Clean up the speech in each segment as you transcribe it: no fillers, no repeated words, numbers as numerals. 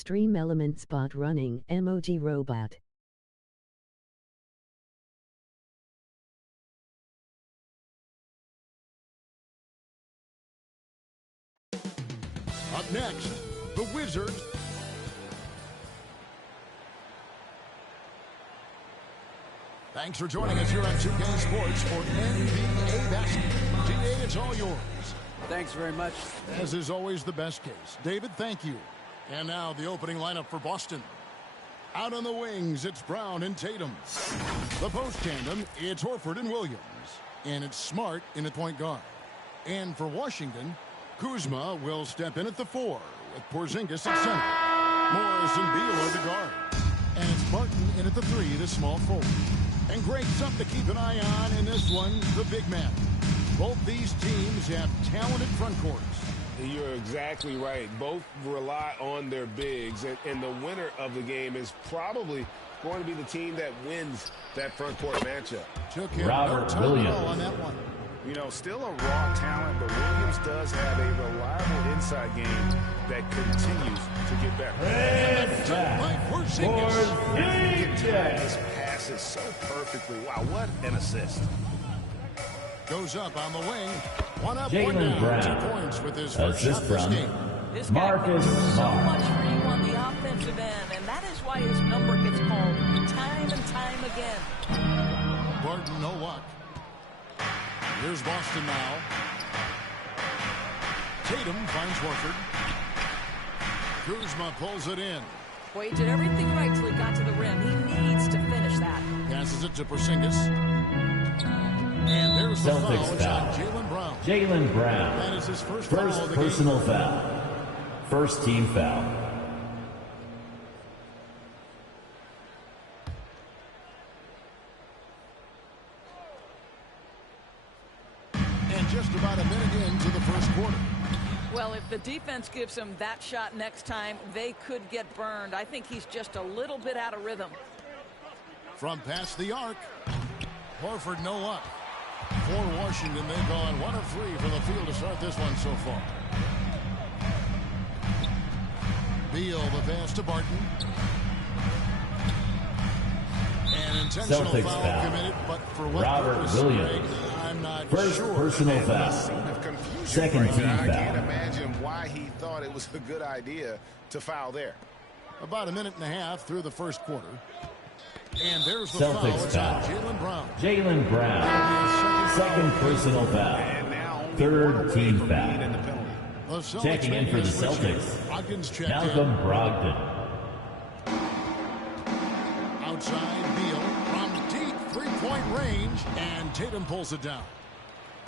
Extreme Elements Bot Running Emoji Robot. Up next, the Wizards. Thanks for joining us here on 2K Sports for NBA basketball. GA, it's all yours. Thanks very much. As is always the best case. David, thank you. And now the opening lineup for Boston. Out on the wings, it's Brown and Tatum. The post tandem, it's Horford and Williams. And it's Smart in at point guard. And for Washington, Kuzma will step in at the 4 with Porzingis at center. Morris and Beal are the guard. And it's Barton in at the 3, the small forward. And Greg, something to keep an eye on in this one, the big man. Both these teams have talented front courts. You're exactly right. Both rely on their bigs, and the winner of the game is probably going to be the team that wins that front court matchup. Took him Robert no time Williams on that one. You know, still a raw talent, but Williams does have a reliable inside game that continues to get better. His passes so perfectly. Wow, what an assist. Goes up on the wing. One up, one Jaylen down. Brown. 2 points with his first Assist shot this from game. This guy can Marcus do so Smart. much for you on the offensive end, and that is why his number gets called time and time again. Barton, no luck. Here's Boston now. Tatum finds Horford. Kuzma pulls it in. Boy, he did everything right till he got to the rim. He needs to finish that. Passes it to Porzingis. And there's the foul. Celtics It's on foul. Jaylen Brown. Jaylen Brown. That is his first foul of the personal game. foul. First team foul. And just about a minute into the first quarter. Well, if the defense gives him that shot next time, they could get burned. I think he's just a little bit out of rhythm. From past the arc. Horford, no luck. For Washington, they've gone 1 of 3 from the field to start this one so far. Beal, the pass to Barton. An intentional Celtics foul foul. committed, but for what Robert purpose, Williams. Greg, I'm not First sure. personal A foul. scene of confusion Second right team now. I can't foul. imagine why he thought it was a good idea to foul there. About a minute and a half through the first quarter. And there's the Celtics foul. It's on foul. Jaylen Brown. Jaylen Brown. Second personal foul. And now only Third one away team from foul. being in the penalty. The Celtics Checking in making for the a switch here. Celtics. Brogdon's checked Malcolm in. Brogdon. Outside Beal from deep three-point range, and Tatum pulls it down.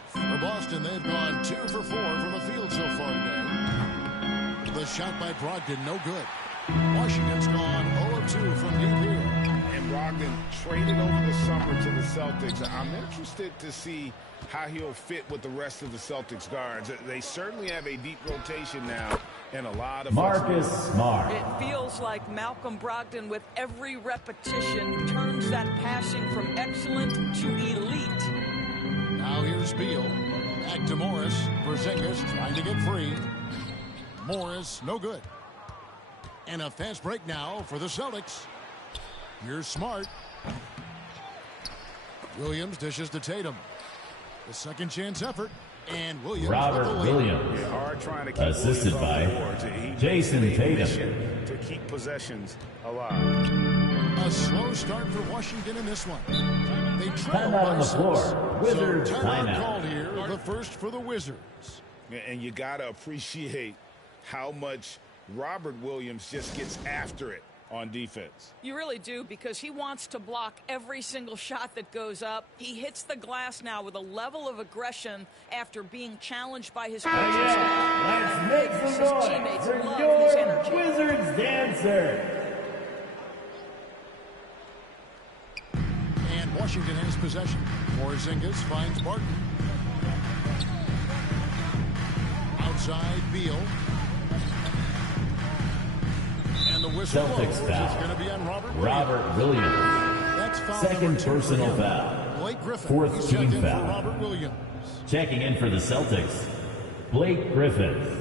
For Boston, they've gone 2 for 4 from the field so far today. The shot by Brogdon, no good. Washington's gone 0 of 2 from deep here. And Brogdon traded over the summer to the Celtics. I'm interested to see how he'll fit with the rest of the Celtics guards. They certainly have a deep rotation now and a lot of Marcus Smart. It feels like Malcolm Brogdon, with every repetition, turns that passing from excellent to elite. Now here's Beal. Back to Morris. Porzingis trying to get free. Morris, no good. And a fast break now for the Celtics. Here's Smart. Williams dishes to Tatum. The second chance effort. And Williams Robert with the lead. Williams. It's hard trying to keep Assisted Williams by on the boards. He Jason made a Tatum. mission to keep possessions alive. A slow start for Washington in this one. They trail Timeout by on the 6. floor. Wizards so timeout. called here. The first for the Wizards. And you got to appreciate how much Robert Williams just gets after it on defense. You really do, because he wants to block every single shot that goes up. He hits the glass now with a level of aggression after being challenged by his coaching staff. Let's make His some noise teammates for love his your energy. Wizards dancer. And Washington has possession. Porzingis finds Barton. Outside Beal. And the whistle Celtics blows. It's foul. going to be on Robert Williams. Robert Williams. That's foul Second number 2 for personal him. foul. Blake Griffin. Fourth He's team checked in foul. for Robert Williams. Checking in for the Celtics. Blake Griffin.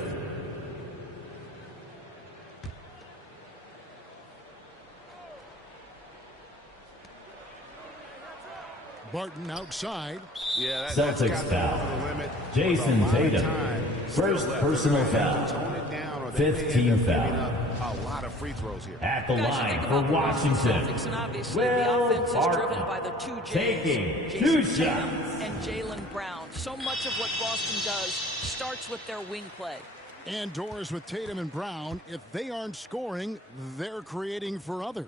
Barton outside. Yeah, Celtics that's foul. over the limit. Jason Tatum. First personal foul. Tone it down, or they Fifth may end team up giving foul. up a lot of free throws here. At the Guys, you line think for about the Boston Washington. Celtics, and obviously the Will offense is Barton. driven by the two J's, Taking Jason two Tatum shots. and Jaylen Brown. So much of what Boston does starts with their wing play. And Doris with Tatum and Brown, if they aren't scoring, they're creating for others.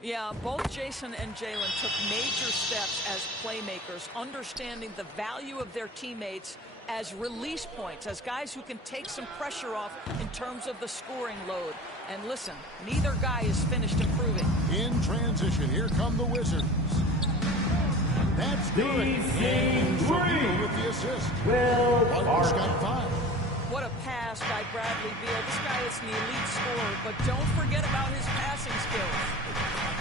Yeah, both Jason and Jaylen took major steps as playmakers, understanding the value of their teammates as release points, as guys who can take some pressure off in terms of the scoring load. And listen, neither guy is finished improving. In transition, here come the Wizards. That's good. And so Beal with the assist. Will Barton's Barton. got 5. What a pass by Bradley Beal. This guy is an elite scorer, but don't forget about his passing skills.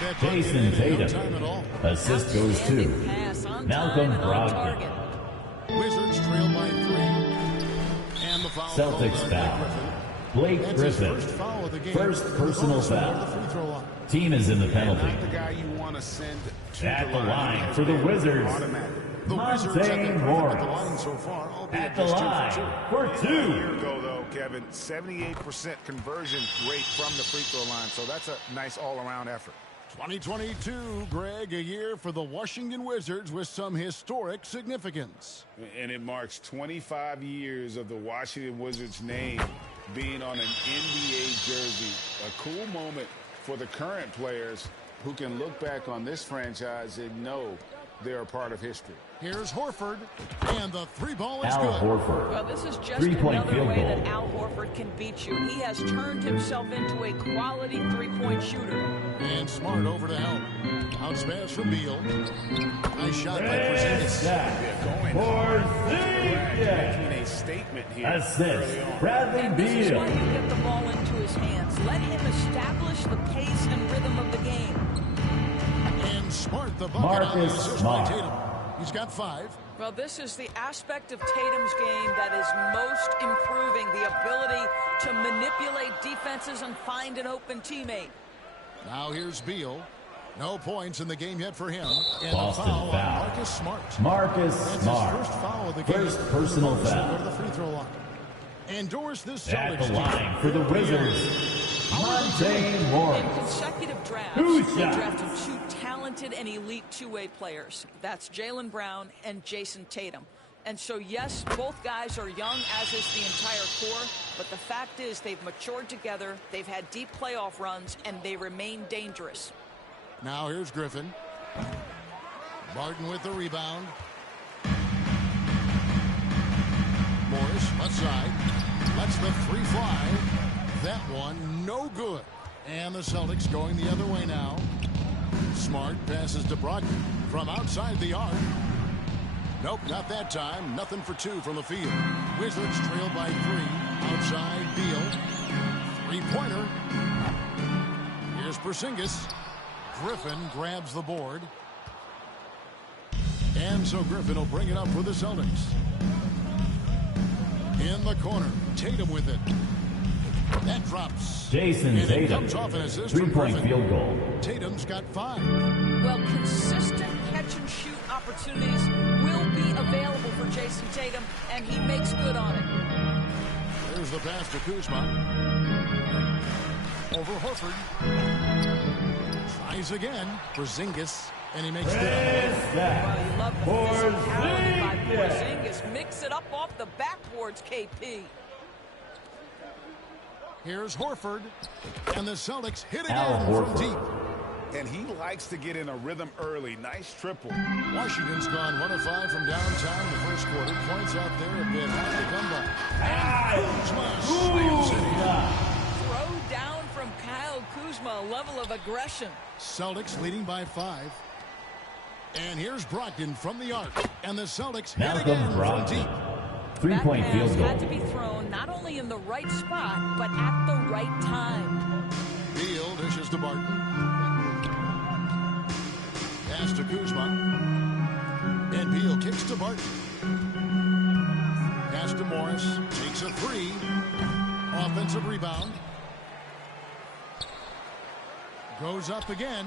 That bucket Jason in no Tatum. time at all. Assist goes Outstanding to pass on Malcolm time and on Brogdon. target. Wizards trail by 3. And the foul Celtics called on foul. Blake Blake Griffin. That's his Griffin. first foul of the game. First And personal bonus one foul. to the free throw line. Team is in the penalty. Not the guy you want to send to At the line. line for the Wizards. Automatic. The Wizards have been Monte perfect at the Morris. line so far, albeit At the just 2 line for 2. for Here 2. we go, though, Kevin. 78% conversion rate from the free throw line, so that's a nice all-around effort. 2022, Greg, a year for the Washington Wizards with some historic significance. And it marks 25 years of the Washington Wizards name being on an NBA jersey. A cool moment for the current players who can look back on this franchise and know they're a part of history. Here's Horford, and the 3 ball is Al good. Horford. Well, this is just Three-point another field way goal. that Al Horford can beat you. He has turned himself into a quality three-point shooter. And Smart over to help. Bounce pass from Beal. Nice shot by Porzingis. Porzingis. Making a statement here. Assist. Bradley And this is when Beal. you get the ball into his hands. Let him establish the pace and rhythm of the game. And Smart the bucket on the Marcus assist by Smart. Tatum. He's got 5. Well, this is the aspect of Tatum's game that is most improving, the ability to manipulate defenses and find an open teammate. Now here's Beal. No points in the game yet for him. And Boston a foul on foul. Marcus Smart. Marcus That's Smart. his first foul of the game. First personal Bonus will foul. go to the free throw line. And Doris, this At Celtics the team. line for the Wizards. Monte In Morris. consecutive drafts, Two they shots. drafted 2 talented and elite two-way players. That's Jaylen Brown and Jason Tatum. And so, yes, both guys are young, as is the entire core. But the fact is they've matured together, they've had deep playoff runs, and they remain dangerous. Now here's Griffin. Barton with the rebound. Morris, left side. Lets the 3 fly. That one, no good. And the Celtics going the other way now. Smart passes to Brogdon from outside the arc. Nope, not that time. Nothing for 2 from the field. Wizards trail by 3. Outside Beal. 3-pointer. Here's Porzingis. Griffin grabs the board. And so Griffin will bring it up for the Celtics. In the corner, Tatum with it. That drops. Jason And it Tatum. comes off an assist from 3-point Griffin. field goal. Tatum's got 5. Well, consistent catch-and-shoot opportunities will be available for Jason Tatum, and he makes good on it. There's the pass to Kuzma. Over Horford. Tries again. Porzingis. And he makes it. Well, you love the physicality by Porzingis. Porzingis. Mix it up off the backboards, KP. Here's Horford. And the Celtics hit Al again from Horford. deep. And he likes to get in a rhythm early. Nice triple. Washington's gone 1 of 5 from downtown in the first quarter. Points out there a bit hard to come by. Kuzma slams it in. Throw down from Kyle Kuzma, a level of aggression. Celtics leading by 5. And here's Brogdon from the arc. And the Celtics hit Malcolm again from deep. Brogdon. 3-point That field pass goal. had to be thrown not only in the right spot, but at the right time. Beal dishes to Barton. Pass to Kuzma. And Beal kicks to Barton. Pass to Morris. Takes a 3. Offensive rebound. Goes up again.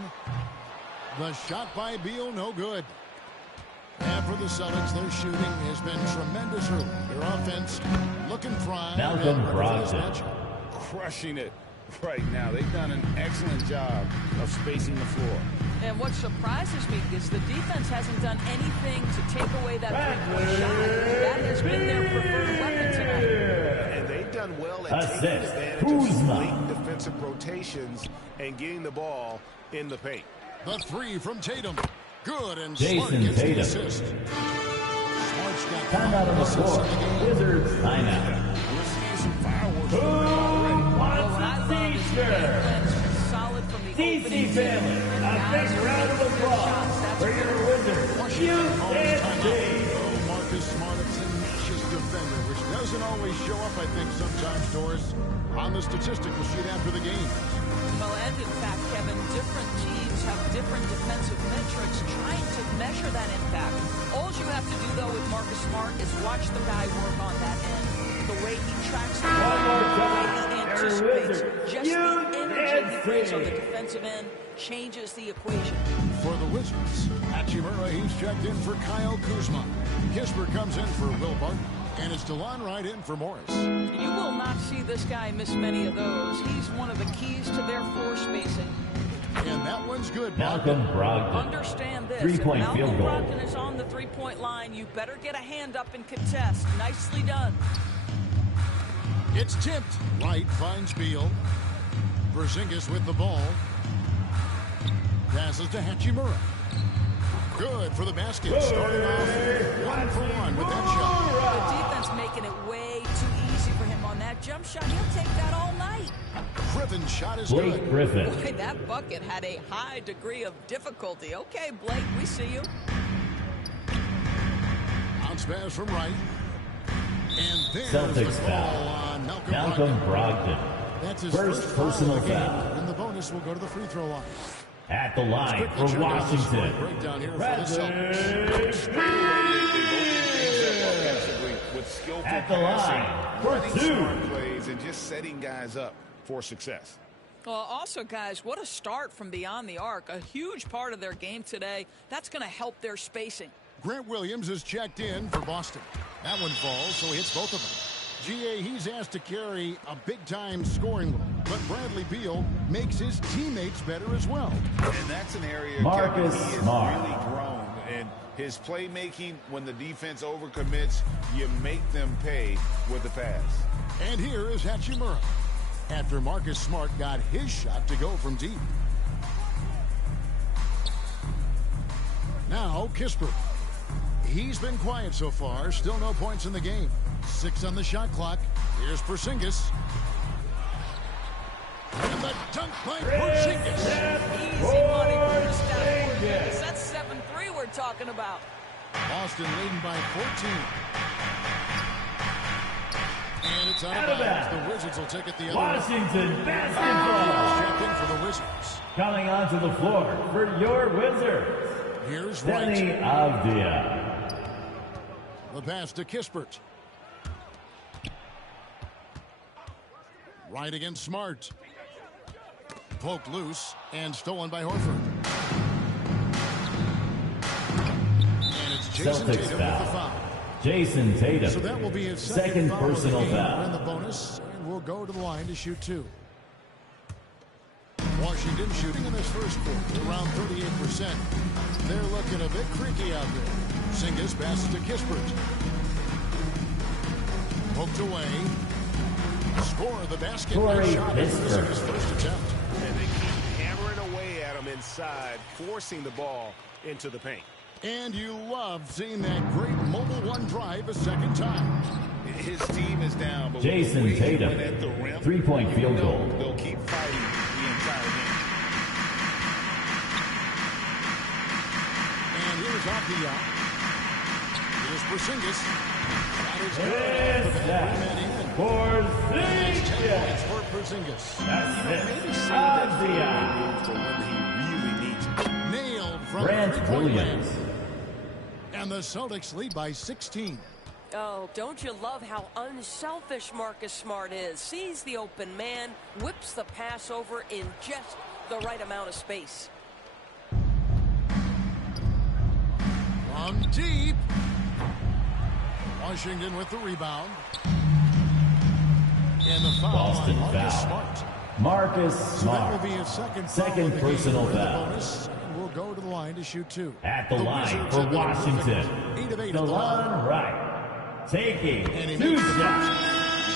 The shot by Beal, no good. for the Celtics, their shooting has been tremendous early. Their offense looking prime. Malcolm Brogdon. Crushing it right now. They've done an excellent job of spacing the floor. And what surprises me is the defense hasn't done anything to take away that three-point shot. That has been their preferred weapon tonight. And they've done well at taking Assist. advantage Kuzma. of late defensive rotations and getting the ball in the paint. The three from Tatum. Good, and Jason Smart gets the Tatum. assist. Smart's got Timeout on the 5 assists floor. in the game. Wizards timeout. We're seeing some fireworks Who from them already. Well, what I wants love a is the game t-shirt? plan has been solid from the DC opening. family, a Guys big are round of making their applause shots. That's for your Wizards. Washington calls timeout. UNC. Oh, Marcus Smart, a tenacious defender, which doesn't always show up, I think, sometimes, Doris, on the statistical sheet after the game. Well, and in fact, Kevin, different teams have different defensive metrics trying to measure that impact. All you have to do, though, with Marcus Smart is watch the guy work on that end. The way he tracks the ball, the way he anticipates. Just the energy he brings on the defensive end changes the equation. For the Wizards, Hachimura, he's checked in for Kyle Kuzma. Kispert comes in for Will Barton. And it's DeLon Wright in for Morris. You will not see this guy miss many of those. He's one of the keys to their floor spacing. And that one's good. Malcolm Brogdon. Understand this. Three-point if field Malcolm goal. Brogdon is on the three-point line, you better get a hand up and contest. Nicely done. It's tipped. Wright finds Beal. Porzingis with the ball. Passes to Hachimura. Good for the basket. Starting off 1-for-1 with that shot. The defense making it way too easy for him on that jump shot. He'll take that all night. Griffin's shot is Blake good. Griffin. Boy, that bucket had a high degree of difficulty. Okay, Blake, we see you. Bounce pass from Wright. And there's Celtics the foul. ball on Malcolm Brogdon. That's his First foul personal of the game. foul. And the bonus will go to the free throw line. At the line Quickly for check out the scoring Washington. breakdown here for the Celtics. With skillful At the passing, line for running two. smart plays, and just setting guys up for success. Well, also, guys, what a start from beyond the arc. A huge part of their game today. That's going to help their spacing. Grant Williams is checked in for Boston. That one falls, so he hits both of them. GA, he's asked to carry a big-time scoring role, but Bradley Beal makes his teammates better as well. And that's an area Marcus Kevin, he has Smart. really grown. And his playmaking, when the defense overcommits, you make them pay with the pass. And here is Hachimura, after Marcus Smart got his shot to go from deep. Now, Kispert. He's been quiet so far. Still no points in the game. 6 on the shot clock. Here's Porzingis. And the dunk by Porzingis. Easy money for Kristaps Porzingis. That's 7-3 we're talking about. Boston leading by 14. And it's out Out of of bounds. bounds. The Wizards will take it the other way. Washington basketball. Checked in for the Wizards. Coming onto the floor for your Wizards. Here's Danny Wright. Avdia. The pass to Kispert. Right against Smart. Poked loose and stolen by Horford. And it's Jason Celtics Tatum with the foul. foul. Jason Tatum. So that will be his Second foul of the personal game. foul. We're in the bonus, and we'll go to the line to shoot 2. Washington shooting in this first quarter around 38%. They're looking a bit creaky out there. Porzingis passes to Kispert. Poked away. Score the basket. Corey Nice shot. This is Kispert. his first attempt. And they keep hammering away at him inside, forcing the ball into the paint. And you love seeing that great mobile one drive a second time. His team is down, but Jason with the way he Tatum. went at the rim, Three-point you field know goal. They'll keep fighting the entire game. And here's Avdia. Here's Porzingis. That is good. The bad man in. It's 10 points for Porzingis. Maybe That's it. save Avdia. that for when he really needs it. Nailed from Grant three-point land. Williams. And the Celtics lead by 16. Oh, don't you love how unselfish Marcus Smart is? Sees the open man, whips the pass over in just the right amount of space. Down deep. Washington with the rebound. And the foul Boston by Marcus foul. Smart. Marcus So that will Smart. be his second Second foul of the personal game. With the foul. bonus, and will go to the line to shoot 2. At the line Wizards for have been Washington, perfect. 8 of 8 at the line. DeLon Wright. Taking And he 2 makes the shots.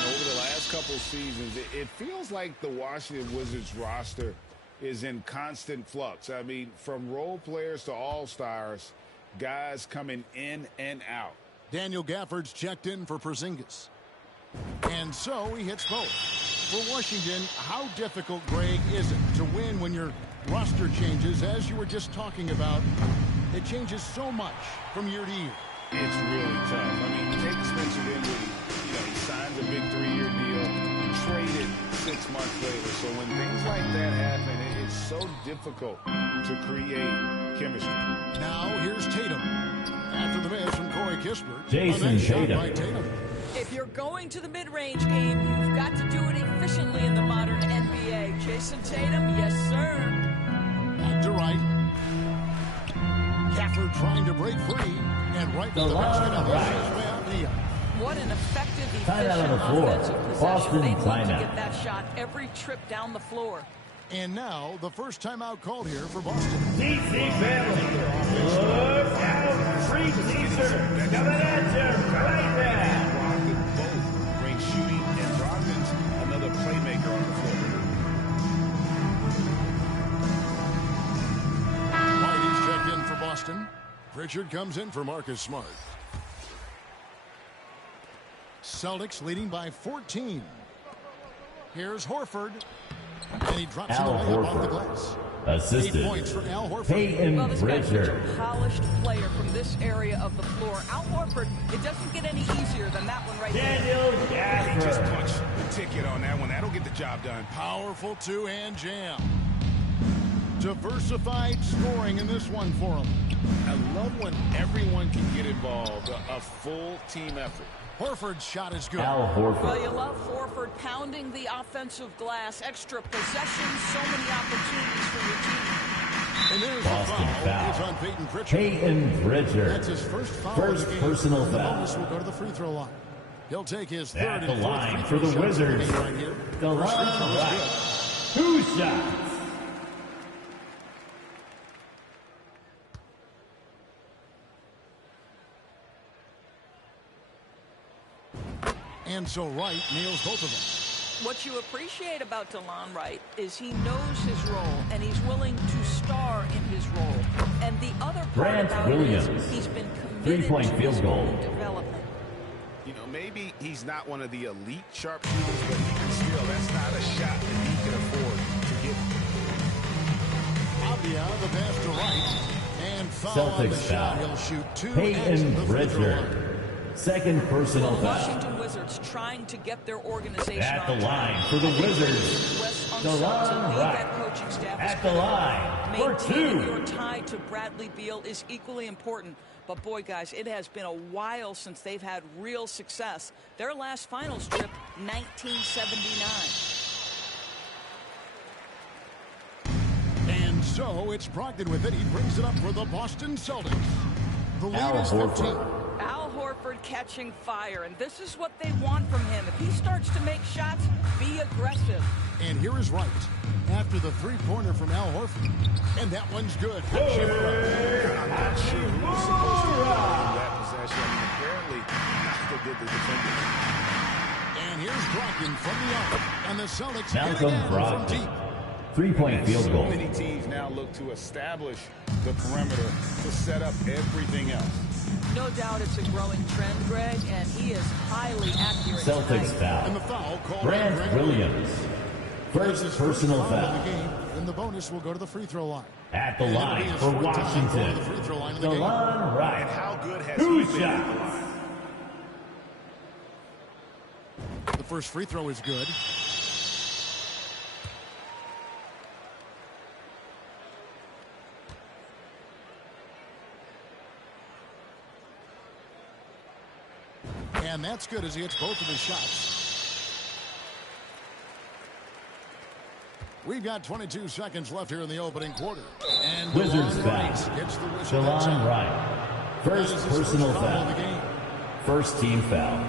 Over the last couple seasons, it feels like the Washington Wizards roster is in constant flux. I mean, from role players to all-stars, guys coming in and out. Daniel Gafford's checked in for Porzingis. And so he hits both. For Washington, how difficult, Greg, is it to win when your roster changes, as you were just talking about? It changes so much from year to year. It's really tough. I mean, take Spencer Dinwiddie. He signs a big 3-year deal, traded 6 months later. So when things like that happen, it's so difficult to create chemistry. Now here's Tatum. After the miss from Corey Kispert. Jason a nice shot Tatum. by Tatum. If you're going to the mid-range game, you've got to do it efficiently in the modern NBA. Jason Tatum, yes, sir. Back to Wright. Gafford trying to break free. And right with the basket on the Wright. assist by Avdia. What an effective, Timeout efficient on the floor. offensive possession. Boston They look to timeout. get that shot every trip down the floor. And now the first timeout called here for Boston. DC family. Look out. Free teaser. Coming at you right now. Brogdon both bring shooting, and Brogdon's another playmaker on the floor. Whitey's checked in for Boston. Pritchard comes in for Marcus Smart. Celtics leading by 14. Here's Horford. And he drops in the Al layup off the Horford. glass. 8 Assisted. points for Al Horford. Peyton Well, this guy's such a Pritchard. polished player from this area of the floor. Al Horford, it doesn't get any easier than that one right there. Daniel He just Gafford. punched the ticket on that one. That'll get the job done. Powerful two-hand jam. Diversified scoring in this one for him. I love when everyone can get involved, a full team effort. Horford's shot is good. Al Well, you Horford. love Horford pounding the offensive glass, extra possessions, so many opportunities for your team. And there's Boston the foul. It's foul. on Peyton Pritchard. Peyton Pritchard. That's his first foul First of the game. personal And the foul. bonus will go to the free throw line. He'll take his third At the and fourth line free for throw the shots of the Wizards. game right here. DeLon First free throw is Wright. good. 2 shots. And so Wright nails both of them. What you appreciate about DeLon Wright is he knows his role, and he's willing to star in his role. And the other part Grant about Williams. it is he's been committed Three-point to field his goal. own development. Maybe he's not one of the elite sharpshooters, but still, that's not a shot that he can afford to give. Avdia, the pass to Wright. And foul on the Celtics shot. foul. He'll shoot 2 at Peyton the free throw line. Pritchard. Second personal The foul. Washington Wizards trying to get their organization At the on line track. for the I think Wizards. Wes Unseld, DeLon to lead Wright. that coaching staff At is the critical. line for Maintaining 2. your tie to Bradley Beal is equally important. But boy, guys, it has been a while since they've had real success. Their last finals trip, 1979. And so it's Brogdon with it. He brings it up for the Boston Celtics. The lead Al is 15. Horford. Al Horford catching fire, and this is what they want from him. If he starts to make shots, be aggressive. And here is Wright after the three-pointer from Al Horford. And that one's good. I'm not sure who was supposed to win that possession. I mean, apparently, neither did the defender. And here's Brogdon from the arc. And the Celtics hit Malcolm again from Brogdon. deep. 3-point field So goal. many teams now look to establish the perimeter to set up everything else. No doubt it's a growing trend, Greg, and he is highly accurate Celtics tonight. And the foul. foul called on Grant Williams. That's his First personal foul of foul. the game. And the bonus will go to the free throw line. At the And it'll be line his for fourth time going to Washington. the free throw line in the game. DeLon And Wright. how good has 2 he been? shots. The first free throw is good. And that's good as he hits both of his shots. We've got 22 seconds left here in the opening quarter. And Wizards DeLon foul. Wright gets the whistle. DeLon Wright. First personal foul. First team foul.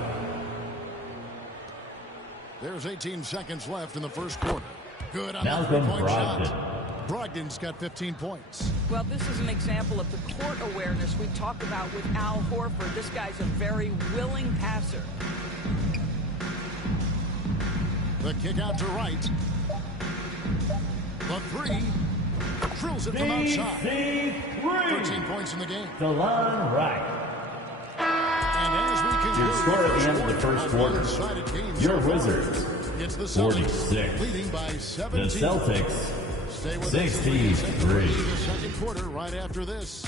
There's 18 seconds left in the first quarter. Good on the Malcolm three-point Brogdon. shot. Brogdon's got 15 points. Well, this is an example of the court awareness we talk about with Al Horford. This guy's a very willing passer. The kick out to Wright. The three. Drills it from outside. 13 points in the game. DeLon Wright. And as we conclude Your score at the end of the first quarter. one-sided game Your so far, Wizards, it's the Celtics 46. leading by The 17. Celtics, Stay with us as we 63. get the second quarter right after this.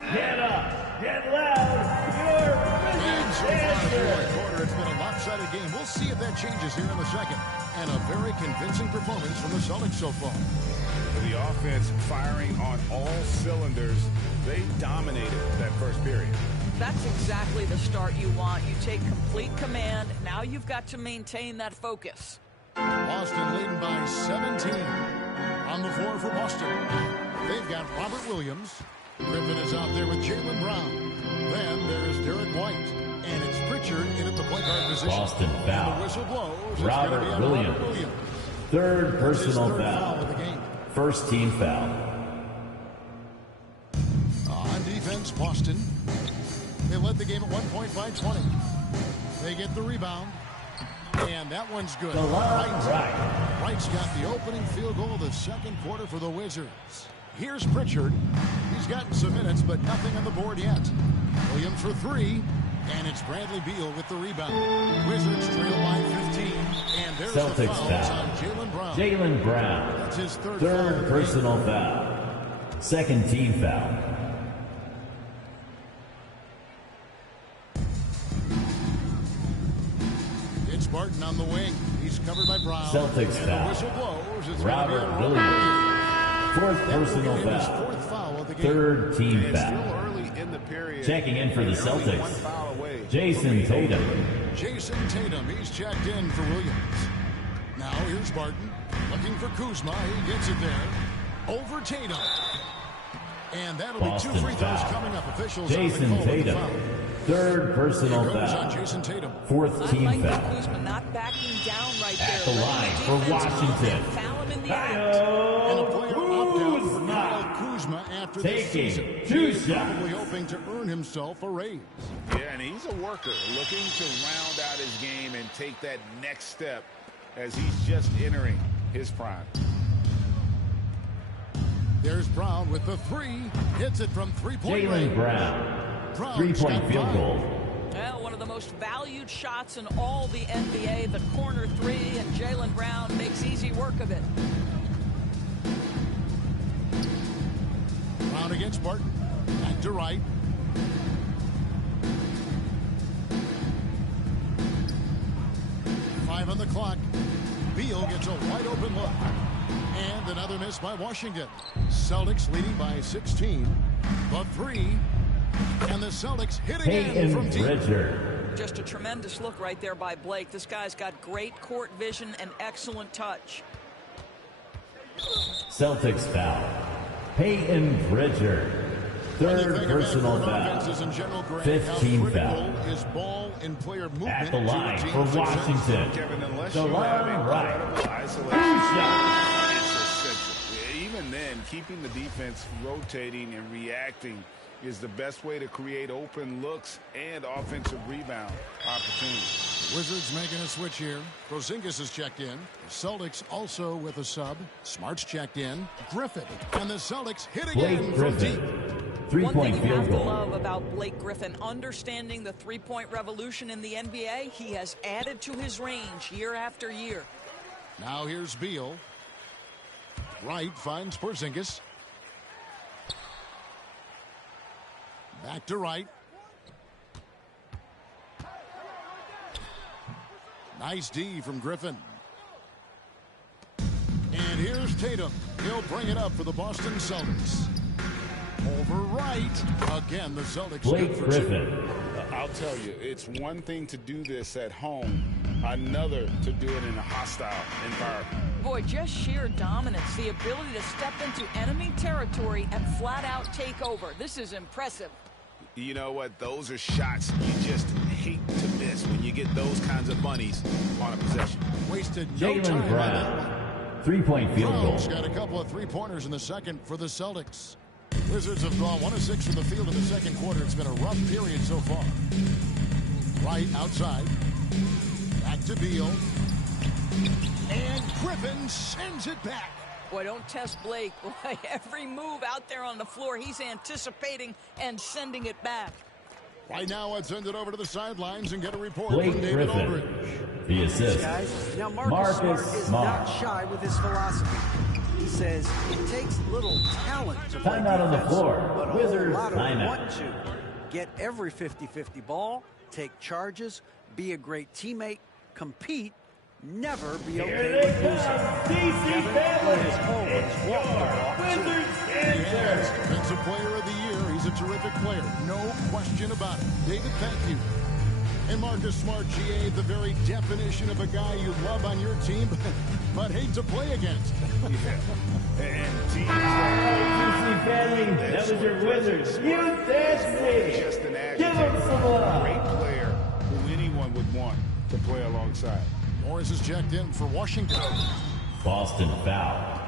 Get up, get loud, your And so far in the answer. fourth quarter, it's been a lopsided game. We'll see if that changes here in the second. And a very convincing performance from the Celtics so far. The offense firing on all cylinders. They dominated that first period. That's exactly the start you want. You take complete command. Now you've got to maintain that focus. Boston leading by 17. On the floor for Boston, they've got Robert Williams. Griffin is out there with Jaylen Brown. Then there's Derek White. And it's Pritchard in at the point guard position. Boston And foul. the whistle blows. It's Robert gonna be on Williams. Robert Williams. Third His personal third foul foul. of the game. First team foul. On defense, Boston. They led the game at 1 point by 20. They get the rebound. And that one's good. DeLon Wright. Wright's got the opening field goal of the second quarter for the Wizards. Here's Pritchard. He's gotten some minutes, but nothing on the board yet. Williams for three. And it's Bradley Beal with the rebound. Wizards trail by 15. And there's the Celtics fouls foul. on Jaylen Brown. Jaylen Brown. That's his third foul of Third the game. personal foul. Second team foul. It's Barton on the wing. He's covered by Brown. Celtics and foul. the whistle blows. It's Robert gonna be on Williams. Fourth That will personal be his foul. fourth foul of the game. Third team And foul. still early in the period. Checking in for the And only Celtics. one foul away from Jason being Tatum. Jason Tatum, he's checked in for Williams. Now here's Barton looking for Kuzma. He gets it there. Over Tatum. And that'll Boston be two free throws foul. coming up. Officials on the Jason call with the Tatum. foul. Third personal Here goes on foul. Jason Tatum. Fourth I team like foul. Kuzma not backing down right there. At the Letting line the for defense come Washington. and foul him in the act. And a player opt out for Kuzma. Kyle Kuzma after this Taking season. two He is shots. probably hoping to earn himself a raise. Yeah, and he's a worker, looking to round out his game and take that next step as he's just entering his prime. There's Brown with the three. Hits it from three-point Jaylen range. Brown. Brown's Three-point got field five. goal. Well, one of the most valued shots in all the NBA, the corner three, and Jaylen Brown makes easy work of it. Brown against Barton. Back to Wright. Five on the clock. Beal gets a wide open look. And another miss by Washington. Celtics leading by 16. The three. And the Celtics hit again Peyton from deep. Pritchard. Just a tremendous look right there by Blake. This guy's got great court vision and excellent touch. Celtics foul. Peyton Pritchard. When you Third think personal about foul. offenses in general, Greg, Fifth how team critical foul. is ball and player movement At the to a line team's for success? Washington. Kevin, unless you have DeLon Wright. incredible isolation, Two shots. it's essential. Even then, keeping the defense rotating and reacting is the best way to create open looks and offensive rebound opportunities. Wizards making a switch here. Porzingis is checked in. The Celtics also with a sub. Smart's checked in. Griffin. And the Celtics hit again Blake from deep. Griffin. One thing Three-point you field have to goal. love about Blake Griffin, understanding the three-point revolution in the NBA, he has added to his range year after year. Now here's Beal. Wright finds Porzingis. Back to Wright. Nice D from Griffin. And here's Tatum. He'll bring it up for the Boston Celtics. Over Wright. Again, the Celtics Blake good for Griffin. two. I'll tell you, it's one thing to do this at home, another to do it in a hostile environment. boy, just sheer dominance, the ability to step into enemy territory and flat out take over. This is impressive. You know what? Those are shots you just hate to miss when you get those kinds of bunnies on a possession. Wasted no time Jaylen Brown. 3-point field goal. Brown's got a couple of three-pointers in the second for the Celtics. Wizards have gone 1 of 6 from the field in the second quarter. It's been a rough period so far. Right outside. Back to Beal. And Griffin sends it back. Boy, don't test Blake. Boy, every move out there on the floor, he's anticipating and sending it back. Right now, let's send it over to the sidelines and get a report Blake from David Griffin. Aldridge. The assist. Guys, now Marcus Smart is not shy with his philosophy. He says it takes little talent to play Timeout on the defense, floor. but a Wizards whole lot of timeout. want to. Get every 50-50 ball, take charges, be a great teammate, compete, never be okay with losing. Kevin has always walked the walk, too. Yes, Defensive Player of the Year. He's a terrific player. No question about it. David, thank you. And Marcus Smart, GA, the very definition of a guy you love on your team, but hate to play against. Yeah. And teams That was your Wizards. You test me. just an Give him some love. great player who anyone would want to play alongside. Morris is checked in for Washington. Boston foul.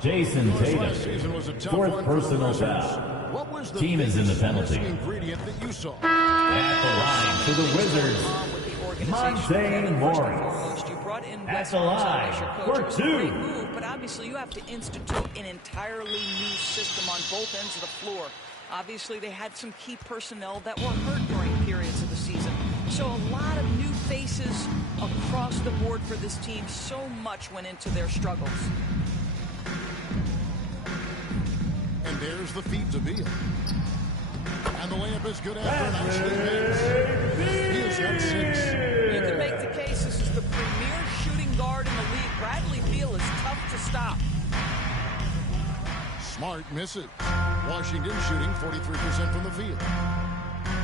Jason Last season was a Tatum. tough Fourth one for the personal Wizards. foul. What was the Team is in the biggest penalty. missing ingredient that you saw? At the line for the Wizards. With the organization. Monte Kevin, first and Morris. foremost, you brought in At Wes the Unseld line as your coach. for It was a two. great move, but obviously you have to institute an entirely new system on both ends of the floor. Obviously, they had some key personnel that were hurt during periods of the season. So a lot of new faces across the board for this team. So much went into their struggles. And there's the feed to Beal. And the layup is good after an ice defense. Beal's got 6. You can make the case this is the premier shooting guard in the league. Bradley Beal is tough to stop. Smart misses. Washington shooting 43% from the field.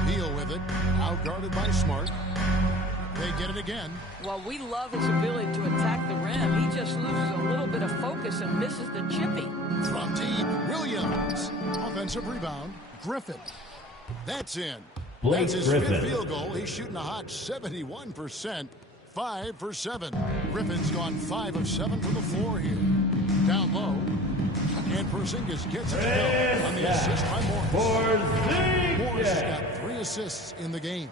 Beal with it. Outguarded by Smart. They get it again. While we love his ability to attack the rim, he just loses a little bit of focus and misses the chippy. From deep, Williams. Offensive rebound, Griffin. That's in. Blake That's his Griffin. 5th field goal. He's shooting a hot 71%. 5 for 7. Griffin's gone 5 of 7 from the floor here. Down low. And Porzingis gets it to go on the assist by Morris. Morris has got 3 assists in the game.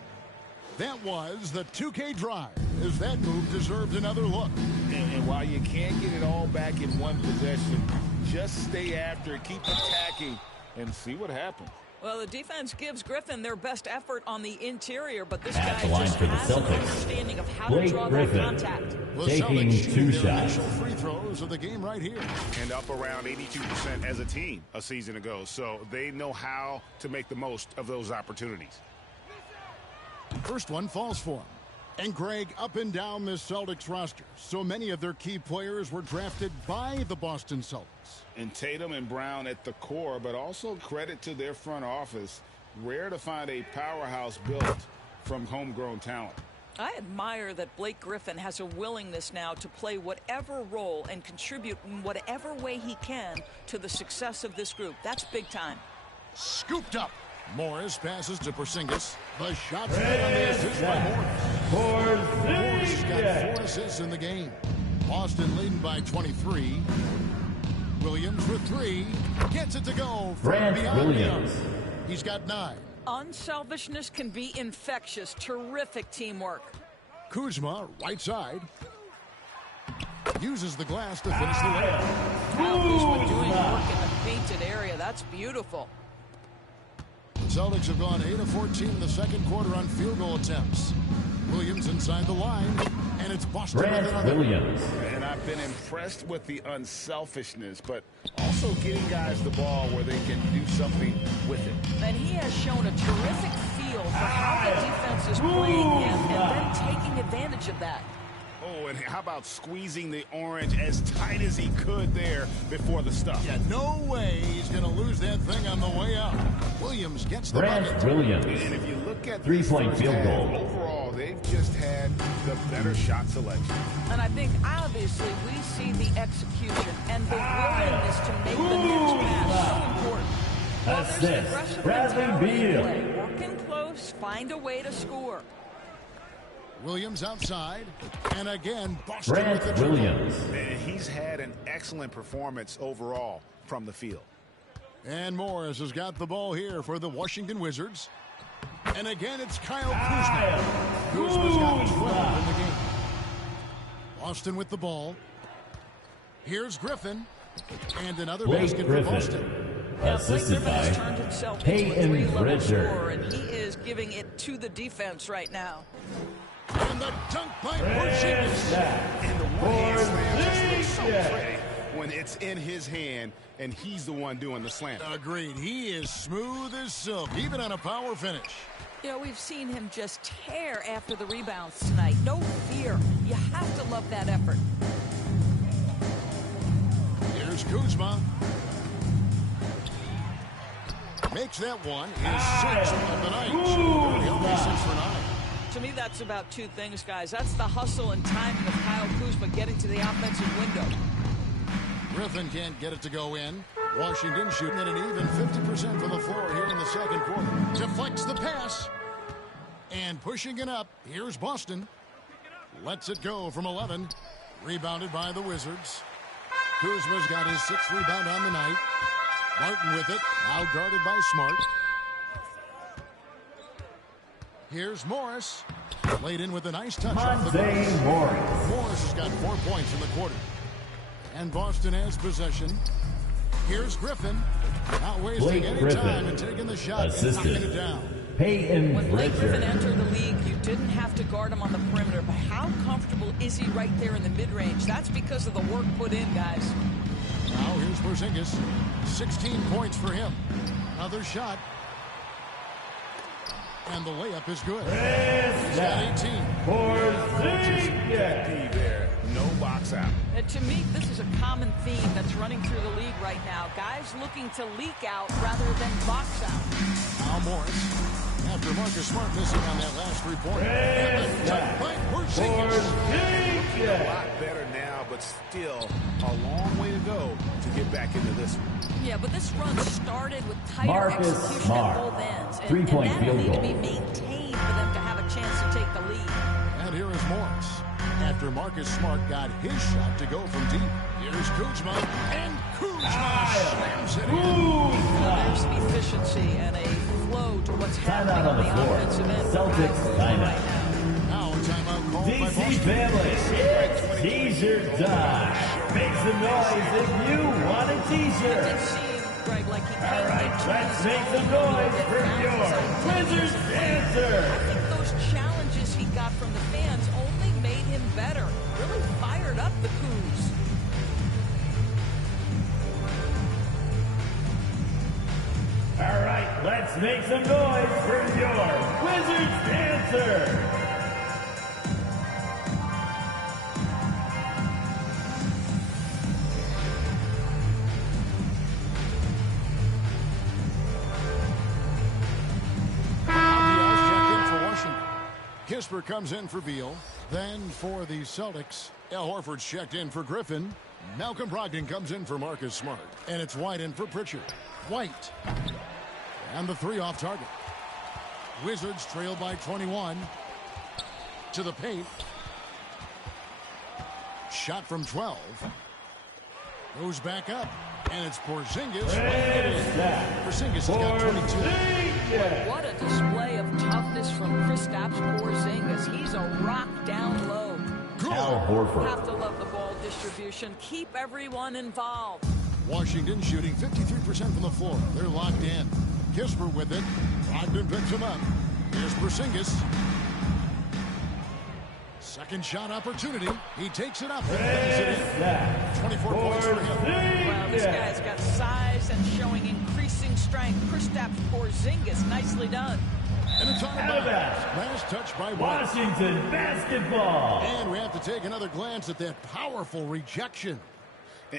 That was the 2K drive, as that move deserved another look. And while you can't get it all back in one possession, just stay after it, keep attacking, and see what happens. Well, the defense gives Griffin their best effort on the interior, but this At guy the line just for the has an Celtics. understanding of how Blake to draw Griffin. that contact. The Taking Celtics 2 shooting their shots. initial free throws of the game right here. And up around 82% as a team a season ago, so they know how to make the most of those opportunities. First one falls for him. And Greg, up and down this Celtics roster, so many of their key players were drafted by the Boston Celtics. And Tatum and Brown at the core, but also credit to their front office. Rare to find a powerhouse built from homegrown talent. I admire that Blake Griffin has a willingness now to play whatever role and contribute in whatever way he can to the success of this group. That's big time. Scooped up. Morris passes to Porzingis. The shot's good on the assist by Morris. Morris has got 4 assists in the game. Boston leading by 23. Williams with 3. Gets it to go from Grant beyond the Williams. arc. He's got 9. Unselfishness can be infectious. Terrific teamwork. Kuzma, right side. Uses the glass to finish the layup. Now Kuzma doing work in the painted area. That's beautiful. The Celtics have gone 8 of 14 in the second quarter on field goal attempts. Williams inside the line, and it's Boston with Grant another. Williams. And I've been impressed with the unselfishness, but also getting guys the ball where they can do something with it. And he has shown a terrific feel for how the defense is playing him and then taking advantage of that. Oh, and how about squeezing the orange as tight as he could there before the stuff? Yeah, no way he's going to lose that thing on the way out. Williams gets the Grant bucket. Williams. And if you look at 3-point this field first goal. half, overall, They've just had the better shot selection. And I think, obviously, we see the execution and the willingness to make the next pass so important. Well, there's an aggressive mentality in play. Working close, find a way to score. Williams outside, and again, Boston Grant with the Williams. And he's had an excellent performance overall from the field. And Morris has got the ball here for the Washington Wizards. And again, it's Kyle Kuzma. Kuzma's got 12 in the game. Boston with the ball. Here's Griffin. And another basket for Boston. Assisted by has turned himself into a three-level scorer, and he is giving it to the defense right now. And the dunk by Porzingis. And the one-hand slam just looks so pretty when it's in his hand and he's the one doing the slam. Agreed. He is smooth as silk, even on a power finish. You know, we've seen him just tear after the rebounds tonight. No fear. You have to love that effort. Here's Kuzma. Makes that one. His sixth of the night. Only 6 for 9. To me, that's about two things, guys. That's the hustle and timing of Kyle Kuzma getting to the offensive window. Griffin can't get it to go in. Washington shooting at an even 50% from the floor here in the second quarter. Deflects the pass. And pushing it up, here's Boston. Lets it go from 11. Rebounded by the Wizards. Kuzma's got his 6th rebound on the night. Martin with it, now guarded by Smart. Here's Morris. Laid in with a nice touch off the glass. Morris has got 4 points in the quarter. And Boston has possession. Here's Griffin. Not wasting any time and taking the shot and knocking it down. When Blake Griffin entered the league, you didn't have to guard him on the perimeter. But how comfortable is he right there in the mid-range? That's because of the work put in, guys. Now here's Porzingis. 16 points for him. Another shot. And the layup is good. He's got 18. Porzingis there. No box out. To me, this is a common theme that's running through the league right now. Guys looking to leak out rather than box out. Now Morris. After Marcus Smart missing on that last 3-pointer. And the dunk by Porzingis. A lot better now, but still a long way to go to get back into this one. Yeah, but this run started with tighter execution at both ends. And that will need to be maintained for them to have a chance to take the lead. And here is Morris. After Marcus Smart got his shot to go from deep. Here's Kuzma. And Kuzma slams it in. There's the efficiency and a flow to what's happening on the offensive end. Celtics timeout. Now timeout called by DC Boston. family, it's teaser time. Make some noise if you want a teaser. It seemed, Greg, like he All right, let's make some noise for your Wizards answer. I think those challenges he got from the fans only made him better. Really fired up the Coos. All right, let's make some noise for your Wizards answer. Kisper comes in for Beal. Then for the Celtics, Al Horford's checked in for Griffin. Malcolm Brogdon comes in for Marcus Smart. And it's White in for Pritchard. White. And the 3 off target. Wizards trail by 21. To the paint. Shot from 12. Goes back up. And it's Porzingis. Porzingis has got 22. What a display of toughness from Kristaps Porzingis. He's a rock down low. Al Horford. Have to love the ball distribution. Keep everyone involved. Washington shooting 53% from the floor. They're locked in. Kisper with it. Brogdon picks him up. Here's Porzingis. Second shot opportunity. He takes it up and bangs it in. 24 points for him. Wow, this guy's got size and showing increasing strength. Kristaps Porzingis, nicely done. And it's on the bounce. Last touch by Washington basketball. And we have to take another glance at that powerful rejection.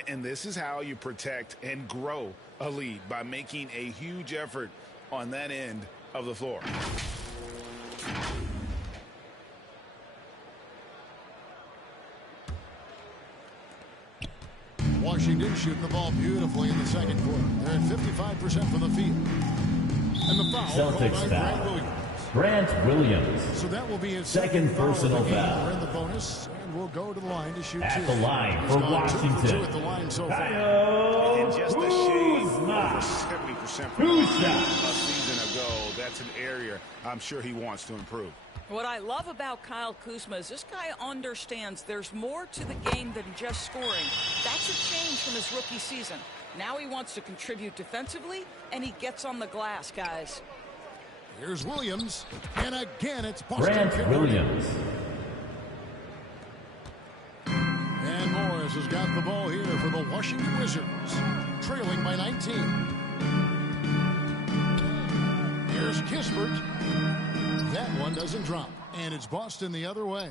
And this is how you protect and grow a lead, by making a huge effort on that end of the floor. Washington shooting the ball beautifully in the second quarter. They're at 55% from the field. And the foul called by Grant Williams. Grant Williams. So that will be his second personal foul. We're in the bonus, and we'll go to the line to shoot at two. the line He's for gone Washington. 2 for 2 at the line so far. And just a shade over 70% from a season ago. That's an area I'm sure he wants to improve. What I love about Kyle Kuzma is this guy understands there's more to the game than just scoring. That's a change from his rookie season. Now he wants to contribute defensively, and he gets on the glass, guys. Here's Williams, and again it's Boston. Grant Williams. And Morris has got the ball here for the Washington Wizards, trailing by 19. Here's Kispert. That one doesn't drop, and it's Boston the other way.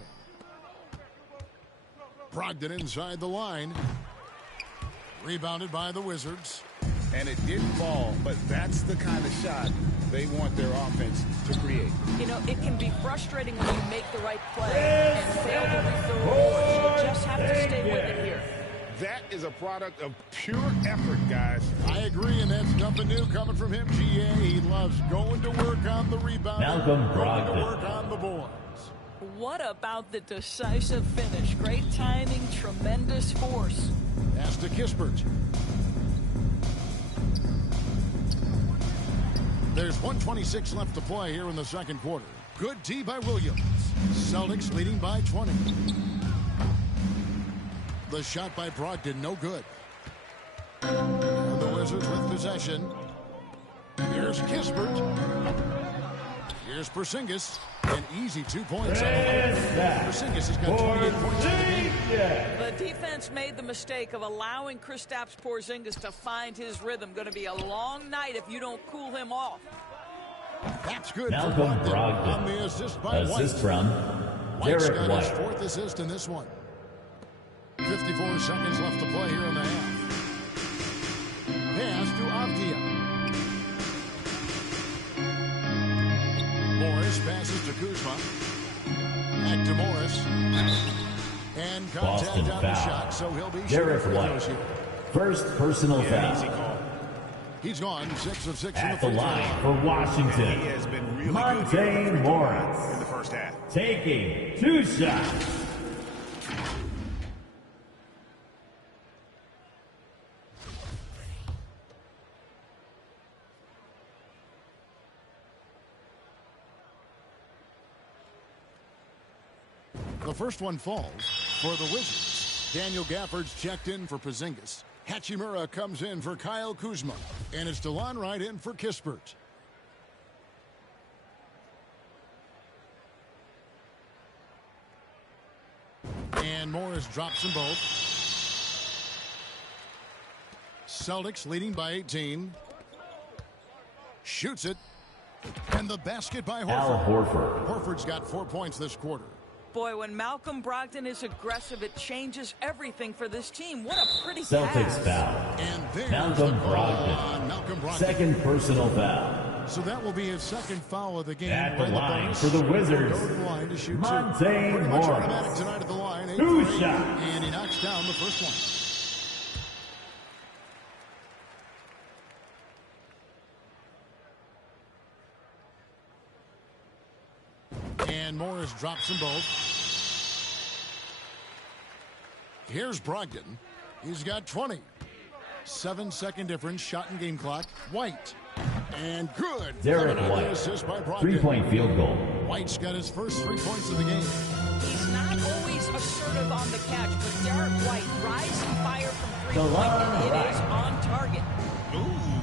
Brogdon inside the line. Rebounded by the Wizards. And it did fall, but that's the kind of shot they want their offense to create. You know, it can be frustrating when you make the right play and fail to reap the rewards. You just have to stay with it here. That is a product of pure effort, guys. I agree, and that's nothing new coming from him, GA. He loves going to work on the rebound. Malcolm going to Brogdon. work on the boards. What about the decisive finish? Great timing, tremendous force. Pass to Kispert. There's 1:26 left to play here in the second quarter. Good D by Williams. Celtics leading by 20. The shot by Brogdon, no good. And the Wizards with possession. Here's Kispert. Here's Porzingis. An easy 2 points. Porzingis has got 28 points in the game. The defense made the mistake of allowing Kristaps Porzingis to find his rhythm. Going to be a long night if you don't cool him off. That's good. Malcolm for Brogdon. On the assist by Assist White. from White's Derek got his White. 4th assist in this one. 54 seconds left to play here in the half. Pass to Avdia. Morris passes to Kuzma. Back to Morris. And contact Boston on the foul. shot, so he'll be Derek shooting free White. throws here. First personal Easy foul. call. He's gone 6 of 6 in At the the free throw line line. for Washington. He has been really good Monte here in the Morris. first half. Taking 2 shots. The first one falls for the Wizards. Daniel Gafford's checked in for Porzingis. Hachimura comes in for Kyle Kuzma. And it's DeLon Wright in for Kispert. And Morris drops them both. Celtics leading by 18. Shoots it. And the basket by Horford. Al Horford. Horford's got 4 points this quarter. Boy, when Malcolm Brogdon is aggressive, it changes everything for this team. What a pretty Celtics pass. foul. And there's Malcolm the call Brogdon. on Malcolm Brogdon. Second personal foul. So that will be his second foul of the game. At the By line bonus. for the Wizards, Go to the line to shoot Monte two. Pretty much Morris. automatic tonight at the line. 8 2 for 8, shots. and he knocks down the first one. And Morris drops them both. Here's Brogdon. He's got 20. 7-second difference. Shot and game clock. White. And good. Derek Coming on the White. assist by Brogdon. 3-point field goal. White's got his first 3 points of the game. He's not always assertive on the catch, but Derek White, rising fire from three-point, and it is on target. Ooh,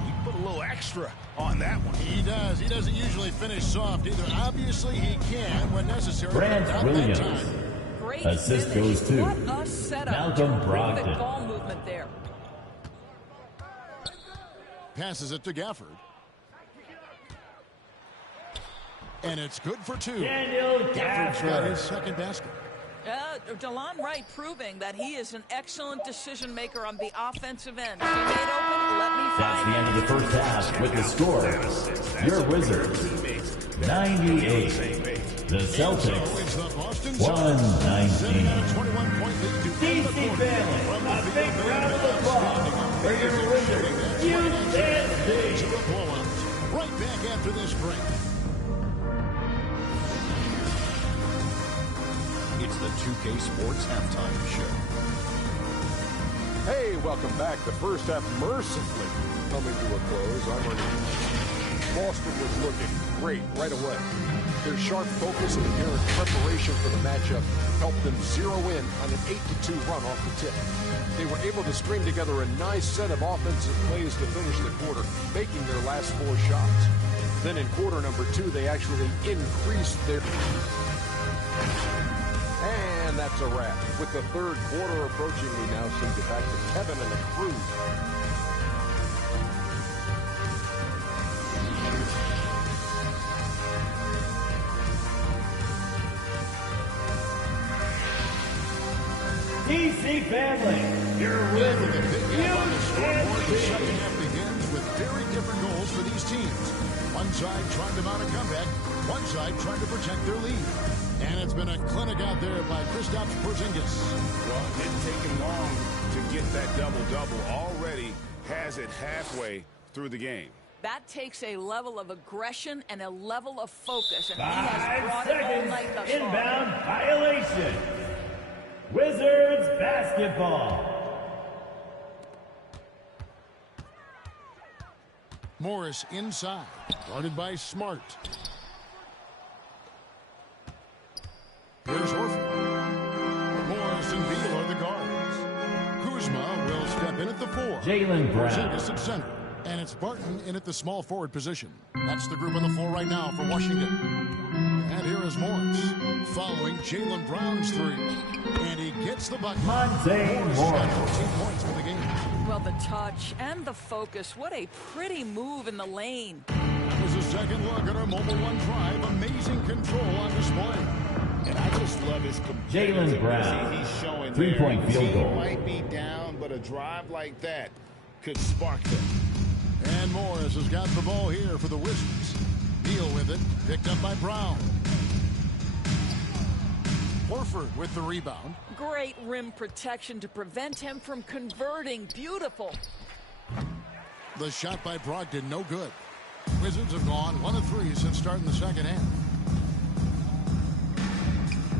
he put a little extra on that one. He does. He doesn't usually finish soft either. Obviously, he can when necessary. Grant but not Williams. that time. Great Assist finish. goes to What a setup. Malcolm Terrific Brogdon. ball movement there. Passes it to Gafford. And it's good for 2. Daniel Gafford's got his Gafford. second basket. DeLon Wright proving that he is an excellent decision maker on the offensive end. He made open, let me That's find the end of the first half with the score. Your Wizards, 98. The So Celtics, it's the Boston Setting out a 21-point lead to end the quarter. From the field, they have been outstanding. They are shooting that 29 to a blowout. Right back after this break. It's the 2K Sports Halftime Show. Hey, welcome back. The first half mercifully coming to a close. I'm Ernie. Boston was looking great right away. Their sharp focus and apparent preparation for the matchup helped them zero in on an 8-2 run off the tip. They were able to string together a nice set of offensive plays to finish the quarter, making their last 4 shots. Then in quarter number 2, they actually increased their... And that's a wrap. With the third quarter approaching, we now send it back to Kevin and the crew. DC family, you're with The second half begins with very different goals for these teams. One side trying to mount a comeback, one side trying to protect their lead. And it's been a clinic out there by Kristaps Porzingis. Well, it didn't take him long to get that double-double. Already has it halfway through the game. That takes a level of aggression and a level of focus, and he 5 has brought it all seconds. night thus far. Inbound violation. Wizards basketball. Morris inside, guarded by Smart. Here's Horford. Morris and Beal are the guards. Kuzma will step in at the 4. Jaylen Brown. Porzingis at center. And it's Barton in at the small forward position. That's the group on the floor right now for Washington. And here is Morris, following Jaylen Brown's 3. And he gets the bucket. Monte Morris got 14 points for the game. Well, the touch and the focus. What a pretty move in the lane. There's a second look at our Mobile One drive. Amazing control on display. And I just love his Jaylen Brown. he's showing 3-point there. field Team goal. might be down, but a drive like that could spark them. And Morris has got the ball here for the Wizards. Beal with it, picked up by Brown. Horford with the rebound. Great rim protection to prevent him from converting. Beautiful. The shot by Brogdon, no good. Wizards have gone 1 of 3 since starting the second half.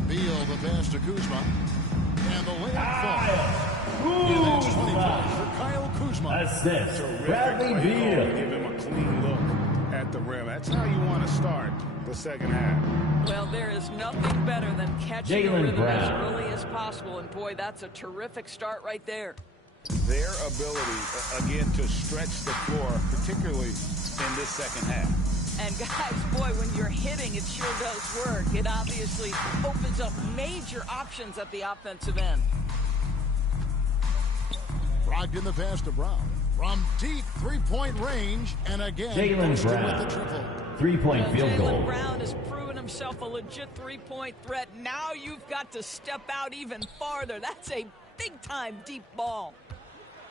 Beal the pass to Kuzma. And the layup falls. And that's 20 points for Kyle Kuzma. Assist. Terrific Bradley play call. Beal. Give him a clean look at the rim. That's how you want to start the second half. Well, there is nothing better than catching Jaylen the rhythm as Brown. early as possible. And boy, that's a terrific start right there. Their ability, again, to stretch the floor, particularly in this second half. And guys, boy, when you're hitting, it sure does work. It obviously opens up major options at the offensive end. Brogdon the pass to Brown. From deep three-point range. And again, Jaylen Boston Brown. with the triple. 3-point field Jaylen goal. Brown has proven himself a legit three-point threat. Now you've got to step out even farther. That's a big-time deep ball.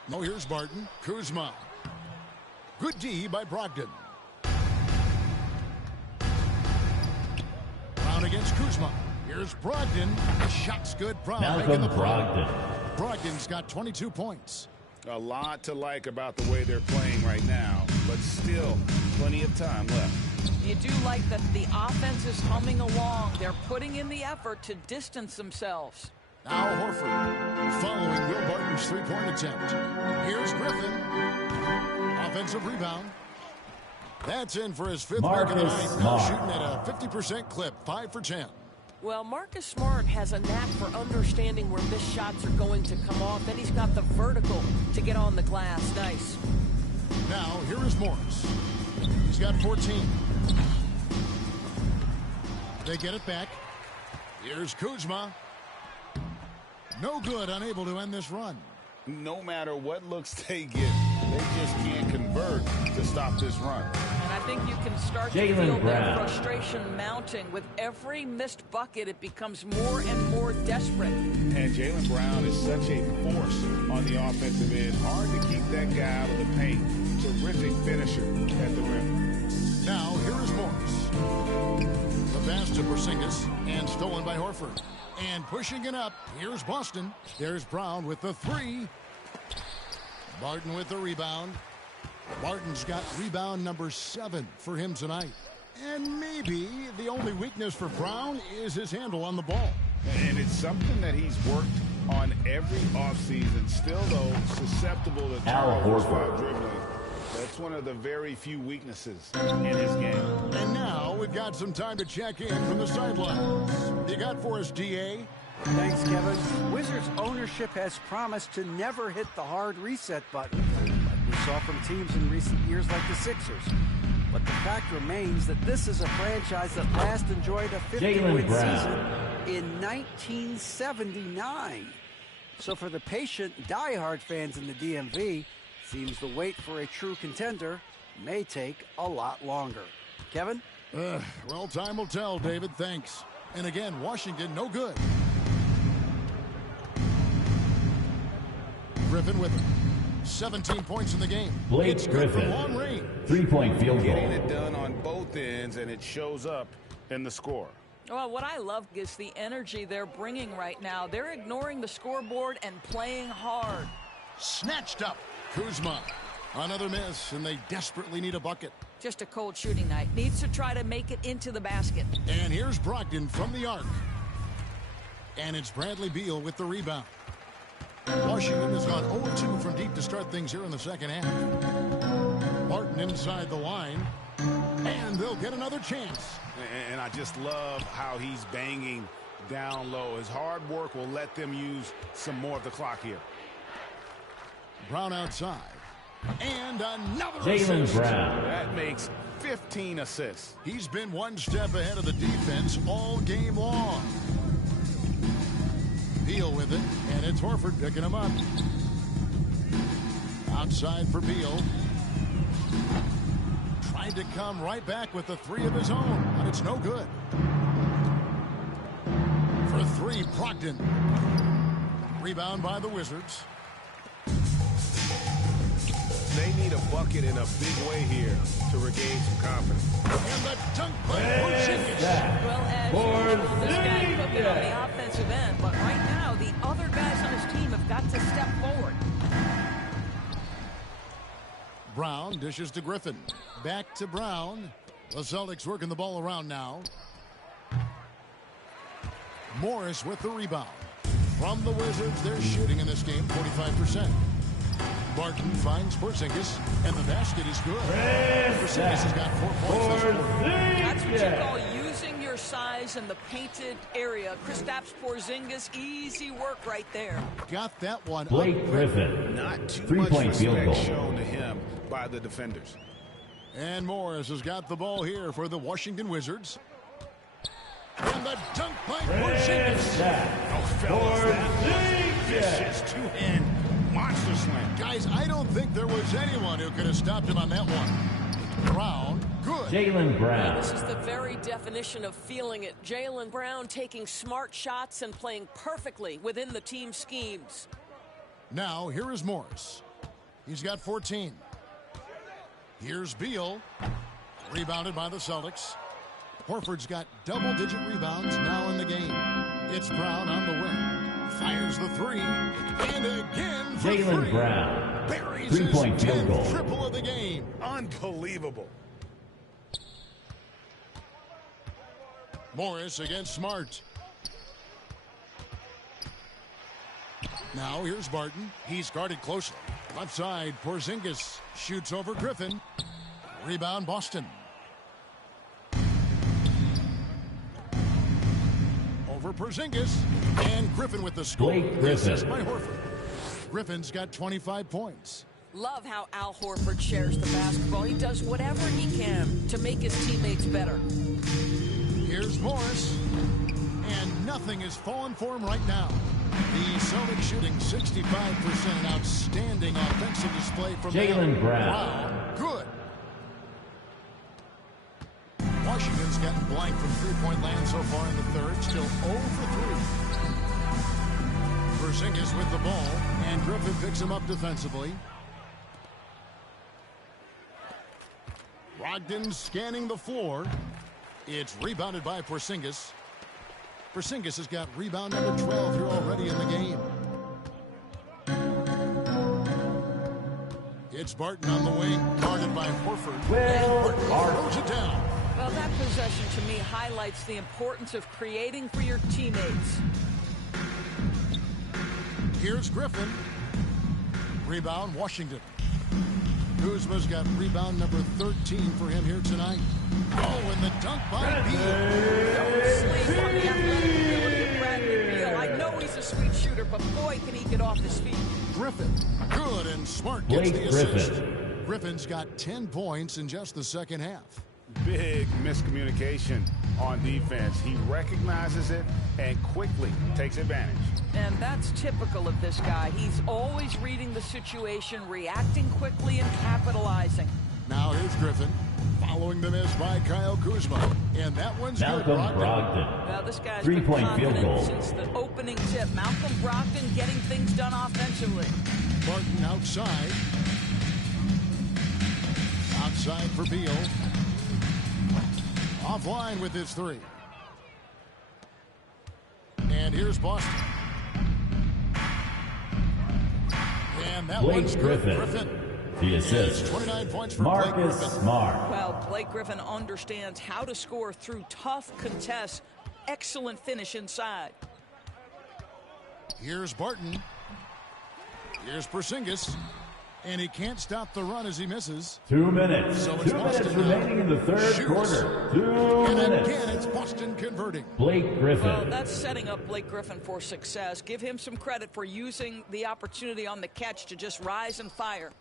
No, here's Barton. Kuzma. Good D by Brogdon. Brown against Kuzma. Here's Brogdon. The shot's good. Brown making the Malcolm play. Brogdon. Brogdon's got 22 points. A lot to like about the way they're playing right now, but still plenty of time left. You do like that the offense is humming along. They're putting in the effort to distance themselves. Now Horford following Will Barton's three-point attempt. Here's Griffin. Offensive rebound. That's in for his 5th break of the Marcus night. Now Smart. shooting at a 50% clip, 5 for 10. Well, Marcus Smart has a knack for understanding where missed shots are going to come off. Then he's got the vertical to get on the glass. Nice. Now, here is Morris. He's got 14. They get it back. Here's Kuzma. No good, unable to end this run. No matter what looks they get, they just can't convert to stop this run. And I think you can start to Jaylen feel Brown. that frustration mounting. With every missed bucket, it becomes more and more desperate. And Jaylen Brown is such a force on the offensive end. Hard to keep that guy out of the paint. Terrific finisher at the rim. Now, here is Morris. The pass to to Porzingis and stolen by Horford. And pushing it up, here's Boston. There's Brown with the three. Barton with the rebound. Barton's got rebound number 7 for him tonight. And maybe the only weakness for Brown is his handle on the ball. And it's something that he's worked on every offseason. Still, though, susceptible to turnovers while dribbling. That's one of the very few weaknesses in his game. And now we've got some time to check in from the sidelines. You got for us, DA? Thanks, Kevin. Wizards ownership has promised to never hit the hard reset button, like we saw from teams in recent years like the Sixers. But the fact remains that this is a franchise that last enjoyed a 50-win season in 1979. So for the patient, diehard fans in the DMV, seems the wait for a true contender may take a lot longer. Kevin? Well, time will tell, David. Thanks. And again, Washington, no good. Griffin with 17 points in the game. Blake Griffin, long range. 3-point field goal. Getting it done on both ends, and it shows up in the score. Well, what I love is the energy they're bringing right now. They're ignoring the scoreboard and playing hard. Snatched up. Kuzma. Another miss, and they desperately need a bucket. Just a cold shooting night. Needs to try to make it into the basket. And here's Brogdon from the arc. And it's Bradley Beal with the rebound. Washington has gone 0-2 from deep to start things here in the second half. Barton inside the line. And they'll get another chance. And I just love how he's banging down low. His hard work will let them use some more of the clock here. Brown outside. And another Jaylen assist. Brown. That makes 15 assists. He's been one step ahead of the defense all game long. Beal with it, and it's Horford picking him up. Outside for Beal. Tried to come right back with the three of his own, but it's no good. For three, Brogdon. Rebound by the Wizards. They need a bucket in a big way here to regain some confidence. And the dunk by Porzingis. Well, as usual, this guy cooking on the offensive end, but right now the other guys on his team have got to step forward. Brown dishes to Griffin. Back to Brown. The Celtics working the ball around now. Morris with the rebound. From the Wizards, they're shooting in this game 45%. Barton finds Porzingis, and the basket is good. Porzingis has got 4 points. That's what you call using your size in the painted area. Kristaps Porzingis, easy work right there. Got that one. Blake Griffin, Not too 3-point much field goal. respect shown to him by the defenders. And Morris has got the ball here for the Washington Wizards. And the dunk by Porzingis. Oh, fellas, that was a vicious two-hand monster slam. Guys, I don't think there was anyone who could have stopped him on that one. Brown, good. Jaylen Brown. This is the very definition of feeling it. Jaylen Brown taking smart shots and playing perfectly within the team schemes. Now, here is Morris. He's got 14. Here's Beal. Rebounded by the Celtics. Horford's got double-digit rebounds now in the game. It's Brown on the wing. Fires the three. And again for Jaylen three. Brown. Buries 3-point his field 10th goal. triple of the game. Unbelievable. Morris against Smart. Now here's Barton. He's guarded closely. Left side, Porzingis shoots over Griffin. Rebound, Boston. Over Porzingis. And Griffin with the score. Blake Griffin. Assist by Horford. Griffin's got 25 points. Love how Al Horford shares the basketball. He does whatever he can to make his teammates better. Here's Morris. And nothing is falling for him right now. The Celtics shooting 65%. An outstanding offensive display from Jaylen Brown. Wow, good. Washington's gotten blank from three-point land so far in the third. Still 0 for 3. Porzingis with the ball. And Griffin picks him up defensively. Brogdon scanning the floor. It's rebounded by Porzingis. Porzingis has got rebound number 12 here already in the game. It's Barton on the wing, guarded by Horford. Barton throws it down. Well, that possession to me highlights the importance of creating for your teammates. Here's Griffin. Rebound, Washington. Kuzma's got rebound number 13 for him here tonight. Oh, and the dunk by Beal. Don't sleep on the athletic ability of Bradley Beal. I know he's a sweet shooter, but boy, can he get off his feet. Griffin, good and smart, gets the assist. Griffin's got 10 points in just the second half. Big miscommunication on defense. He recognizes it and quickly takes advantage. And that's typical of this guy. He's always reading the situation, reacting quickly, and capitalizing. Now here's Griffin, following the miss by Kyle Kuzma. And that one's Malcolm good. Brogdon. Well, this guy's Three-point been field goal. confident since the opening tip. Malcolm Brogdon getting things done offensively. Barton outside. Outside for Beal. Offline with his three. And here's Boston. And that Blake one's good. Griffin. The assist. 29 points for Blake Marcus Griffin. Smart. Well, Blake Griffin understands how to score through tough contests. Excellent finish inside. Here's Barton. Here's Porzingis. And he can't stop the run as he misses. 2 minutes. So it's 2 minutes Boston remaining in the third Shoots. quarter. 2 And minutes. again, it's Boston converting. Blake Griffin. Well, that's setting up Blake Griffin for success. Give him some credit for using the opportunity on the catch to just rise and fire.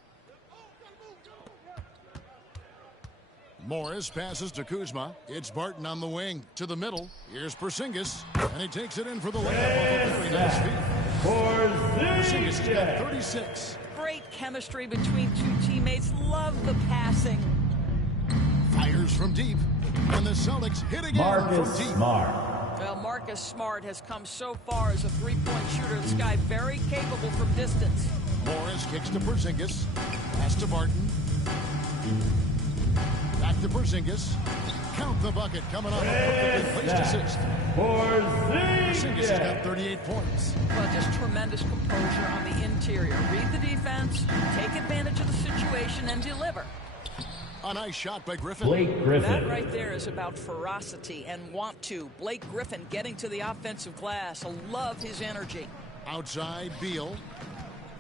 Morris passes to Kuzma. It's Barton on the wing to the middle. Here's Porzingis, and he takes it in for the layup off a very nice feed. Porzingis has got 36. Great chemistry between two teammates. Love the passing. Fires from deep, and the Celtics hit again Marcus from deep. Smart. Well, Marcus Smart has come so far as a three-point shooter. This guy very capable from distance. Morris kicks to Porzingis. Pass to Barton. Back to Porzingis. Count the bucket coming off a perfectly placed assist. Porzingis has got 38 points. Well, just tremendous composure on the interior. Read the defense, take advantage of the situation, and deliver. A nice shot by Griffin. Blake Griffin. That right there is about ferocity and want to. Blake Griffin getting to the offensive glass. I love his energy. Outside, Beal.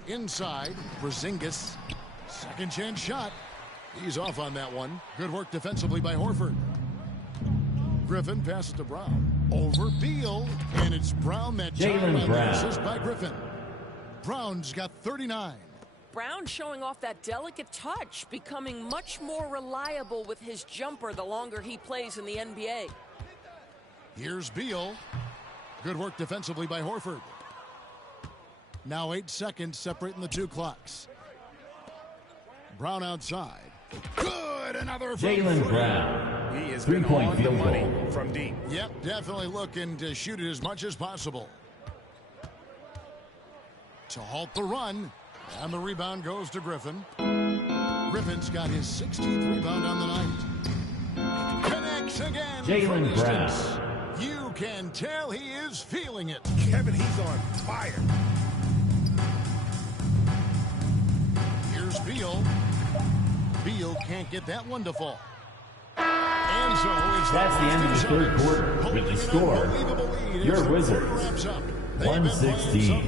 Inside, Porzingis. Second chance shot. He's off on that one. Good work defensively by Horford. Griffin passes to Brown. Over Beal. And it's Brown that time Jaylen on Brown. the assist by Griffin. Brown's got 39. Brown showing off that delicate touch, becoming much more reliable with his jumper the longer he plays in the NBA. Here's Beal. Good work defensively by Horford. Now 8 seconds separating the two clocks. Brown outside. Good, another from Jaylen three. Brown. He has been Three-point on the field money goal. from deep. Yep, definitely looking to shoot it as much as possible. To halt the run, and the rebound goes to Griffin. Griffin's got his 16th rebound on the night. Connects again. Jaylen from Brown. distance. You can tell he is feeling it. Kevin, he's on fire. Here's Beal. Beal can't get that one to fall. And so it's That's the end of the third quarter. With the score, your Wizards 116.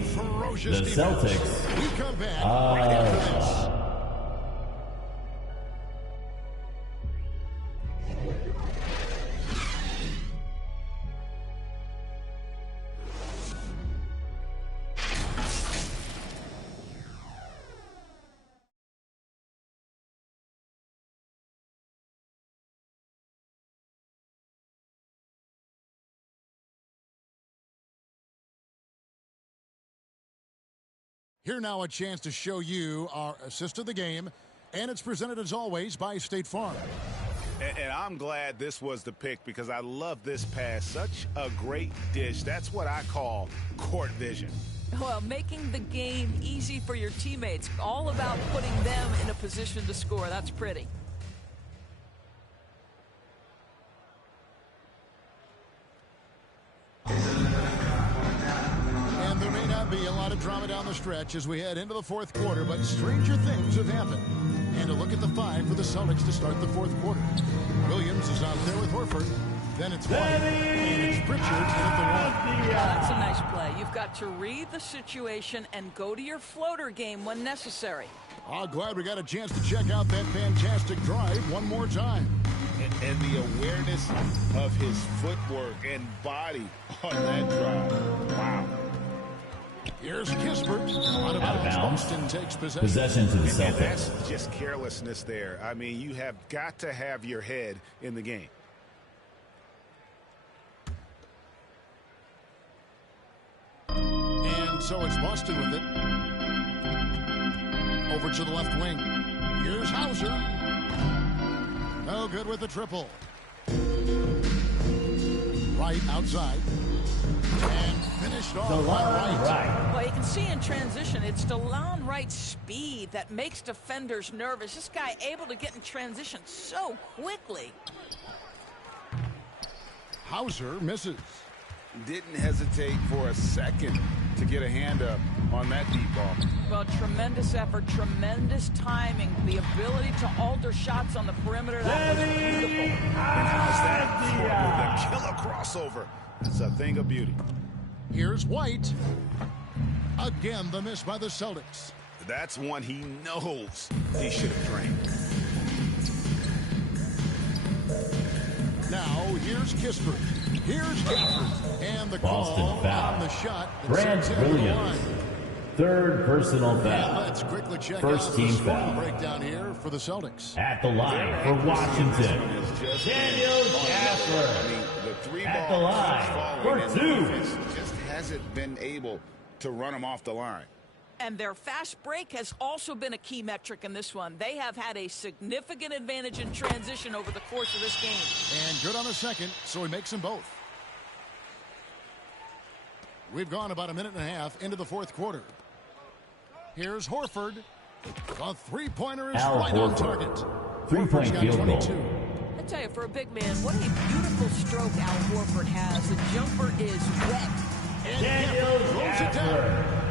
The Celtics We come back right after this. Here now a chance to show you our assist of the game, and it's presented as always by State Farm. And I'm glad this was the pick because I love this pass. Such a great dish. That's what I call court vision. Well, making the game easy for your teammates. All about putting them in a position to score. That's pretty. be a lot of drama down the stretch as we head into the fourth quarter, but stranger things have happened. And a look at the five for the Celtics to start the fourth quarter. Williams is out there with Horford. Then it's White, and it's Pritchard at the one. That's a nice play. You've got to read the situation and go to your floater game when necessary. Oh, glad we got a chance to check out that fantastic drive one more time. And the awareness of his footwork and body on that drive. Wow. Here's Kispert. Out of bounds. Boston takes possession. Possession to the Celtics. And that's just carelessness there. I mean, you have got to have your head in the game. And so it's Boston with it. Over to the left wing. Here's Hauser. No good with the triple. Right outside. And finished off by Wright. Well, you can see in transition, it's DeLon Wright's speed that makes defenders nervous. This guy able to get in transition so quickly. Hauser misses. Didn't hesitate for a second to get a hand up on that deep ball. Well, tremendous effort, tremendous timing, the ability to alter shots on the perimeter. That was beautiful. And how's that? The killer crossover. It's a thing of beauty. Here's White. Again, the miss by the Celtics. That's one he knows he should have drained. Now, here's Kispert. Here's Gafford. And the Boston call foul. on the shot. Grant Williams. Third personal foul. Let's quickly check First out team the scoring foul. breakdown here for the Celtics. At the line for Washington, Daniel Gafford. I mean, the three At ball the line keeps falling, for and two. the defense just hasn't been able to run him off the line. And their fast break has also been a key metric in this one. They have had a significant advantage in transition over the course of this game. And good on the second, so he makes them both. We've gone about a minute and a half into the fourth quarter. Here's Horford. The three-pointer is Al right on Horford. target. Three-point Horford's field got goal. 22. I tell you, for a big man, what a beautiful stroke Al Horford has. The jumper is wet. And Daniel Gafford rolls it down. Gafford.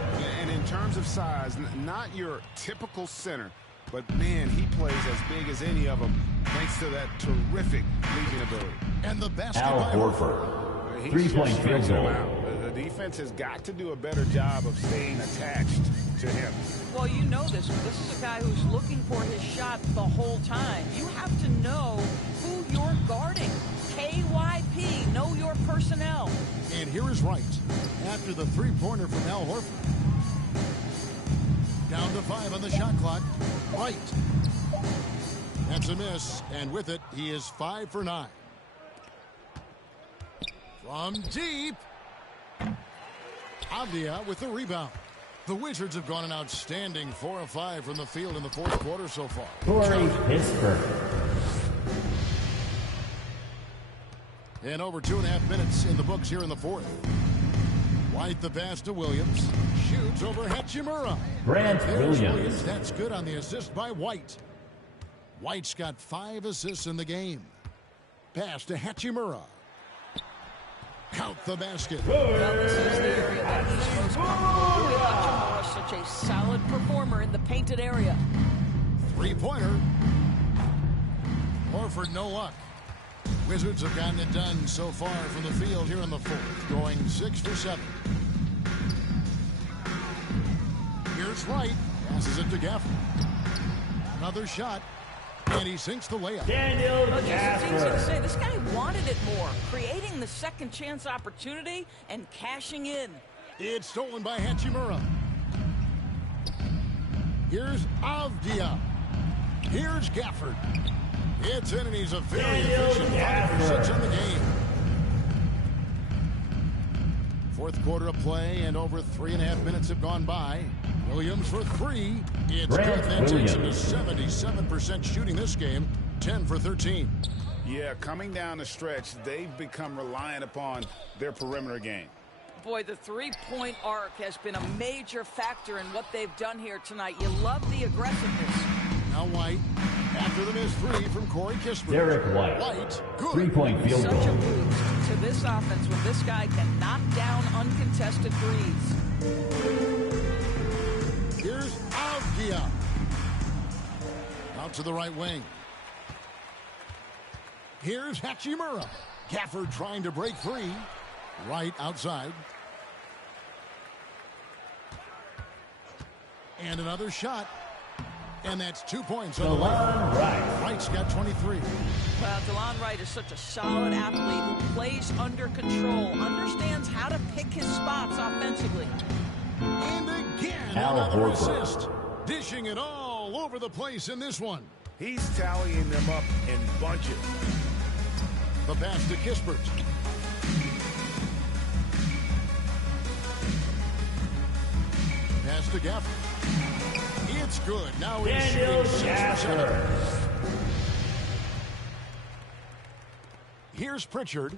And in terms of size, not your typical center, but man, he plays as big as any of them thanks to that terrific leaping ability. And the basket Al by Horford. He's Three-point just field stretching goal. him out. The defense has got to do a better job of staying attached to him. Well, you know this. This is a guy who's looking for his shot the whole time. You have to know who you're guarding. KYP, know your personnel. And here is Wright. After the three-pointer from Al Horford. Down to 5 on the shot clock. Wright. That's a miss. And with it, he is 5 for 9. From deep. Avdia with the rebound. The Wizards have gone an outstanding 4 of 5 from the field in the fourth quarter so far. Corey Kispert. And over 2.5 minutes in the books here in the fourth. White the pass to Williams. Shoots over Hachimura. Grant There's Williams. That's good on the assist by White. White's got 5 assists in the game. Pass to Hachimura. Count the basket. Well, this is the area that he's most comfortable with. Hachimura is such a solid performer in the painted area. Three-pointer. Horford, no luck. Wizards have gotten it done so far from the field here in the fourth, going 6 for 7. Here's Wright. Passes it to Gafford. Another shot. And he sinks the layup. Daniel Well, just it's easy to Gafford. say. This guy wanted it more, creating the second chance opportunity and cashing in. It's stolen by Hachimura. Here's Avdia. Here's Gafford. It's in, and he's a very Daniel efficient 5 for 6 Gafford. in the game. Fourth quarter of play, and over 3.5 minutes have gone by. Williams for 3. It's Grant good. That takes him to Williams. 77% shooting this game. 10 for 13. Yeah, coming down the stretch, they've become reliant upon their perimeter game. Boy, the three-point arc has been a major factor in what they've done here tonight. You love the aggressiveness. Now White, after the missed 3 from Corey Kispert. Derek White. White, good. Three-point field Such goal. a boost to this offense when this guy can knock down uncontested threes. Here's Avdia. Out to the right wing. Here's Hachimura. Gafford trying to break free. Right outside. And another shot. And that's 2 points. DeLon Wright. Wright's got 23. Well, DeLon Wright is such a solid athlete who plays under control, understands how to pick his spots offensively. And again, another assist. Dishing it all over the place in this one. He's tallying them up in bunches. The pass to Kispert. Pass to Gafford. It's good. Now Daniel Gafford. Here's Pritchard.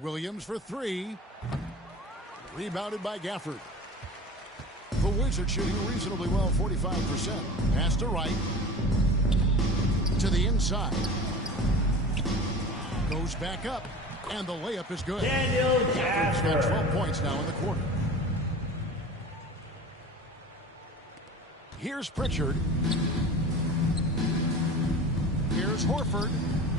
Williams for three. Rebounded by Gafford. The Wizards shooting reasonably well, 45%. Pass to Wright. To the inside. Goes back up. And the layup is good. Daniel Gafford's got 12 points now in the quarter. Here's Pritchard. Here's Horford.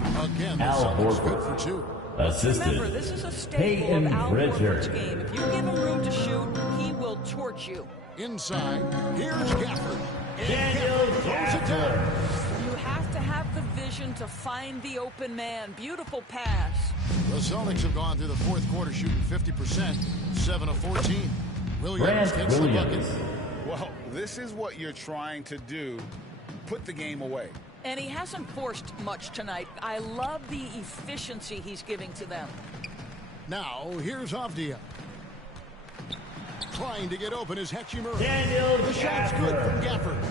Again, the Celtics good for two. Assisted. Remember, this is a staple of Al Horford's game. If you give him room to shoot, he will torch you. Inside, here's Gafford. Daniel Gafford. You have to have the vision to find the open man. Beautiful pass. The Celtics have gone through the fourth quarter shooting 50%, 7 of 14. Williams gets the bucket. Well, this is what you're trying to do. Put the game away. And he hasn't forced much tonight. I love the efficiency he's giving to them. Now, here's Avdia. Trying to get open is Hachimura. Daniel The shot's good from Gafford.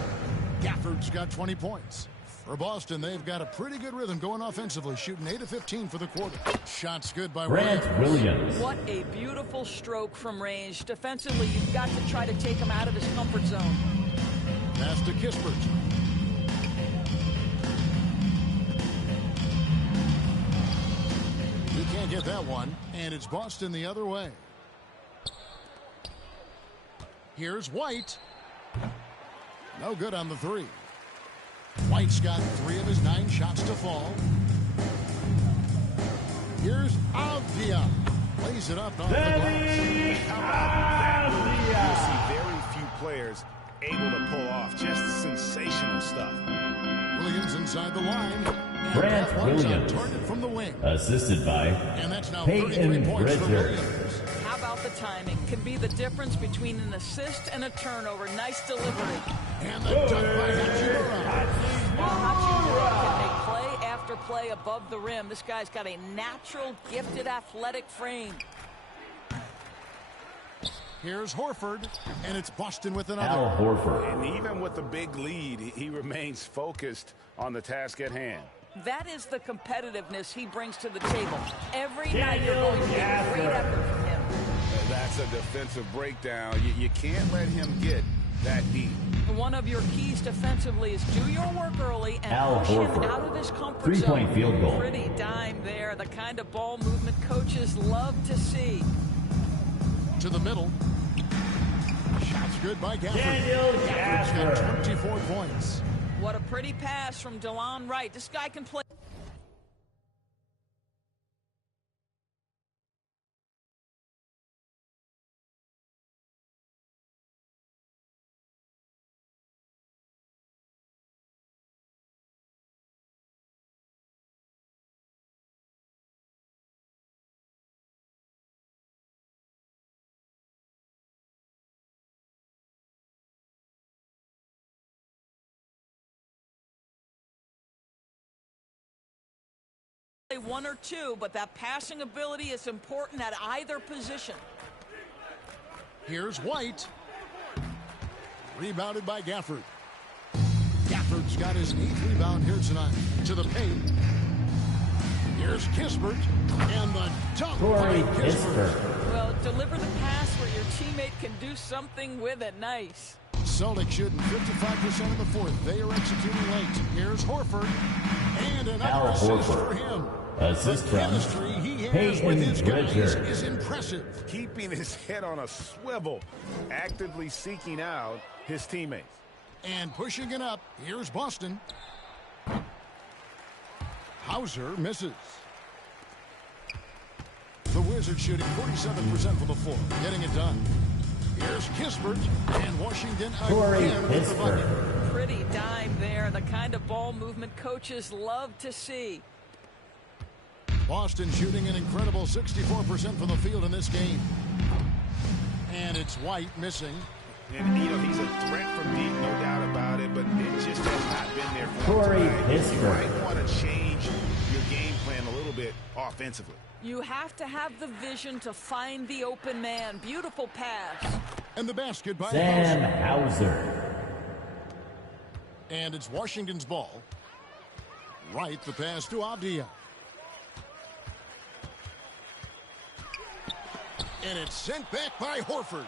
Gafford. Gafford's got 20 points. For Boston, they've got a pretty good rhythm going offensively, shooting 8 of 15 for the quarter. Shot's good by Williams. What a beautiful stroke from range. Defensively, you've got to try to take him out of his comfort zone. Pass to Kispert. He can't get that one, and it's Boston the other way. Here's White. No good on the three. White's got 3 of his 9 shots to fall. Here's Avdia. Lays it up off the glass. How about that? You'll see very few players able to pull off just sensational stuff. Williams inside the line. Grant Williams. Target from the wing. Assisted by and that's now Peyton 33 points for Pritchard. Williams. How about the timing? Can be the difference between an assist and a turnover. Nice delivery. And the dunk by Hachimura. Hachimura can make play after play above the rim. This guy's got a natural, gifted, athletic frame. Here's Horford, and it's Boston with another. Al Horford. And even with the big lead, he remains focused on the task at hand. That is the competitiveness he brings to the table. Every night you're going to get great effort from him. That's a defensive breakdown. You can't let him get that deep. One of your keys defensively is do your work early and Al push Horford. him out of his comfort 3-point zone. field goal. Pretty dime there. The kind of ball movement coaches love to see. To the middle. Shot's good by Gafford. Daniel Gafford's got Gafford. 24 points. What a pretty pass from DeLon Wright. This guy can play. One or two, but that passing ability is important at either position. Here's White. Rebounded by Gafford. Gafford's got his 8th rebound here tonight. To the paint. Here's Kispert. And the dunk Corey by Kispert. Kispert. Well, deliver the pass where your teammate can do something with it. Nice. Celtics shooting 55% in the fourth. They are executing late. Here's Horford. And another assist for him. Assist the from chemistry he has with his guys Pritchard. is impressive. Keeping his head on a swivel, actively seeking out his teammates. And pushing it up, here's Boston. Hauser misses. The Wizards shooting 47% from the floor, getting it done. Here's Kispert, and Washington again with the bucket. Pretty dime there, the kind of ball movement coaches love to see. Boston shooting an incredible 64% from the field in this game. And it's White missing. And, you know, he's a threat from deep, no doubt about it, but it just has not been there for him. You might want to change your game plan a little bit offensively. You have to have the vision to find the open man. Beautiful pass. And the basket by Sam Hauser. And it's Washington's ball. Right, the pass to Avdia. And it's sent back by Horford.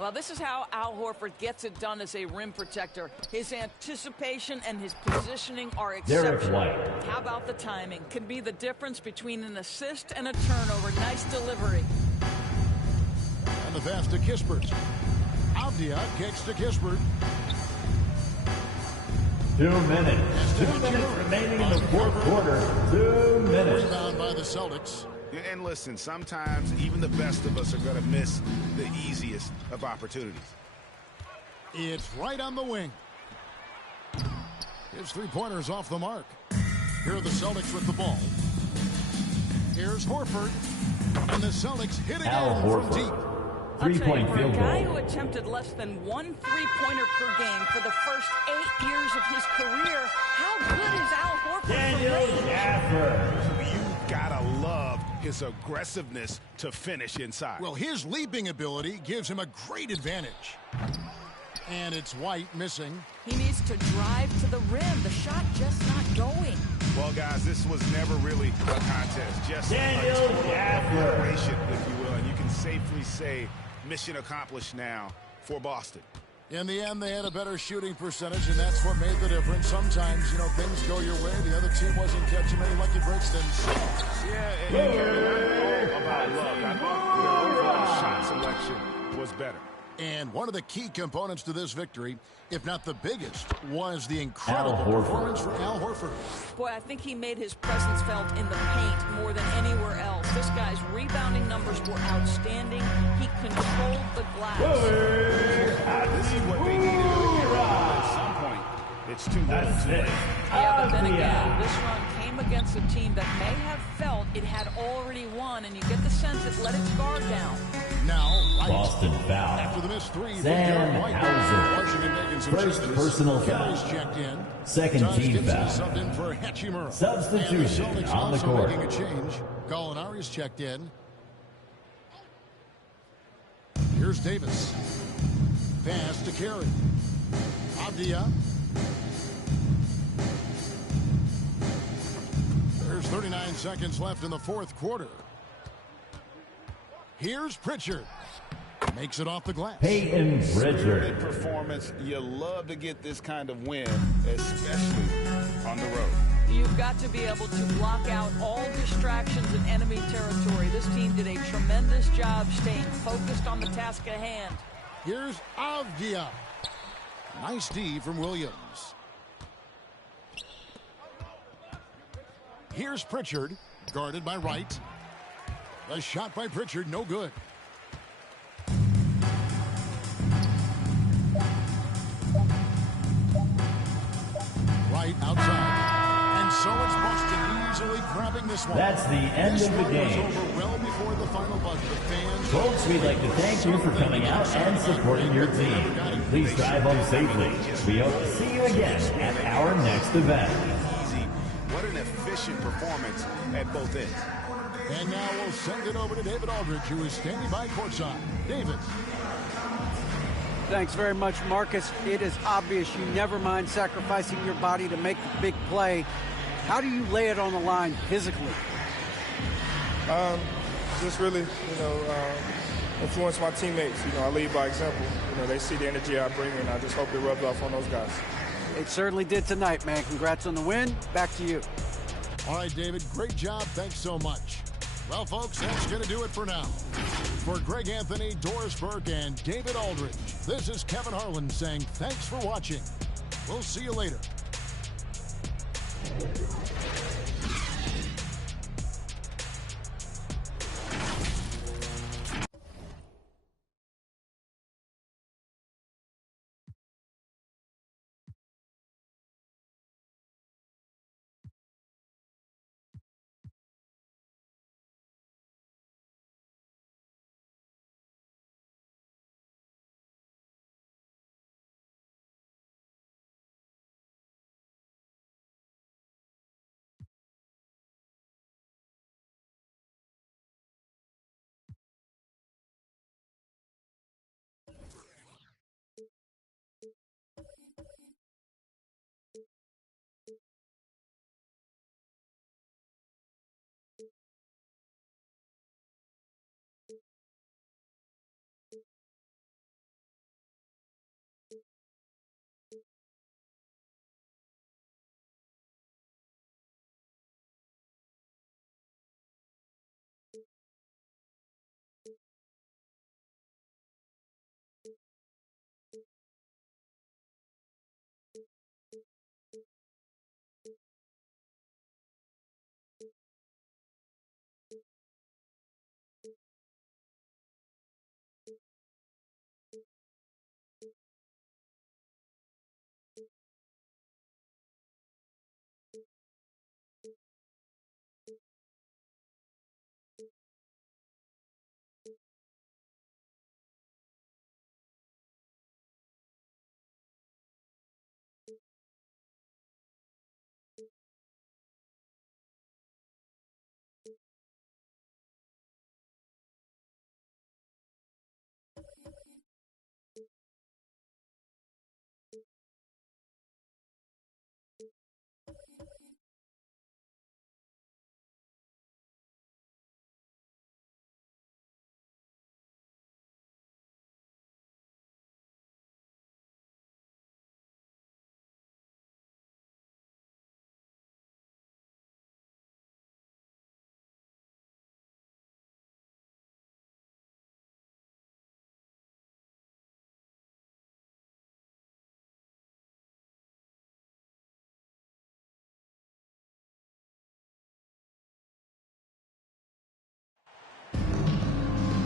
Well, this is how Al Horford gets it done as a rim protector. His anticipation and his positioning are exceptional. How about the timing? Can be the difference between an assist and a turnover. Nice delivery. And the pass to Kispert. Avdia kicks to Kispert. 2 minutes. 2 minutes remaining in the fourth quarter. 2 minutes. Rebound by the Celtics. And listen, sometimes even the best of us are going to miss the easiest of opportunities. It's right on the wing. His three-pointers off the mark. Here are the Celtics with the ball. Here's Horford. And the Celtics hit again from deep. Three-point field goal. For a guy goal. who attempted less than one three-pointer per game for the first 8 years of his career, how good is Al Horford? Daniel Gafford. You gotta love his aggressiveness to finish inside. Well, his leaping ability gives him a great advantage. And it's White missing. He needs to drive to the rim. The shot just not going. Well, guys, this was never really a contest. Just Daniel a total Gafford. operation, if you will. And you can safely say mission accomplished now for Boston. In the end, they had a better shooting percentage, and that's what made the difference. Sometimes, you know, things go your way. The other team wasn't catching many lucky breaks themselves. Yeah, and all about luck. I thought their overall shot selection was better. And one of the key components to this victory, if not the biggest, was the incredible performance from Al Horford. Boy, I think he made his presence felt in the paint more than anywhere else. This guy's rebounding numbers were outstanding. He controlled the glass. This is what they needed to do. At some point, it's too late. Yeah, but then again, this run came against a team that may have felt it had already won, and you get the sense it let its guard down. Now, Boston foul. after the missed three, Sam White. Hauser. Washington making some First changes. personal Carey's foul. checked in. Second Taj team Gibson foul. subbed in for Hachimura. Substitution And the Celtics on the also court. making a change. Gallinari's checked in. Here's Davis. Pass to Carey. Avdia. There's 39 seconds left in the fourth quarter. Here's Pritchard. Makes it off the glass. Peyton Spirited Pritchard. performance. You love to get this kind of win, especially on the road. You've got to be able to block out all distractions in enemy territory. This team did a tremendous job staying focused on the task at hand. Here's Avdia. Nice D from Williams. Here's Pritchard, guarded by Wright. The shot by Pritchard, no good. Wright outside. And so it's Boston easily grabbing this one. That's the end This of the one game. was over well before the final buzzer. The fans... Folks, we'd like to thank you for coming out and supporting your team. Please drive home safely. We hope to see you again at our next event. Easy. What an efficient performance at both ends. And now we'll send it over to David Aldridge, who is standing by courtside. David. Thanks very much, Marcus. It is obvious you never mind sacrificing your body to make the big play. How do you lay it on the line physically? Just really, influence my teammates. You know, I lead by example. You know, they see the energy I bring, and I just hope it rubs off on those guys. It certainly did tonight, man. Congrats on the win. Back to you. All right, David, great job. Thanks so much. Well, folks, that's going to do it for now. For Greg Anthony, Doris Burke, and David Aldridge, this is Kevin Harlan saying thanks for watching. We'll see you later.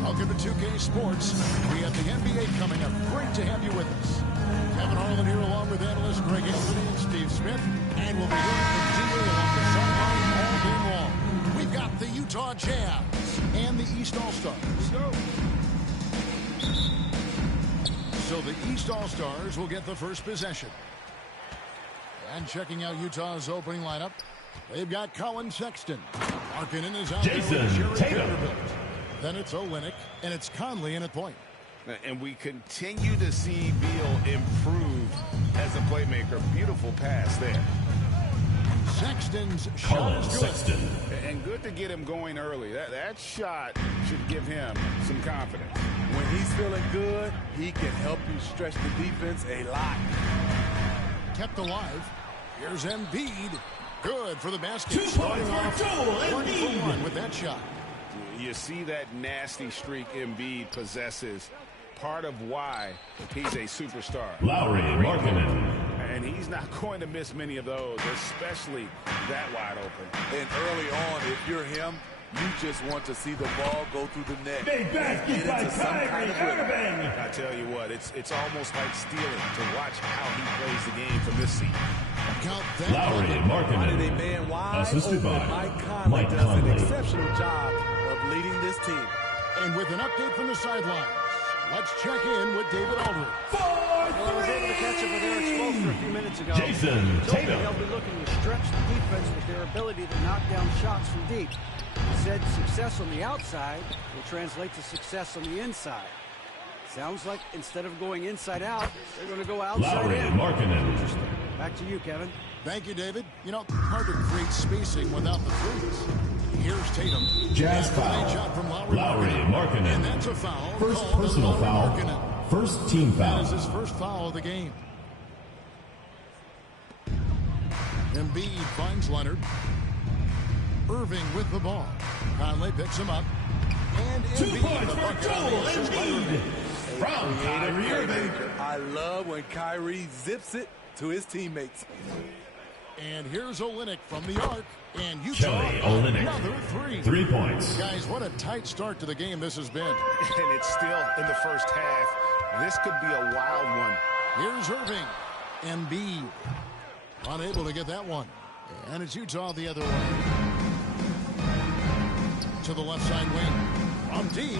Welcome to 2K Sports. We have the NBA coming up. Great to have you with us. Kevin Harlan here along with analysts Greg Anthony and Steve Smith. And we'll be hearing from DA along the sideline all game long. We've got the Utah Jazz and the East All-Stars. So the East All-Stars will get the first possession. And checking out Utah's opening lineup, they've got Colin Sexton. Markkanen is out Jason there with Jared Tatum. Vanderbilt. Then it's Olynyk, and it's Conley in at point. And we continue to see Beal improve as a playmaker. Beautiful pass there. Sexton's shot is good. Sexton. And good to get him going early. That shot should give him some confidence. When he's feeling good, he can help you stretch the defense a lot. Kept alive. Here's Embiid. Good for the basket. 2 points for Joel Embiid. 1 with that shot. You see that nasty streak Embiid possesses. Part of why he's a superstar. Lowry Markkanen. And he's not going to miss many of those, especially that wide open. And early on, if you're him, you just want to see the ball go through the net. Big basket by Kyrie Irving. I tell you what, it's almost like stealing to watch how he plays the game from this seat. Lowry Wanted a Markkanen. man wide Assisted open. by Mike Conley Mike does Conley. an exceptional job of leading this team. And with an update from the sidelines, let's check in with David Aldridge. Well, I was able to catch up with Eric Spoelstra a few minutes ago. Jason Told me Tatum. they'll be looking to stretch the defense with their ability to knock down shots from deep. He said success on the outside will translate to success on the inside. Sounds like instead of going inside out, they're going to go outside Lowry in. Markkanen. Back to you, Kevin. Thank you, David. You know, hard to create spacing without the threes. Here's Tatum. Jazz foul. Lowry Markkanen. And that's a foul. First personal foul. First team foul. That is his first foul of the game. Embiid finds Leonard. Irving with the ball. Conley picks him up. And 2 Embiid, points for Joel Embiid. From Kyrie Irving. I love when Kyrie zips it to his teammates. And here's Olynyk from the arc. And Kelly Utah, Olynyk. another 3. 3 points. Guys, what a tight start to the game this has been. And it's still in the first half. This could be a wild one. Here's Irving. Embiid unable to get that one. And it's Utah the other way. To the left side wing. From deep.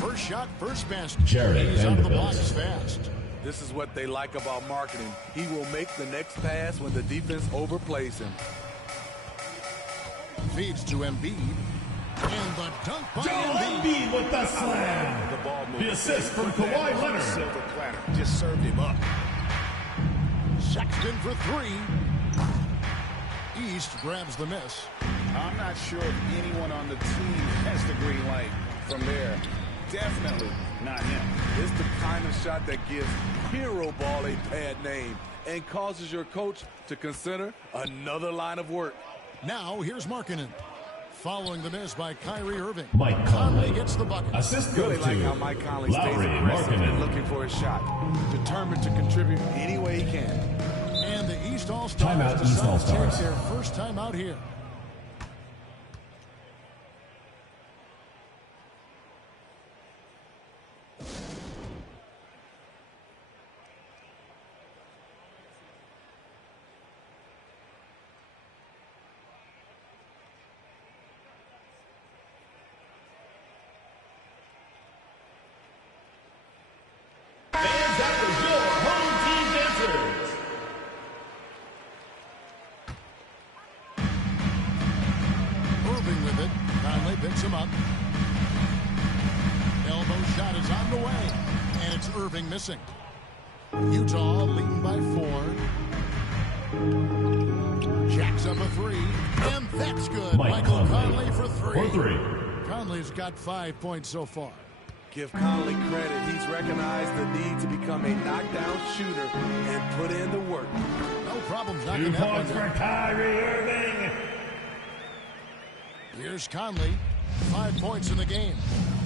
First shot, first basket. Jared He's out of the Vanderbilt. box fast. This is what they like about marketing. He will make the next pass when the defense overplays him. Feeds to Embiid. And the dunk by Joel Embiid with the slam. The ball moved. The assist from Kawhi Leonard. Silver platter just served him up. Sexton for 3. East grabs the miss. I'm not sure if anyone on the team has the green light from there. Definitely not him. It's the kind of shot that gives hero ball a bad name and causes your coach to consider another line of work. Now here's Markkanen. Following the miss by Kyrie Irving. Mike Conley gets the bucket. Assist Really goes to like how Mike Conley stays Lowry aggressive and Markkanen. looking for a shot. Determined to contribute any way he can. And the East All-Stars Timeout, East decide to All-Stars. take their first time out here. Fans after your home team dancers. Irving with it. Conley picks him up. Elbow shot is on the way. And it's Irving missing. Utah leading by 4. Jacks up a 3. And that's good. Mike Michael Conley for 3. For 3. Conley's got 5 points so far. Give Conley credit. He's recognized the need to become a knockdown shooter and put in the work. No problems knocking 2 that one points for down. Kyrie Irving. Here's Conley. 5 points in the game.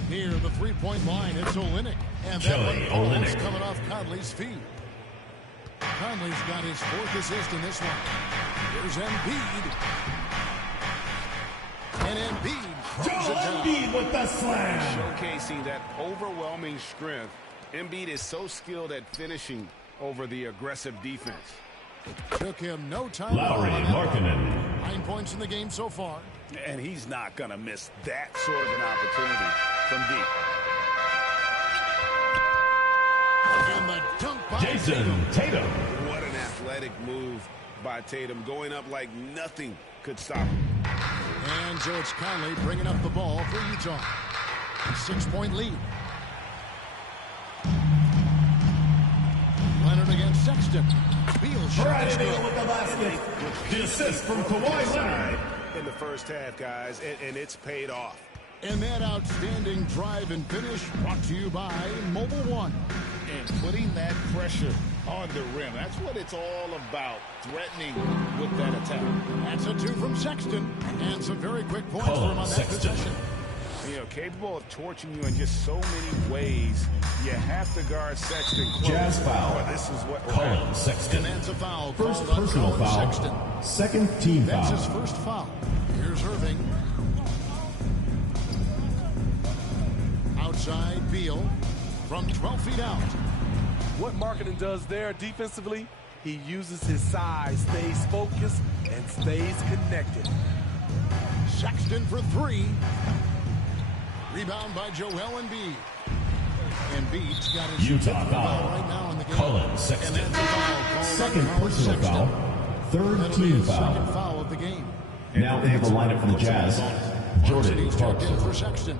Near the 3-point line, it's Olynyk. And that Kelly one almost Olynyk. coming off Conley's feet. Conley's got his 4th assist in this one. Here's Embiid. And Embiid throws it Joel down. Embiid with the slam. Showcasing that overwhelming strength. Embiid is so skilled at finishing over the aggressive defense. Took him no time. Lowry on that one. Markkanen. 9 points in the game so far. And he's not going to miss that sort of an opportunity from deep. And the dunk by Jason Tatum. What an athletic move by Tatum, going up like nothing could stop him. And so it's Conley bringing up the ball for Utah. 6-point lead. Leonard against Sexton. Beal shot is Friday good. with the basket. The assist from Kawhi Leonard. In the first half, guys, and it's paid off. And that outstanding drive and finish brought to you by Mobile One. And putting that pressure on the rim. That's what it's all about, threatening with that attack. That's a 2 from Sexton. And some very quick points for him on that Sexton. possession. You know, capable of torching you in just so many ways. You have to guard Sexton close. Jazz foul. But this is what Colin Sexton. And that's a foul. First called on personal Colin foul. Sexton. Second team That's foul. his first foul. Here's Irving. Outside Beal from 12 feet out. What Markkanen does there defensively, he uses his size, stays focused, and stays connected. Sexton for 3. Rebound by Joel Embiid. Embiid's got his Utah fifth foul. foul right now in the game. Colin Sexton. And that's a foul called Second on Colin personal Sexton. foul. Third That'll be team his second foul. foul of the game. Now into the lineup for the Jazz. Jordan He's checked in Clarkson. for Sexton.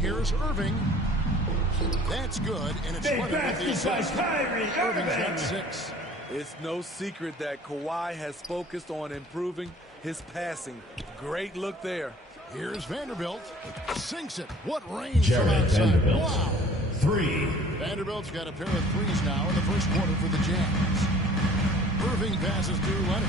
Here's Irving. That's good, and it's Big Leonard with the basket by assist. Kyrie Irving's got Irving. 6. It's no secret that Kawhi has focused on improving his passing. Great look there. Here's Vanderbilt. Sinks it. What range from Jarred outside. Vanderbilt. Wow. 3. Vanderbilt's got a pair of threes now in the first quarter for the Jazz. Irving passes to Leonard.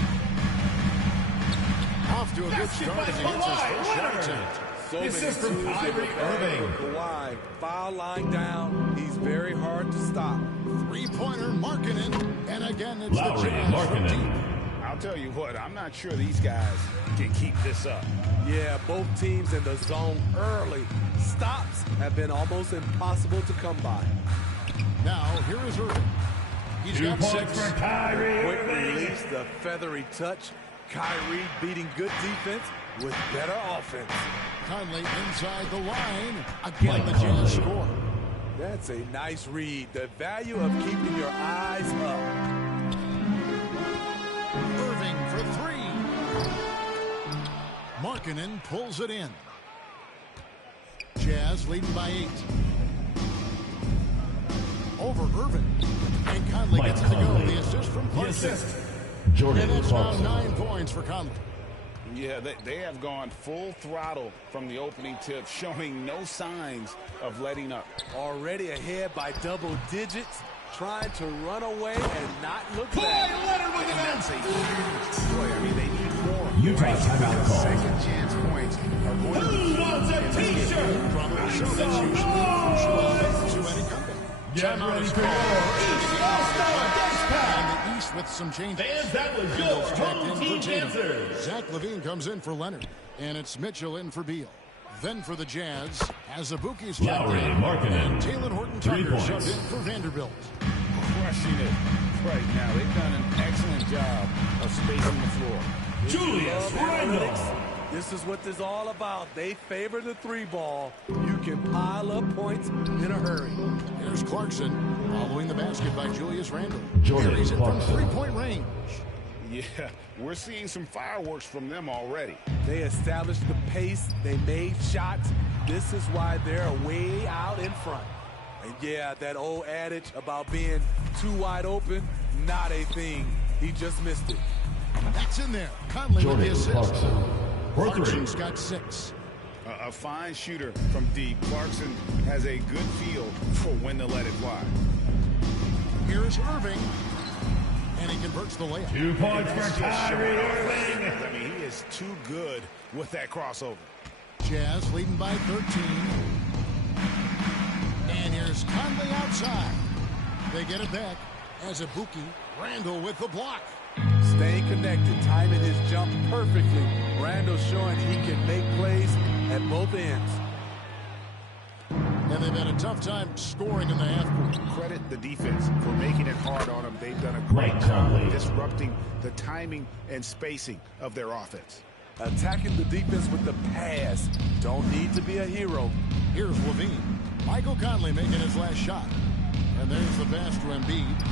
Off to a good start as he hits his first shot attempt. So many Assist from tools in the Kyrie bag Irving. for Kawhi. Foul line down. He's very hard to stop. Three-pointer Markkanen. And again, it's Lowry the Jazz from Markkanen. deep. I'll tell you what, I'm not sure these guys can keep this up. Yeah, both teams in the zone early. Stops have been almost impossible to come by. Now, here is Irving. He's 2 got points 6. for Kyrie Quick Irving. release, the feathery touch. Kyrie beating good defense with better offense. Conley inside the line. Again, Mike the Jazz Conley. score. That's a nice read. The value of keeping your eyes up. Irving for 3. Markkanen pulls it in. Jazz leading by 8. Over Irving. And Conley Mike gets it to go. Conley. The assist from The Clarkson. assist. And Jordan that's now Clarkson. 9 points for Conley. Yeah, they have gone full throttle from the opening tip, showing no signs of letting up. Already ahead by double digits, trying to run away and not look back. And that's a huge play. I mean, they need more. Utah right? timeout Because call. second chance points are going to be Who wants a t-shirt? Probably so. That's usually a crucial element to any company. Get ready for your East All-Star Dice Pack. And the East with some changes. Fans, that was your Randall's checked home in team for Tatum. answers. Zach LaVine comes in for Leonard. And it's Mitchell in for Beal. Then for the Jazz, Azubuike's checked Lowry in. Markkanen. And Taylor Horton 3 Tucker points. subbed in for Vanderbilt. crushing it right now. They've done an excellent job of spacing the floor. Julius Randle. This is what this is all about. They favor the 3 ball. You can pile up points in a hurry. Here's Clarkson following the basket by Julius Randle. Jordan Carries it from Clarkson. 3-point range. Yeah, we're seeing some fireworks from them already. They established the pace. They made shots. This is why they're way out in front. And yeah, that old adage about being too wide open, not a thing. He just missed it. That's in there. Conley with the Jordan assist. Clarkson. For 3. Clarkson's got 6. A fine shooter from deep. Clarkson has a good feel for when to let it fly. Here's Irving. And he converts the layup. 2 points for Kyrie Irving. I mean, he is too good with that crossover. Jazz leading by 13. And here's Conley outside. They get it back. Azubuike. Randle with the block. Staying connected, timing his jump perfectly. Randle showing he can make plays at both ends. And they've had a tough time scoring in the half court. Credit the defense for making it hard on them. They've done a great Mike job Conley. disrupting the timing and spacing of their offense. Attacking the defense with the pass. Don't need to be a hero. Here's Levine. Michael Conley making his last shot. And there's the pass to Embiid.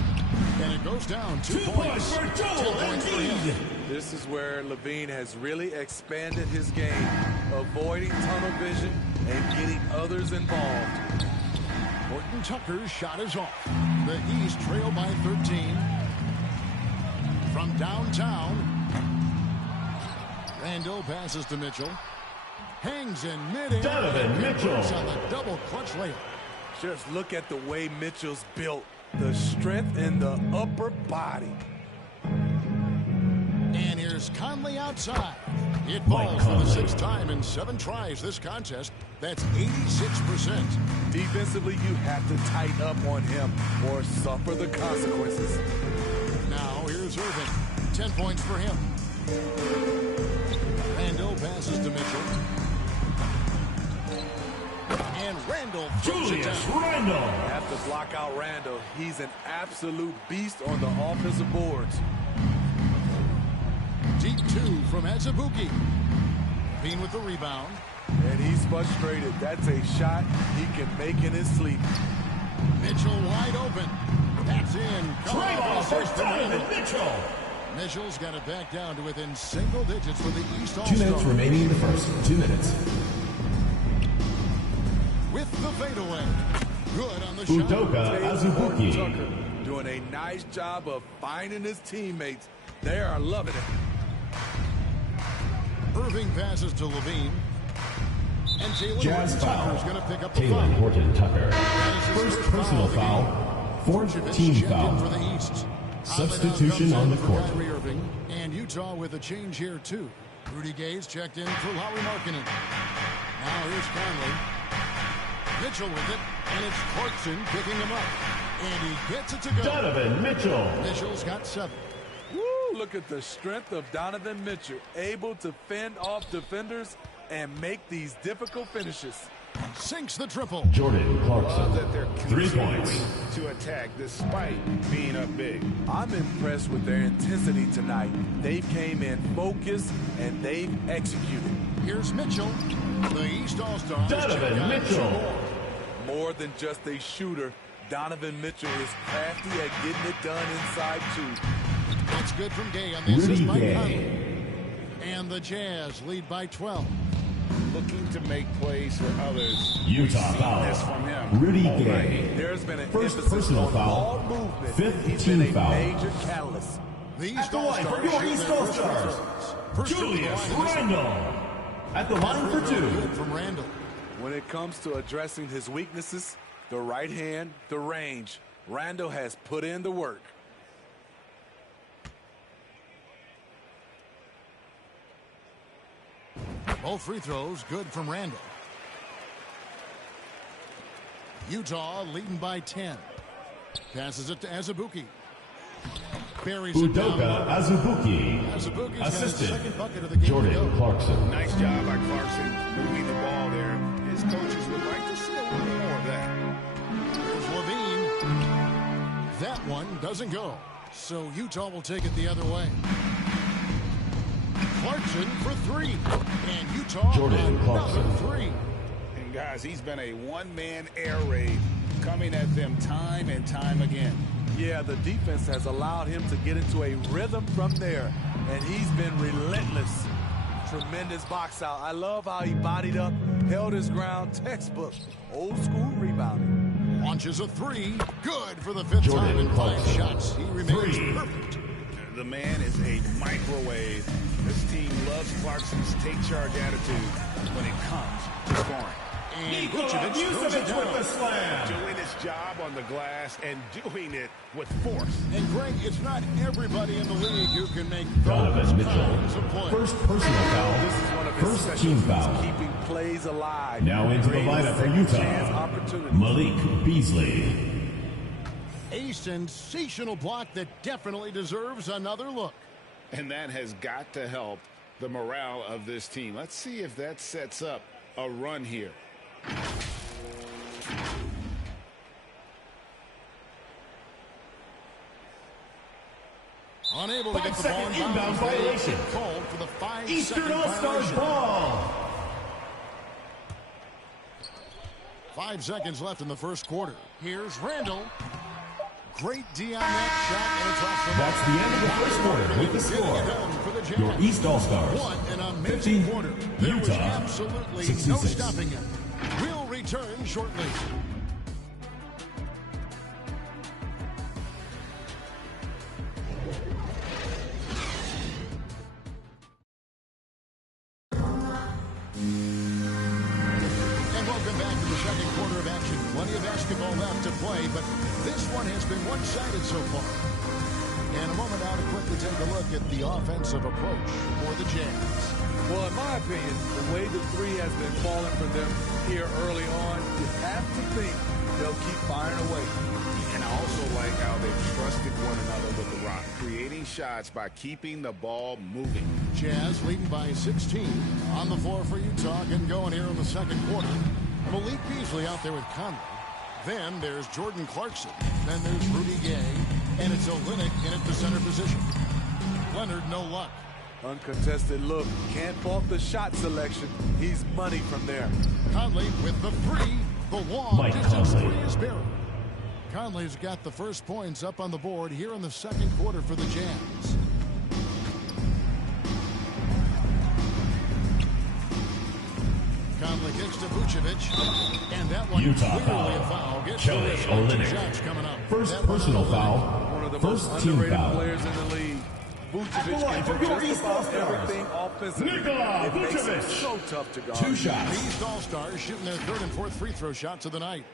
And it goes down 2 2 points. points for Joel 10 points for him. Embiid. This is where Levine has really expanded his game, avoiding tunnel vision and getting others involved. Horton Tucker's shot is off. The East trail by 13. From downtown, Randle passes to Mitchell. Hangs in midair. Donovan Mitchell. On the double clutch layup. Just look at the way Mitchell's built. The strength in the upper body. And here's Conley outside. It falls for the 6th time in 7 tries this contest. That's 86%. Defensively, you have to tighten up on him or suffer the consequences. Now here's Irving. 10 points for him. Randle passes to Mitchell. And Randle throws it Julius down. Randle. Have to block out Randle. He's an absolute beast on the offensive boards. Deep 2 from Azubuike. Bean with the rebound. And he's frustrated. That's a shot he can make in his sleep. Mitchell wide open. That's in. Trade off for Donovan Mitchell. Mitchell. Mitchell's got it back down to within single digits for the East 2 All-Star. minutes remaining in the first. 2 minutes. With the fadeaway. Good on the Udoka shot. Azubuike. Doing doing a nice job of finding his teammates. They are loving it. Irving passes to Levine. And Jazz foul. is going to pick up the Taylor foul. Horton Tucker. First personal foul. Fourth team foul. For the East. Substitution on the court. Kyrie Irving, and Utah with a change here too. Rudy Gay's checked in for Lauri Markkanen. Now here's Conley. Mitchell with it, and it's Clarkson picking him up. And he gets it to go. Donovan Mitchell. Mitchell's got 7. Woo, look at the strength of Donovan Mitchell, able to fend off defenders and make these difficult finishes. Sinks the triple. Jordan Clarkson. That they're 3 points. to attack despite being up big. I'm impressed with their intensity tonight. They came in focused and they've executed. Here's Mitchell, the East All-Star. Donovan Mitchell. More than just a shooter, Donovan Mitchell is crafty at getting it done inside too. That's good from Gay on the assist by Conley. And the Jazz lead by 12. Looking to make plays for others. Utah This foul. from him. Rudy Gay. There's been an First emphasis personal on foul. ball movement. Fifth He's team been a foul. major catalyst. The At the line for your East All-Stars, Julius Randle. At the line for 2. From Randle. When it comes to addressing his weaknesses, the right hand, the range, Randle has put in the work. Both free throws good from Randle. Utah leading by 10. Passes it to Azubuike. Buries it down. Udoka Azubuike. Azubuike's got his Assisted. second bucket of the game. Jordan Clarkson. Nice job by Clarkson moving the ball there. His coaches would like to see a little more of that. There's Levine. That one doesn't go. So Utah will take it the other way. Clarkson for 3. And Utah Jordan another Clarkson. 3. And guys, he's been a one-man air raid coming at them time and time again. Yeah, the defense has allowed him to get into a rhythm from there, and he's been relentless. Tremendous box out. I love how he bodied up, held his ground, textbook, old school rebounding. Launches a 3. Good for the 5th Jordan time in 5 Clarkson. shots. He remains 3. perfect. The man is a microwave. This team loves Clarkson's take-charge attitude when it comes to scoring. And Vucevic throws it down. with the slam. Doing his job on the glass and doing it with force. And Greg, it's not everybody in the league who can make those Donovan Mitchell. kinds of plays. First personal foul. This is one of his First specialties, team foul. keeping plays alive. Now into the Creating lineup for second chance Utah. opportunities. Malik Beasley. A sensational block that definitely deserves another look. And that has got to help the morale of this team. Let's see if that sets up a run here. Unable to get the ball 5-second in bounds. inbound violation. Called for the 5-second Eastern All-Stars violation. ball. 5 seconds left in the first quarter. Here's Randle. Great D on that shot, and it's off the That's the end of the first quarter with the score. Your East All-Stars. What an amazing 50, quarter. There was Utah, absolutely 66. no stopping it. We'll return shortly. And welcome back to the second quarter of action. Plenty of basketball left to play, but this one has been one-sided so far. And a moment now to quickly take a look at the offensive approach for the Jazz. Well, in my opinion, the way the three has been falling for them here early on, you have to think they'll keep firing away. And I also like how they've trusted one another with the rock, creating shots by keeping the ball moving. Jazz leading by 16 on the floor for Utah, getting going here in the second quarter. Malik Beasley out there with Conley. Then there's Jordan Clarkson. Then there's Rudy Gay. And it's Olynyk in at the center position. Leonard, no luck. Uncontested look. Can't fault the shot selection. He's money from there. Conley with the 3. The long Mike distance Conley. 3 is buried. Conley's got the first points up on the board here in the second quarter for the Jazz. Conley kicks to Vucevic. And that one Utah clearly a foul. foul. Gets Kelly two Olynyk. shots coming up. First That one personal Olynyk. foul. One of the First most team underrated foul. players in the league. Vucevic can do just about everything offensively. Nikola It makes him Vucevic. so tough to guard. 2 shots. These All-Stars shooting their third and fourth free throw shots of the night.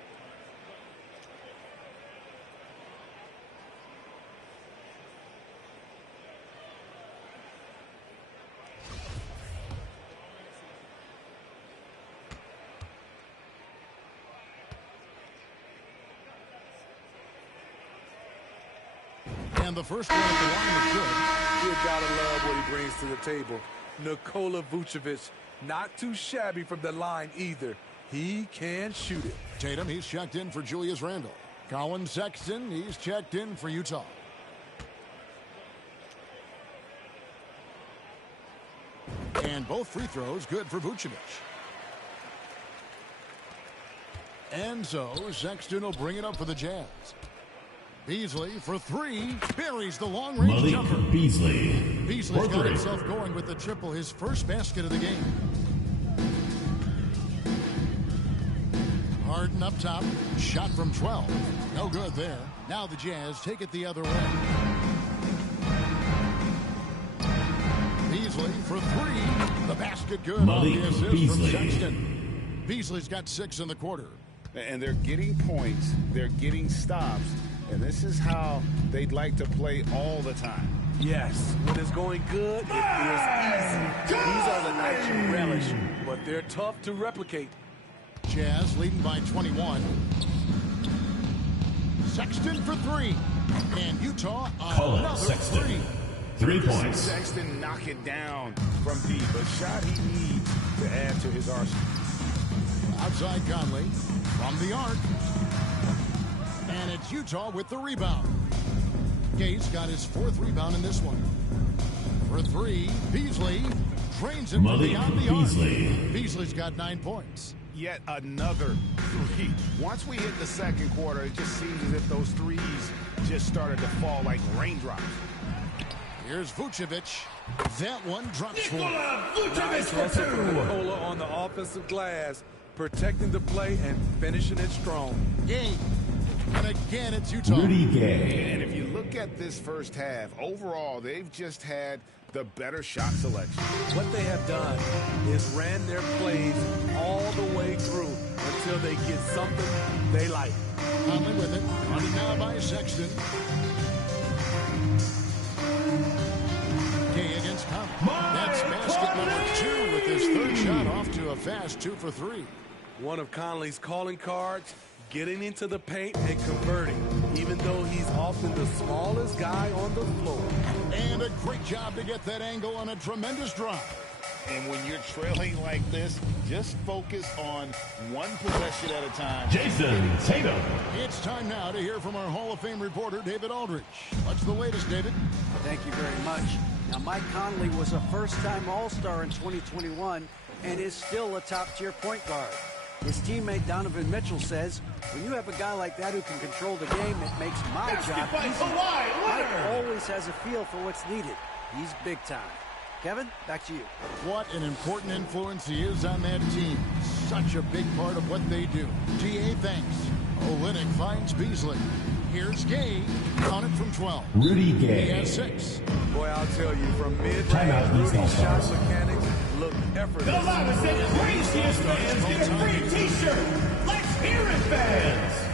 And the first one at the line is good. You gotta love what he brings to the table. Nikola Vucevic, not too shabby from the line either. He can shoot it. Tatum, he's checked in for Julius Randle. Colin Sexton, he's checked in for Utah. And both free throws good for Vucevic. And so Sexton will bring it up for the Jazz. Beasley for three, buries the long-range Malik jumper. Beasley. Beasley's for got 3. himself going with the triple, his first basket of the game. Harden up top, shot from 12. No good there. Now the Jazz take it the other way. Beasley for three, the basket good Malik on the assist Beasley. from Sexton. Beasley's got 6 in the quarter. And they're getting points, they're getting stops, and this is how they'd like to play all the time. Yes, when it's going good, it feels easy. These are the nights you relish, but they're tough to replicate. Jazz leading by 21. Sexton for 3. And Utah Colin another Sexton. 3. 3 This is points. Sexton knock it down from deep, a shot he needs to add to his arsenal. Outside Conley from the arc. And it's Utah with the rebound. Gates got his 4th rebound in this one. For 3, Beasley drains it from Malik beyond the Beasley. arc. Beasley's got 9 points. Yet another 3. Once we hit the second quarter, it just seems as if those threes just started to fall like raindrops. Here's Vucevic. That one drops for him. Nice hustle from Nikola on the offensive glass, protecting the play and finishing it strong. Gay. And again, it's Utah. Rudy Gay. And if you look at this first half, overall, they've just had the better shot selection. What they have done is ran their plays all the way through until they get something they like. Conley with it. Running now by Sexton. Gay against Conley. That's basket number 2 with his 3rd shot off to a fast 2 for 3. One of Conley's calling cards, getting into the paint and converting, even though he's often the smallest guy on the floor. And a great job to get that angle on a tremendous drive. And when you're trailing like this, just focus on one possession at a time. Jason Tatum. It's time now to hear from our Hall of Fame reporter, David Aldridge. What's the latest, David? Thank you very much. Now, Mike Conley was a first-time All-Star in 2021 and is still a top-tier point guard. His teammate Donovan Mitchell says, when you have a guy like that who can control the game, it makes my job easy. Mike always has a feel for what's needed. He's big time. Kevin, back to you. What an important influence he is on that team. Such a big part of what they do. TA thanks. Olynyk finds Beasley. Here's Gay. Count it from 12. Rudy Gay. He has 6. Boy, I'll tell you, from mid-range, Timeout, Rudy's shot All-Stars. mechanics look effortless. The loudest and craziest fans get a free t-shirt. Let's hear it, fans!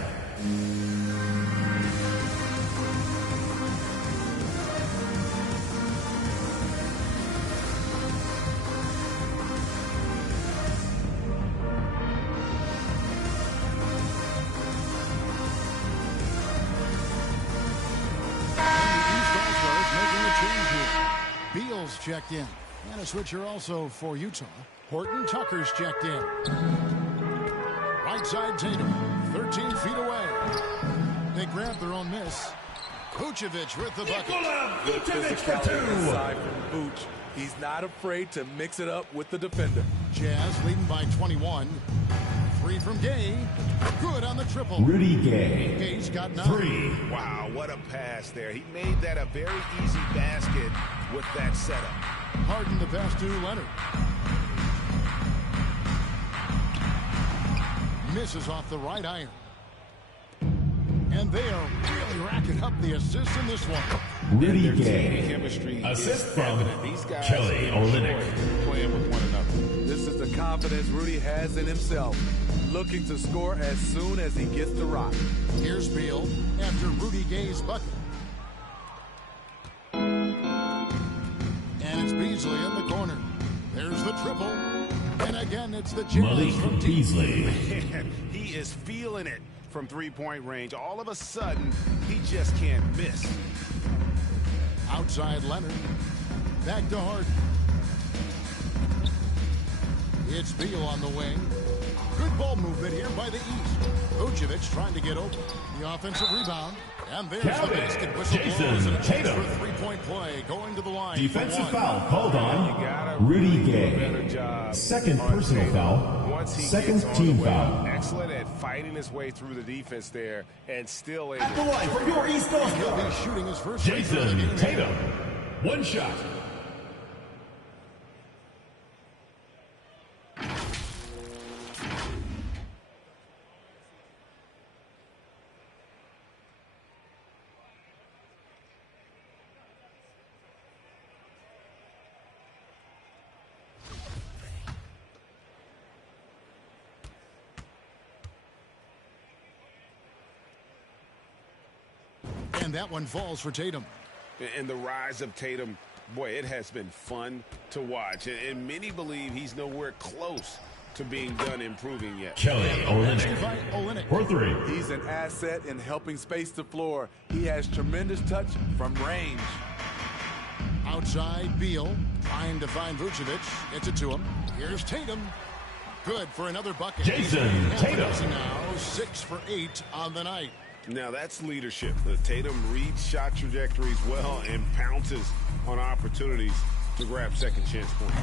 Beal's checked in. And a switcher also for Utah. Horton Tucker's checked in. Right side Tatum, 13 feet away. They grab their own miss. Vucevic with the bucket. Good physicality inside from Vooch. He's not afraid to mix it up with the defender. Jazz leading by 21. 3 from Gay. Good on the triple. Rudy Gay. Gay's got 9. 3. Wow, what a pass there. He made that a very easy basket with that setup. Harden the pass to Leonard. misses off the right iron. And they are really racking up the assists in this one. Rudy Gay. Chemistry Assist is from evident. These guys Kelly Olynyk. playing with one another. This is the confidence Rudy has in himself, looking to score as soon as he gets the rock. Here's Beal after Rudy Gay's bucket. And it's Beasley in the corner. There's the triple. And again, it's the Jazz Malik from Beasley. Man, he is feeling it from three-point range. All of a sudden, he just can't miss. Outside Leonard. Back to Harden. It's Beal on the wing. Good ball movement here by the East. Vucevic trying to get open. The offensive rebound. And there's the basket whistle blows and a chance for a three-point play going to the line. Defensive foul called on Rudy Gay. Second personal foul. Second team foul. Excellent at fighting his way through the defense there and still able. At the line for your East Coast. He'll be shooting his first. Jason Tatum. One shot. And that one falls for Tatum. And the rise of Tatum, boy, it has been fun to watch. And many believe he's nowhere close to being done improving yet. Kelly Olynyk. For three. He's an asset in helping space the floor. He has tremendous touch from range. Outside, Beal trying to find Vucevic. Gets it to him. Here's Tatum. Good for another bucket. Jason Tatum. Now 6 for 8 on the night. Now that's leadership. The Tatum reads shot trajectories well and pounces on opportunities to grab second chance points.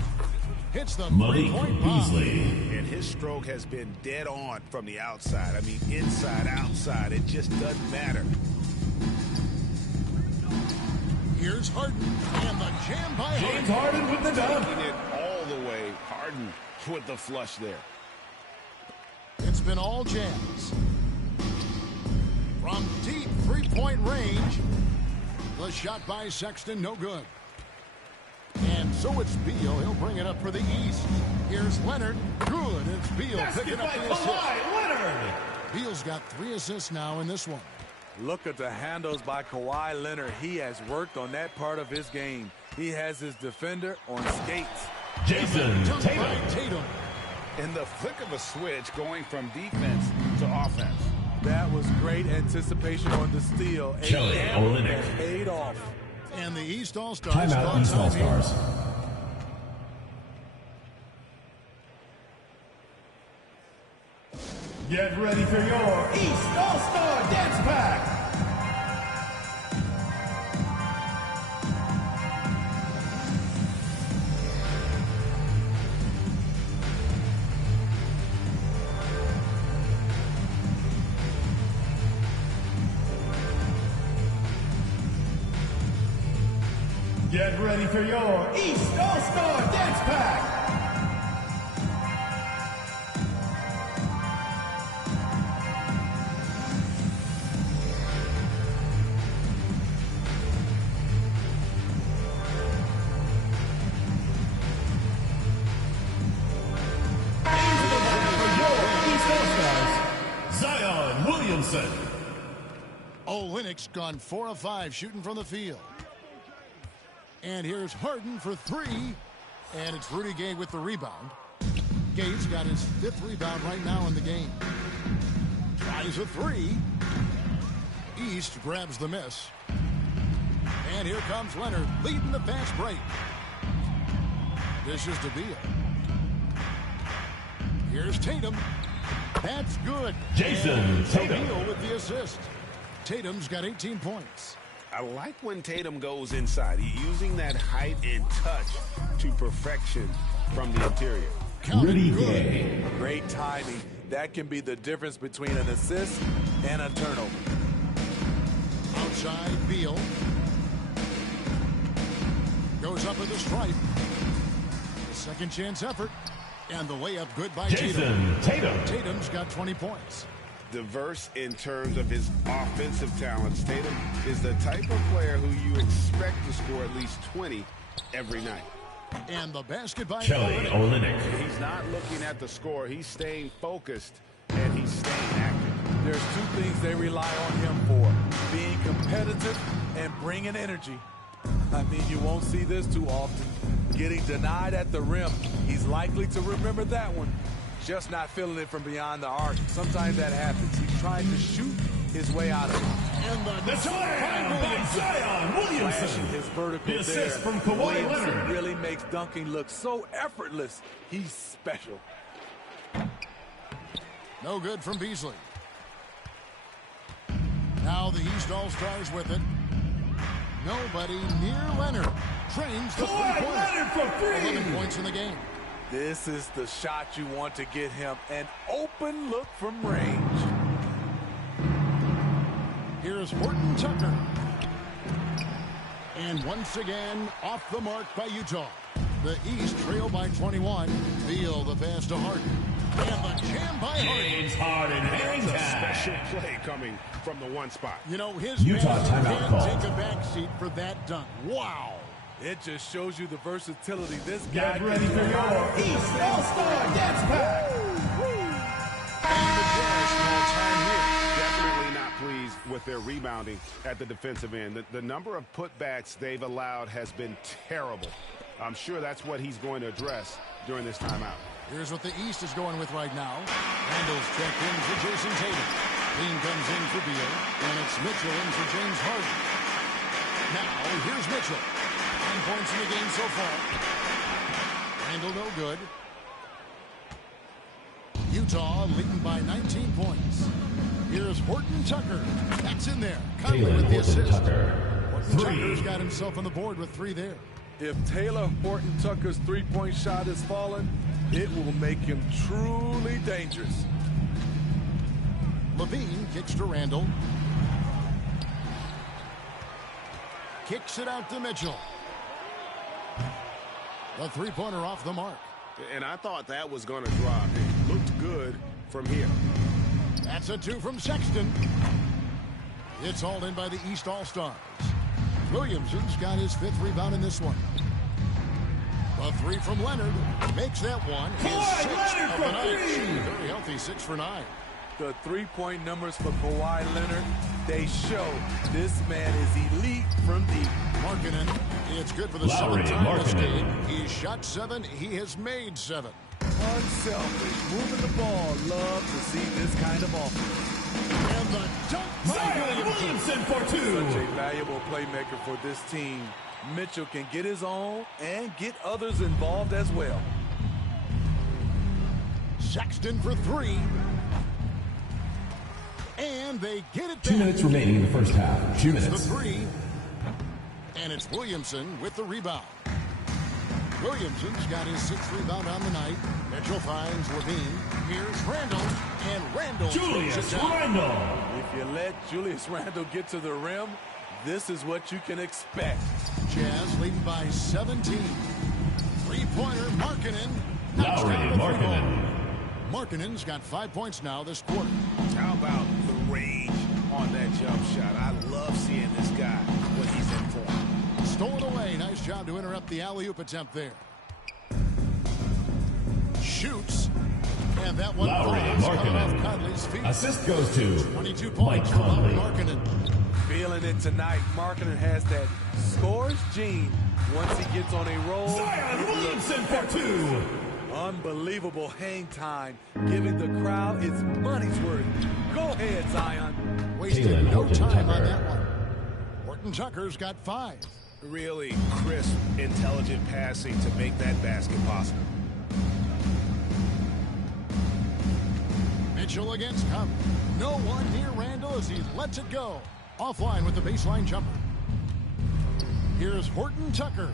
Hits the Malik three-point Beasley. And his stroke has been dead on from the outside. I mean, inside, outside, it just doesn't matter. Here's Harden and the jam by James Harden with the dunk. Taking it all the way. Harden with the flush there. It's been all Jazz. From deep three-point range, the shot by Sexton, no good. And so it's Beal. He'll bring it up for the East. Here's Leonard. Good. It's Beal picking up the assist. Leonard. Beal's got 3 assists now in this one. Look at the handles by Kawhi Leonard. He has worked on that part of his game. He has his defender on skates. Jason Tatum. In the flick of a switch, going from defense to offense. That was great anticipation on the steal. Kelly Olynyk. Paid off. And the East All-Stars. Timeout East All-Stars. Get ready for your East All-Star Dance Pack. Get ready for your East All-Star Dance Pack. Zion Williamson. Olynyk's gone 4 of 5 shooting from the field. And here's Harden for 3. And it's Rudy Gay with the rebound. Gay's got his 5th rebound right now in the game. Tries a 3. East grabs the miss. And here comes Leonard leading the fast break. Dishes to Beal. Here's Tatum. That's good. Jason Tatum. Beal with the assist. Tatum's got 18 points. I like when Tatum goes inside. He's using that height and touch to perfection from the interior. Rudy Gay. Great timing. That can be the difference between an assist and a turnover. Outside, Beal. Goes up with the stripe. Second chance effort. And the layup good by Jason Tatum. Tatum's got 20 points. Diverse in terms of his offensive talents. Tatum is the type of player who you expect to score at least 20 every night. And the basket by Kelly Olynyk. He's not looking at the score. He's staying focused, and he's staying active. There's two things they rely on him for: being competitive and bringing energy. I mean, you won't see this too often. Getting denied at the rim, he's likely to remember that one. Just not feeling it from beyond the arc. Sometimes that happens. He's trying to shoot his way out of it. And the slam by Zion Williamson. His vertical The assist there. from Kawhi Williamson Leonard. really makes dunking look so effortless. He's special. No good from Beasley. Now the East All-Stars with it. Nobody near Leonard. Trains the three-pointer. Leonard for three. 11 points in the game. This is the shot you want to get him. An open look from range. Here's Horton Tucker. And once again, off the mark by Utah. The East trail by 21. Beal the pass to Harden. And the jam by Harden. James Harden. Hang There's a time. special play coming from the one spot. You know, his Utah pass timeout can call. take a backseat for that dunk. Wow. It just shows you the versatility this guy Get ready for your East All-Star Dance Pack. And the Jazz small time here. Definitely not pleased with their rebounding at the defensive end. The number of putbacks they've allowed has been terrible. I'm sure that's what he's going to address during this timeout. Here's what the East is going with right now. Randall's checked in for Jason Tatum. Green comes in for Beal. And it's Mitchell in for James Harden. Now, here's Mitchell. 9 points in the game so far. Randall no good. Utah leading by 19 points. Here's Horton Tucker. That's in there. Conley with the assist. Horton Tucker's got himself on the board with 3 there. If Taylor Horton Tucker's three-point shot is falling, it will make him truly dangerous. Levine kicks to Randall. Kicks it out to Mitchell. The three-pointer off the mark. And I thought that was going to drop. It looked good from here. That's a 2 from Sexton. It's hauled in by the East All-Stars. Williamson's got his 5th rebound in this one. A 3 from Leonard makes that one his 6th of the night. Very healthy 6 for 9. The three-point numbers for Kawhi Leonard, they show this man is elite from deep. Markkanen, it's good for the Lowry 7th time this Markkanen. game. He's shot 7. He has made 7. Unselfish, moving the ball. Love to see this kind of offense. And the dunk by Zion Williamson for 2. Such a valuable playmaker for this team. Mitchell can get his own and get others involved as well. Sexton for 3. And they get it back. 2 minutes remaining in the first half. 2 Shoots minutes. the 3. And it's Williamson with the rebound. Williamson's got his 6th rebound on the night. Mitchell finds Levine. Here's Randall. And Randall Julius throws it down. Randle. If you let Julius Randle get to the rim, this is what you can expect. Jazz leading by 17. Three-pointer, Markkanen. Knocks Lowry down the 3 Markkanen. ball. Markkanen's got 5 points now this quarter. How about the range on that jump shot? I love seeing this guy when he's in form. Stolen away. Nice job to interrupt the alley-oop attempt there. Shoots. And that one Lowry falls coming off Markkanen. Conley's feet. Assist goes to 22 Mike points for Lowry Conley. Markkanen. Feeling it tonight. Markkanen has that scores gene. Once he gets on a roll, Zion Williamson for 2. unbelievable hang time, giving the crowd its money's worth. Go ahead, Zion. Wasted Taylor no Horton time on Tucker. that one. Horton Tucker's got 5. Really crisp, intelligent passing to make that basket possible. Mitchell against Conley. No one near Randall as he lets it go. Offline with the baseline jumper. Here's Horton Tucker.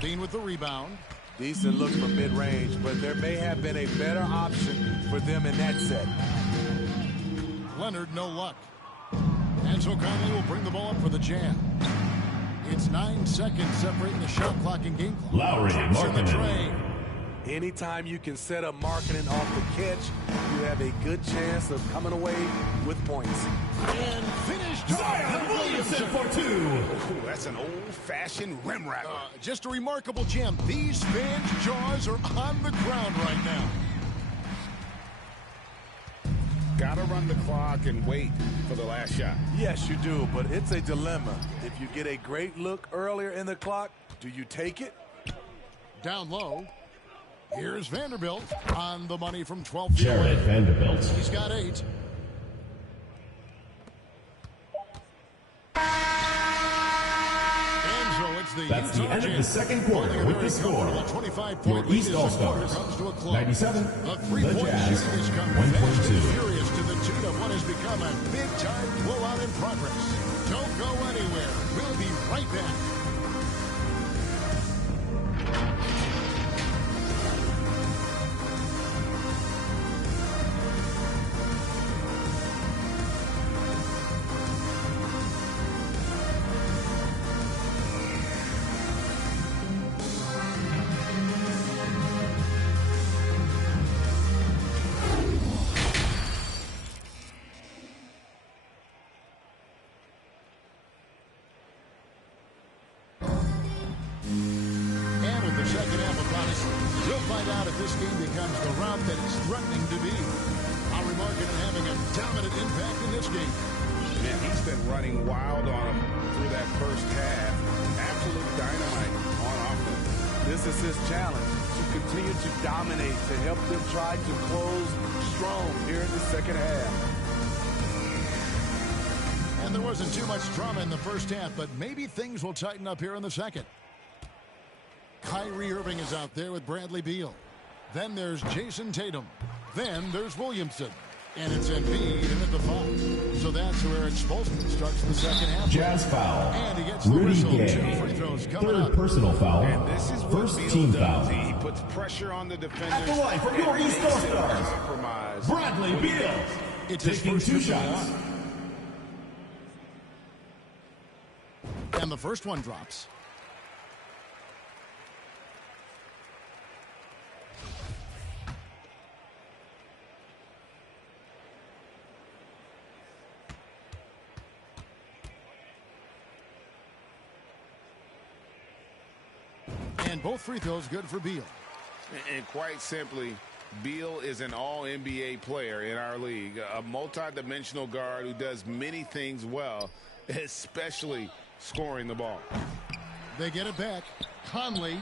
Dean with the rebound. Decent look from mid-range, but there may have been a better option for them in that set. Leonard, no luck. And so Conley will bring the ball up for the Jam. It's 9 seconds separating the shot clock and game clock. Lowry Trips in the Markkanen. tray. Anytime you can set up Markkanen off the catch, you have a good chance of coming away with points. And finished Zion Williamson for 2. Ooh, that's an old-fashioned rim wrapper. Just a remarkable gem. These fans' jaws are on the ground right now. Got to run the clock and wait for the last shot. Yes, you do, but it's a dilemma. If you get a great look earlier in the clock, do you take it? Down low. Here's Vanderbilt on the money from 12 feet Jared away. Vanderbilt. He's got 8. That's the end of the second quarter with the score. Your East All-Stars, 97, the Jazz, 122. Furious to the tune of what has become a big-time blowout in progress. Don't go anywhere. We'll be right back. First half, but maybe things will tighten up here in the second. Kyrie Irving is out there with Bradley Beal. Then there's Jason Tatum. Then there's Williamson. And it's Embiid in at the 5. So that's where Expulsion starts the second half. Jazz foul. And he gets the Rudy whistle. Gay. 2 free throws coming Third up. personal foul. And this is First Beal team does. foul. He puts pressure on the defenders. At the line for your East All-Stars, Bradley Beal. It's his taking first 2 shots. And the first one drops. And both free throws good for Beal. And quite simply, Beal is an all-NBA player in our league, a multi-dimensional guard who does many things well, especially scoring the ball. They get it back. Conley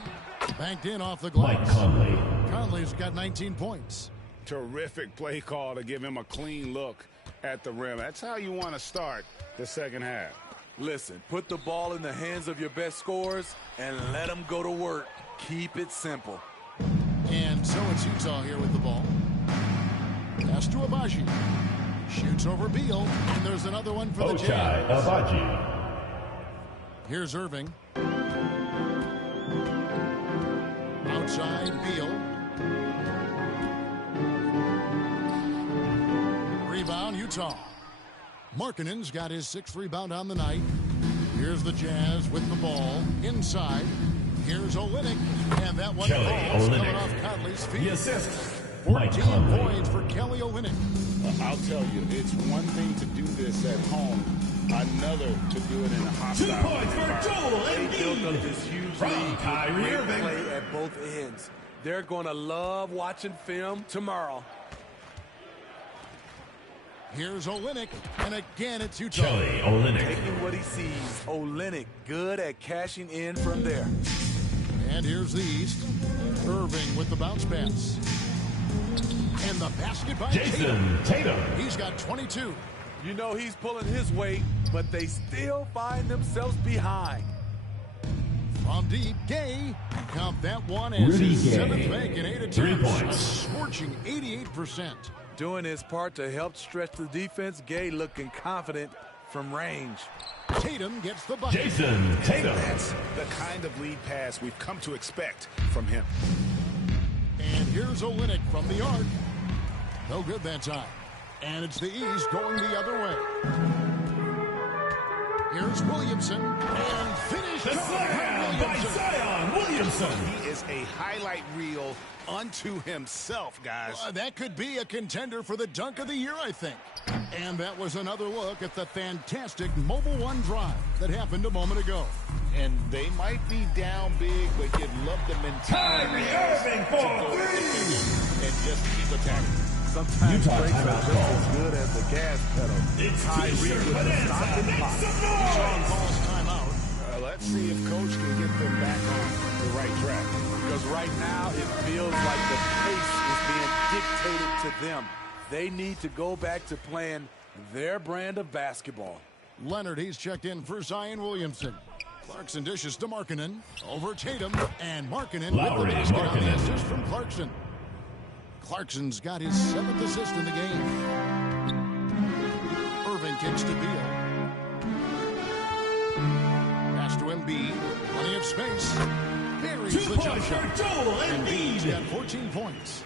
banked in off the glass. Mike Conley. Conley's got 19 points. Terrific play call to give him a clean look at the rim. That's how you want to start the second half. Listen, put the ball in the hands of your best scorers and let them go to work. Keep it simple. And so it's Utah here with the ball. Pass to Abaji. Shoots over Beal, and there's another one for the Jazz. Abaji. Here's Irving. Outside, Beal. Rebound, Utah. Markkanen's got his 6th rebound on the night. Here's the Jazz with the ball. Inside. Here's Olynyk. And that one falls coming off Conley's feet. The assist. 14 points for Kelly Olynyk. I'll tell you, it's one thing to do this at home, another to do it in a hostile 2 points for Joel Built up this huge From lead. Kyrie Great Irving. play at both ends. They're going to love watching film tomorrow. Here's Olynyk, and again it's Utah. Kelly Olynyk. Taking what he sees. Olynyk good at cashing in from there. And here's the East. Irving with the bounce pass. And the basket by Jason Tatum. He's got 22. You know he's pulling his weight, but they still find themselves behind. From deep, Gay. Count that one as Rudy his Gay. 7th bank in 8 attempts. 3 points. A scorching 88%. Doing his part to help stretch the defense. Gay looking confident from range. Tatum gets the bucket. Jason Tatum. That's the kind of lead pass we've come to expect from him. And here's Olynyk from the arc. No good that time. And it's the East going the other way. Here's Williamson. And finished The slam. by Zion Williamson. He is a highlight reel unto himself, guys. That could be a contender for the dunk of the year, I think. And that was another look at the fantastic Mobile One drive that happened a moment ago. And they might be down big, but you'd love the mentality Kyrie Irving for three and just keep attacking. Sometimes Utah breaks are timeout just call. as good as the gas pedal. It's Kyrie T-shirt with the stock and pop. Utah calls timeout. Let's see if Coach can get them back on the right track. Because right now it feels like the pace is being dictated to them. They need to go back to playing their brand of basketball. Leonard, he's checked in for Zion Williamson. Clarkson dishes to Markkanen. Over Tatum. And Markkanen with the basket on the assist from Clarkson. Clarkson's got his 7th assist in the game. Irving kicks to Beal. Pass to Embiid. Plenty of space. Buries the jump shot. Embiid's got 14 points.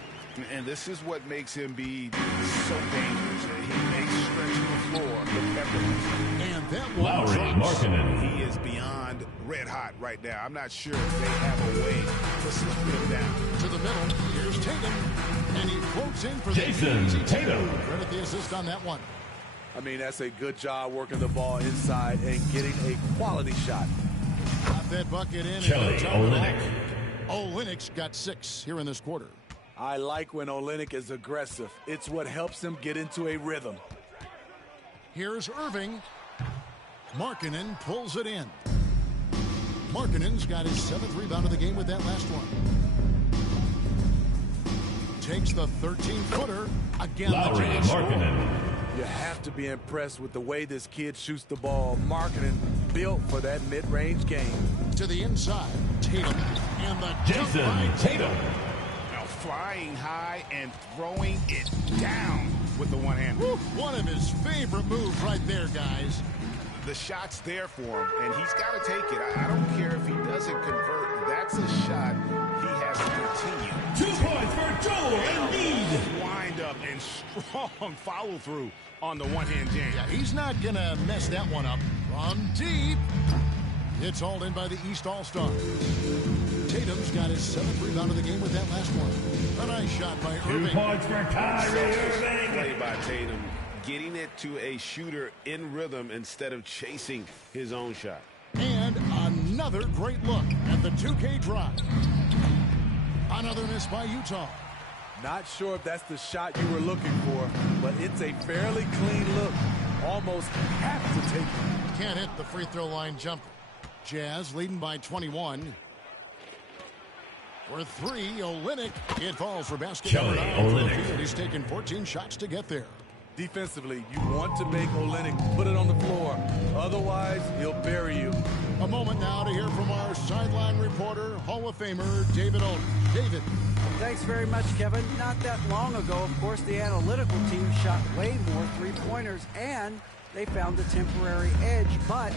And this is what makes Embiid so dangerous. He makes stretching the floor look effortless. And that one Markkanen. He is beyond red hot right now. I'm not sure if they have a way to slow him down. To the middle. Here's Tatum. And he floats in for Jason the Tatum. Credit the assist on that one. I mean, that's a good job working the ball inside and getting a quality shot. Got that bucket in. Kelly Olynyk. Olynyk's got 6 here in this quarter. I like when Olynyk is aggressive. It's what helps him get into a rhythm. Here's Irving. Markkanen pulls it in. Markkanen's got his 7th rebound of the game with that last one. Takes the 13-footer. Again, Lowry Markkanen. You have to be impressed with the way this kid shoots the ball. Markkanen built for that mid-range game. To the inside. Tatum. And the Jason Tatum. Now flying high and throwing it down with the one hand. One of his favorite moves right there, guys. The shot's there for him, and he's got to take it. I don't care if he doesn't convert. That's a shot he has to continue. 2 points for Joel Embiid. Wind up and strong follow through on the one-hand jam. Yeah, he's not going to mess that one up. From deep. It's hauled in by the East All-Stars. Tatum's got his 7th rebound of the game with that last one. A nice shot by 2 Irving. points for Kyrie Irving. Play by Tatum, getting it to a shooter in rhythm instead of chasing his own shot. And another great look at the 2K drive. Another miss by Utah. Not sure if that's the shot you were looking for, but it's a fairly clean look. Almost have to take it. Can't hit the free throw line jumper. Jazz leading by 21. For 3, Olynyk. It falls for basket. Kelly Olynyk. He's taken 14 shots to get there. Defensively, you want to make Olynyk put it on the floor. Otherwise, he'll bury you. A moment now to hear from our sideline reporter, Hall of Famer David Aldridge. David. Thanks very much, Kevin. Not that long ago, of course, the analytical team shot way more three-pointers, and they found a temporary edge. But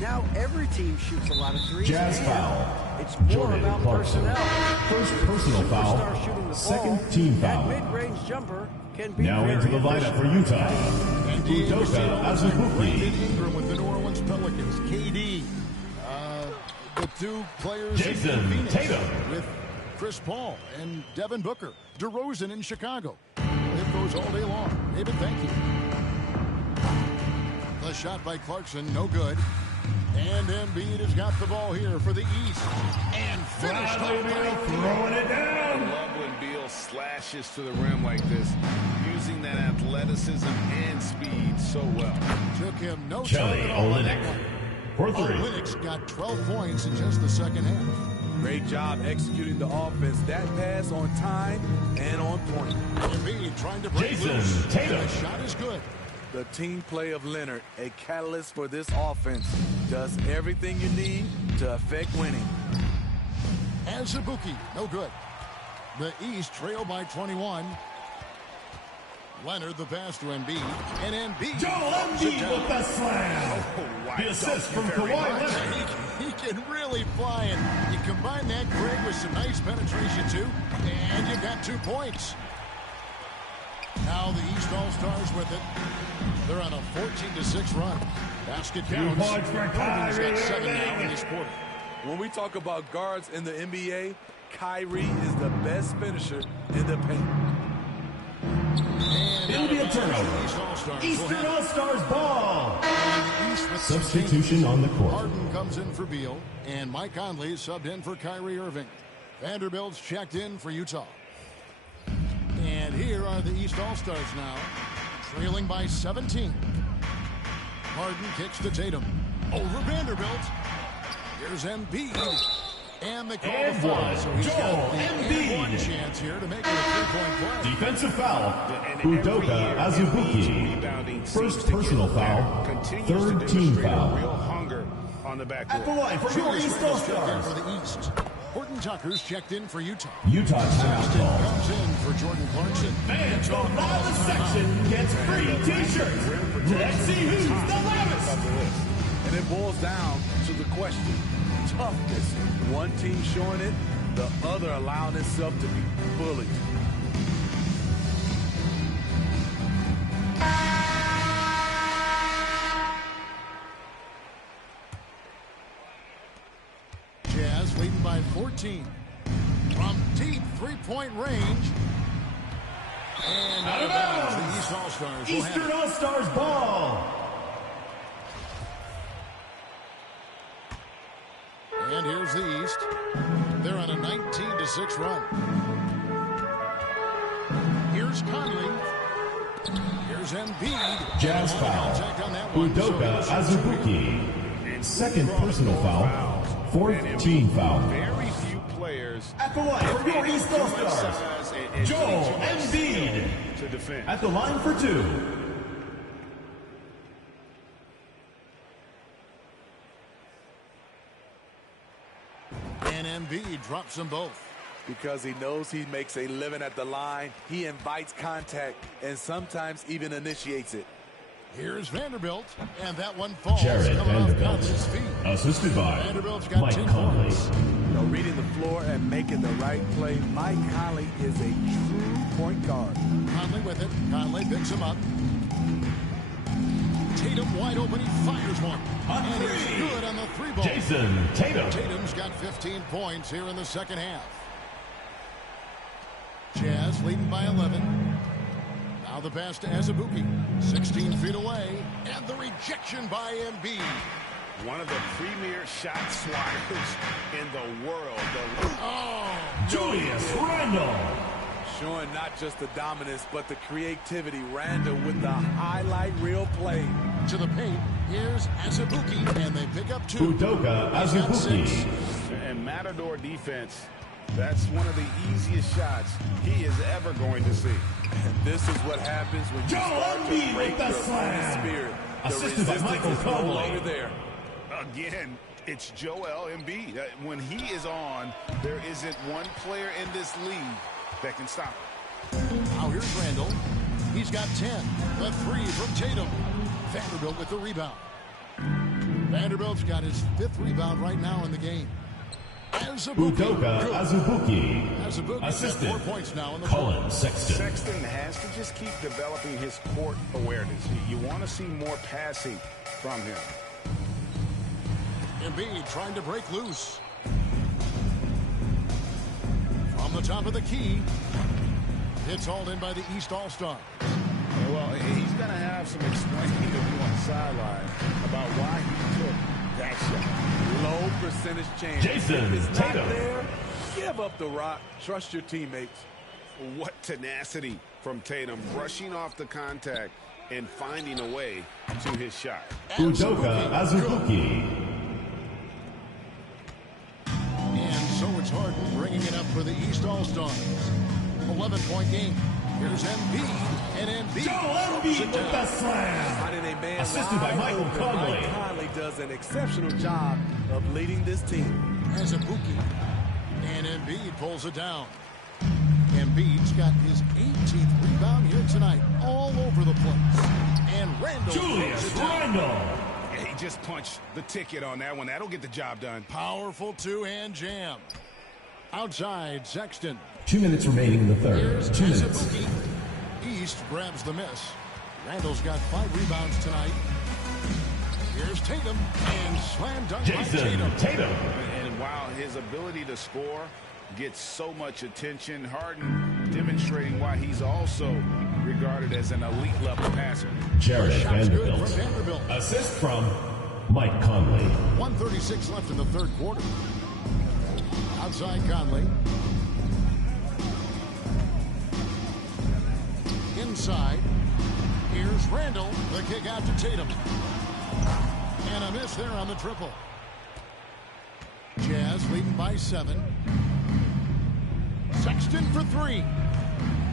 now every team shoots a lot of threes. Jazz foul. It's more Jordan about Clarkson. personnel. First personal foul. Superstar shooting the Second ball, team that foul. mid-range jumper can be Now very into the lineup for Utah. Udoka Azubuike. Brandon Ingram with the New Orleans Pelicans. KD. The 2 players Jason in Phoenix Tatum. with Chris Paul and Devin Booker. DeRozan in Chicago. It goes all day long. David, thank you. The shot by Clarkson, no good. And Embiid has got the ball here for the East. And finished off by throwing it down. I love when Beal slashes to the rim like this, using that athleticism and speed so well. Took him no Kelly time at all on that Olynyk. one. For 3. Olynyk's got 12 points in just the second half. Great job executing the offense. That pass on time and on point. Embiid trying to break Jason loose. Tatum. The shot is good. The team play of Leonard, a catalyst for this offense, does everything you need to affect winning. Azubuike, no good. The East trail by 21. Leonard the pass to Embiid. And Embiid. Joel Embiid with the slam. The assist from Kawhi Leonard. He can really fly, and you combine that, Greg, with some nice penetration, too, and you got 2 points. Now the East All-Stars with it. They're on a 14-6 run. Basket counts. 2 points for Irving's got Kyrie 7 now in Irving. this quarter. When we talk about guards in the NBA, Kyrie is the best finisher in the paint. It'll be a turnover. Eastern All-Stars ball. Substitution on the court. Harden comes in for Beal, and Mike Conley subbed in for Kyrie Irving. Vanderbilt's checked in for Utah. And here are the East All-Stars now, trailing by 17. Harden kicks to Tatum. Over Vanderbilt. Here's Embiid. And the call to foul. So he's got one chance here to make it a three-point play. Defensive foul. Udoka Azubuike. First personal foul. Third team foul. Real hunger on the backcourt. At the line for your East All-Stars. For the East. Horton Tucker's checked in for Utah. Utah timeout call. Comes in for Jordan Clarkson. Fans from around the section gets free T-shirts. Let's see who's the loudest. And it boils down to the question. Toughness. One team showing it, the other allowing itself to be bullied. Jazz leading by 14. From deep three-point range. And out of bounds, the East All-Stars. Eastern All-Stars ball. And here's the East. They're on a 19-6 run. Here's Conley. Here's Embiid. Jazz foul. Udoka Azubuike. Second personal foul. Fourth team foul. Very few players at the line for your East All-Stars. Joel Embiid to defend. At the line for two. And Embiid drops them both. Because he knows he makes a living at the line, he invites contact and sometimes even initiates it. Here's Vanderbilt, and that one falls. Jared Vanderbilt, assisted by Mike Conley. Reading the floor and making the right play, Mike Conley is a true point guard. Conley with it. Conley picks him up. Tatum wide open. He fires one. And he's good on the three ball. Jason Tatum. Tatum's got 15 points here in the second half. Jazz leading by 11. Now the pass to Azubuike. 16 feet away. And the rejection by Embiid. One of the premier shot swatters in the world. Julius Randle. Showing not just the dominance, but the creativity. Randle with the highlight reel play. To the paint, here's Azubuike, and they pick up two. Udoka Azubuike. And Matador defense, that's one of the easiest shots he is ever going to see. And this is what happens when you start to break your own spirit. Assisted by Michael Conley. There. Again, it's Joel Embiid. When he is on, there isn't one player in this league that can stop him. Now here's Randle. He's got 10. The three from Tatum. Vanderbilt with the rebound. Vanderbilt's got his 5th rebound right now in the game. Udoka Azubuike. Assisted 4 points now in the Colin Sexton. Sexton has to just keep developing his court awareness. You want to see more passing from him. Embiid trying to break loose. From the top of the key. It's hauled in by the East All-Stars. Well, he's going to have some explaining to do on the sideline about why he took that shot. Low percentage chance. Jason if it's not Tatum. there, give up the rock. Trust your teammates. What tenacity from Tatum, brushing off the contact and finding a way to his shot. Udoka Azubuike. And so it's Harden bringing it up for the East All-Stars. 11-point game. Here's Embiid, and Embiid. Joel Embiid with the slam. Finding a man Assisted by Michael Conley. Mike Conley does an exceptional job of leading this team. Azubuike, and Embiid pulls it down. Embiid's got his 18th rebound here tonight, all over the place. And Randle. Julius Randle. Yeah, he just punched the ticket on that one. That'll get the job done. Powerful two-hand jam. Outside, Sexton. 2 minutes remaining in the third. Here's 2 minutes. Azubuike. East grabs the miss. Randle's got 5 rebounds tonight. Here's Tatum, and slam dunk by Jason Tatum. Tatum. And And while his ability to score gets so much attention, Harden demonstrating why he's also regarded as an elite level passer. Jared Vanderbilt. Vanderbilt. Assist from Mike Conley. 1:36 left in the third quarter. Outside Conley. Inside. Here's Randall. The kick out to Tatum. And a miss there on the triple. Jazz leading by 7. Sexton for 3.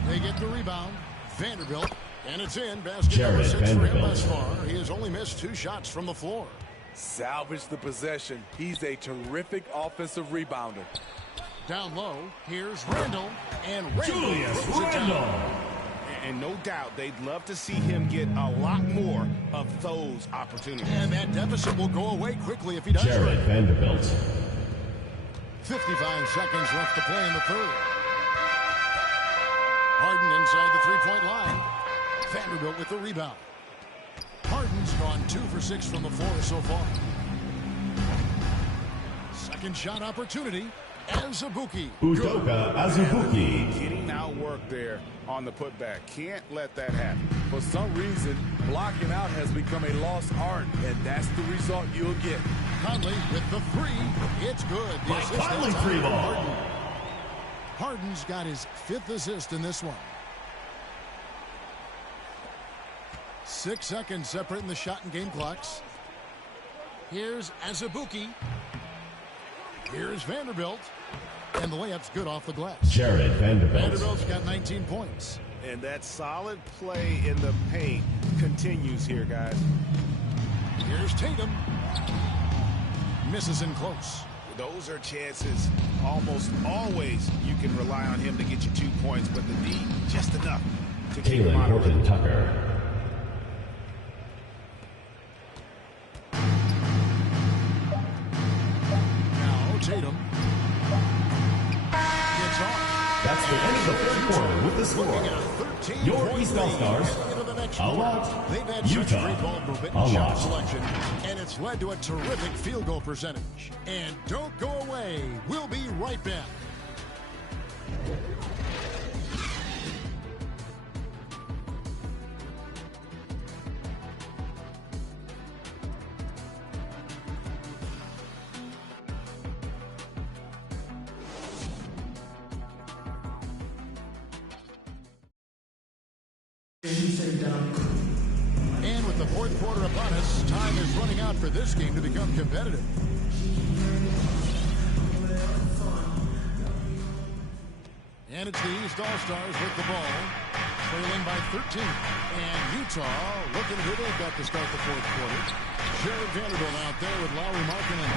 They get the rebound. Vanderbilt. And it's in. Basket number 6 for him thus far. He has only missed 2 shots from the floor. Salvage the possession. He's a terrific offensive rebounder. Down low. Here's Randall. And Randall Julius Randall. And no doubt they'd love to see him get a lot more of those opportunities. And that deficit will go away quickly if he does. Jared Vanderbilt. 55 seconds left to play in the third. Harden inside the three-point line. Vanderbilt with the rebound. Harden's gone 2 for 6 from the floor so far. Second shot opportunity. Azubuike. Udoka Azubuike. Getting outworked there on the putback. Can't let that happen. For some reason, blocking out has become a lost art, and that's the result you'll get. Conley with the 3. It's good. The Mike Conley free ball. Harden's got his 5th assist in this one. 6 seconds separating the shot and game clocks. Here's Azubuike. Here's Vanderbilt. And the layup's good off the glass. Jared Vanderbilt. Vanderbilt's got 19 points. And that solid play in the paint continues here, guys. Here's Tatum. Misses in close. Those are chances almost always you can rely on him to get you 2 points, but the D just enough to keep him out of it. Tucker. Now Tatum. Gets off. That's the end of the third quarter with the score. Your East All-Stars, a lot. They've had such great ball movement and shot selection, and it's led to a terrific field goal percentage. And don't go away. We'll be right back. And with the fourth quarter upon us, time is running out for this game to become competitive. And it's the East All-Stars with the ball, trailing by 13. And Utah looking who they've got to start the fourth quarter. Jared Vanderbilt out there with Lauri Markkanen.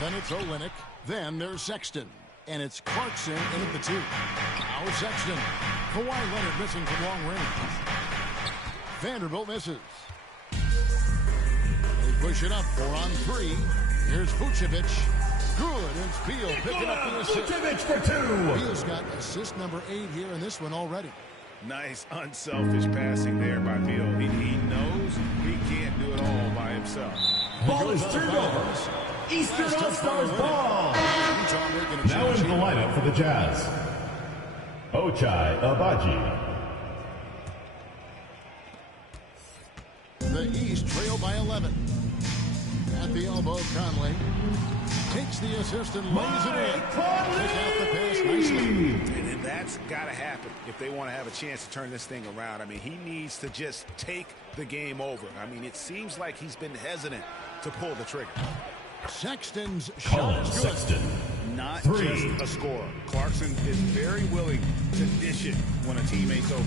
Then it's Olynyk. Then there's Sexton. And it's Clarkson in at the 2. Now Sexton. Kawhi Leonard missing from long range. Vanderbilt misses. They push it up 4 on 3. Here's Vucevic. Good. It's Beal picking up the assist. Vucevic for 2. Beal's got assist number 8 here in this one already. Nice unselfish passing there by Beal. He knows he can't do it all by himself. Ball is turned over. Eastern All-Stars ball. Now in the lineup for the Jazz. Ochai Agbaji. The East trail by 11. At the elbow, Conley takes the assist and lays it in. Pick out the pass nicely. And that's got to happen if they want to have a chance to turn this thing around. I mean, he needs to just take the game over. I mean, it seems like he's been hesitant to pull the trigger. Sexton's shot is good. Sexton. Not 3. just a scorer. Clarkson is very willing to dish it when a teammate's open.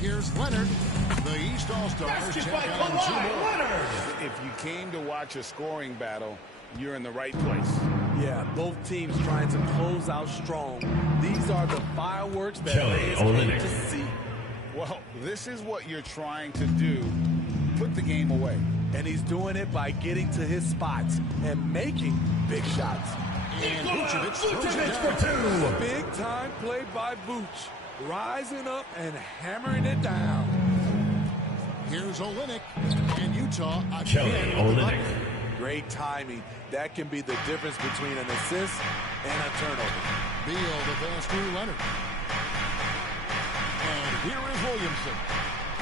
Here's Leonard. The East All-Stars check out 2 more. If you came to watch a scoring battle, you're in the right place. Yeah, both teams trying to close out strong. These are the fireworks that Kelly fans Olynyk. hate to see. Well, this is what you're trying to do. Put the game away. And he's doing it by getting to his spots and making big shots. And Vucevic throws it for down. 2. Big time play by Vooch. Rising up and hammering it down. Here's Olynyk. And Utah Kelly again. Olynyk. Great timing. That can be the difference between an assist and a turnover. Beal, the pass to Leonard. And here is Williamson.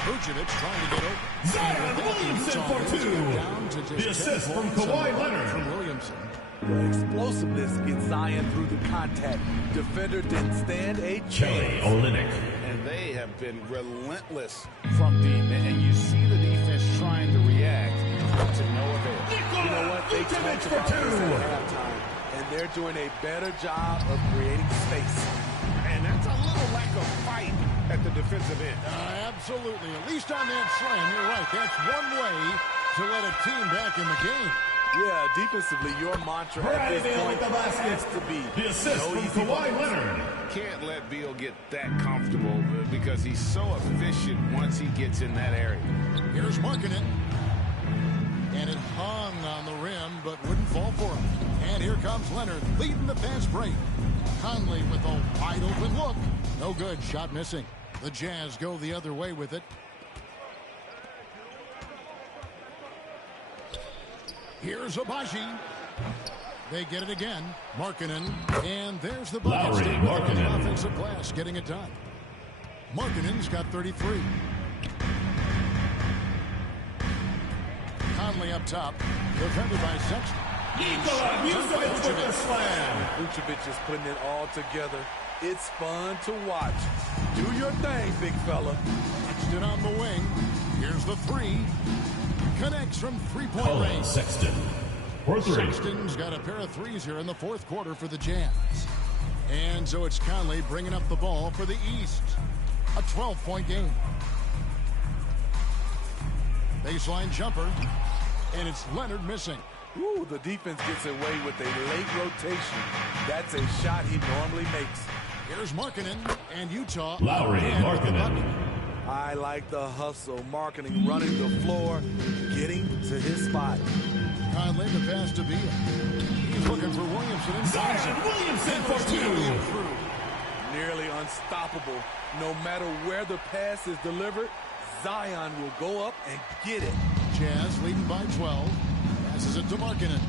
Vucevic trying to get open. Zion Williamson for 2. The assist from Kawhi Leonard. From Williamson. The explosiveness gets Zion through the contact. Defender didn't stand a chance. Kelly Olynyk. And they have been relentless from deep. And you see the defense trying to react to no avail. You know what? They talked about this at halftime, and they're doing a better job of creating space. And that's a little lack of fight at the defensive end. Absolutely. At least on that slam, you're right. That's one way to let a team back in the game. Yeah, defensively, your mantra at this point has to be the assist from Kawhi Leonard. Can't let Beal get that comfortable because he's so efficient once he gets in that area. Here's Markkanen. And it hung on the rim, but wouldn't fall for him. And here comes Leonard, leading the fast break. Conley with a wide open look. No good, shot missing. The Jazz go the other way with it. Here's Abaji. They get it again. Markkanen. And there's the bucket. Lowry Markkanen. Offensive glass getting it done. Markkanen's got 33. Conley up top. Defended by Sexton. Nikola Vucevic with the slam. Vucevic is putting it all together. It's fun to watch. Do your thing, big fella. Sexton on the wing. Here's the three. Connects from three-point range. Sexton for 3. Sexton's got a pair of threes here in the fourth quarter for the Jazz. And so it's Conley bringing up the ball for the East. A 12-point game. Baseline jumper. And it's Leonard missing. Ooh, the defense gets away with a late rotation. That's a shot he normally makes. Here's Markkanen and Utah. Lowry Markkanen. I like the hustle. Markkanen running the floor, getting to his spot. Conley the pass to Beal. He's looking for Williamson and Zion Williamson for 2. Nearly unstoppable. No matter where the pass is delivered, Zion will go up and get it. Jazz leading by 12. Passes it to Markkanen.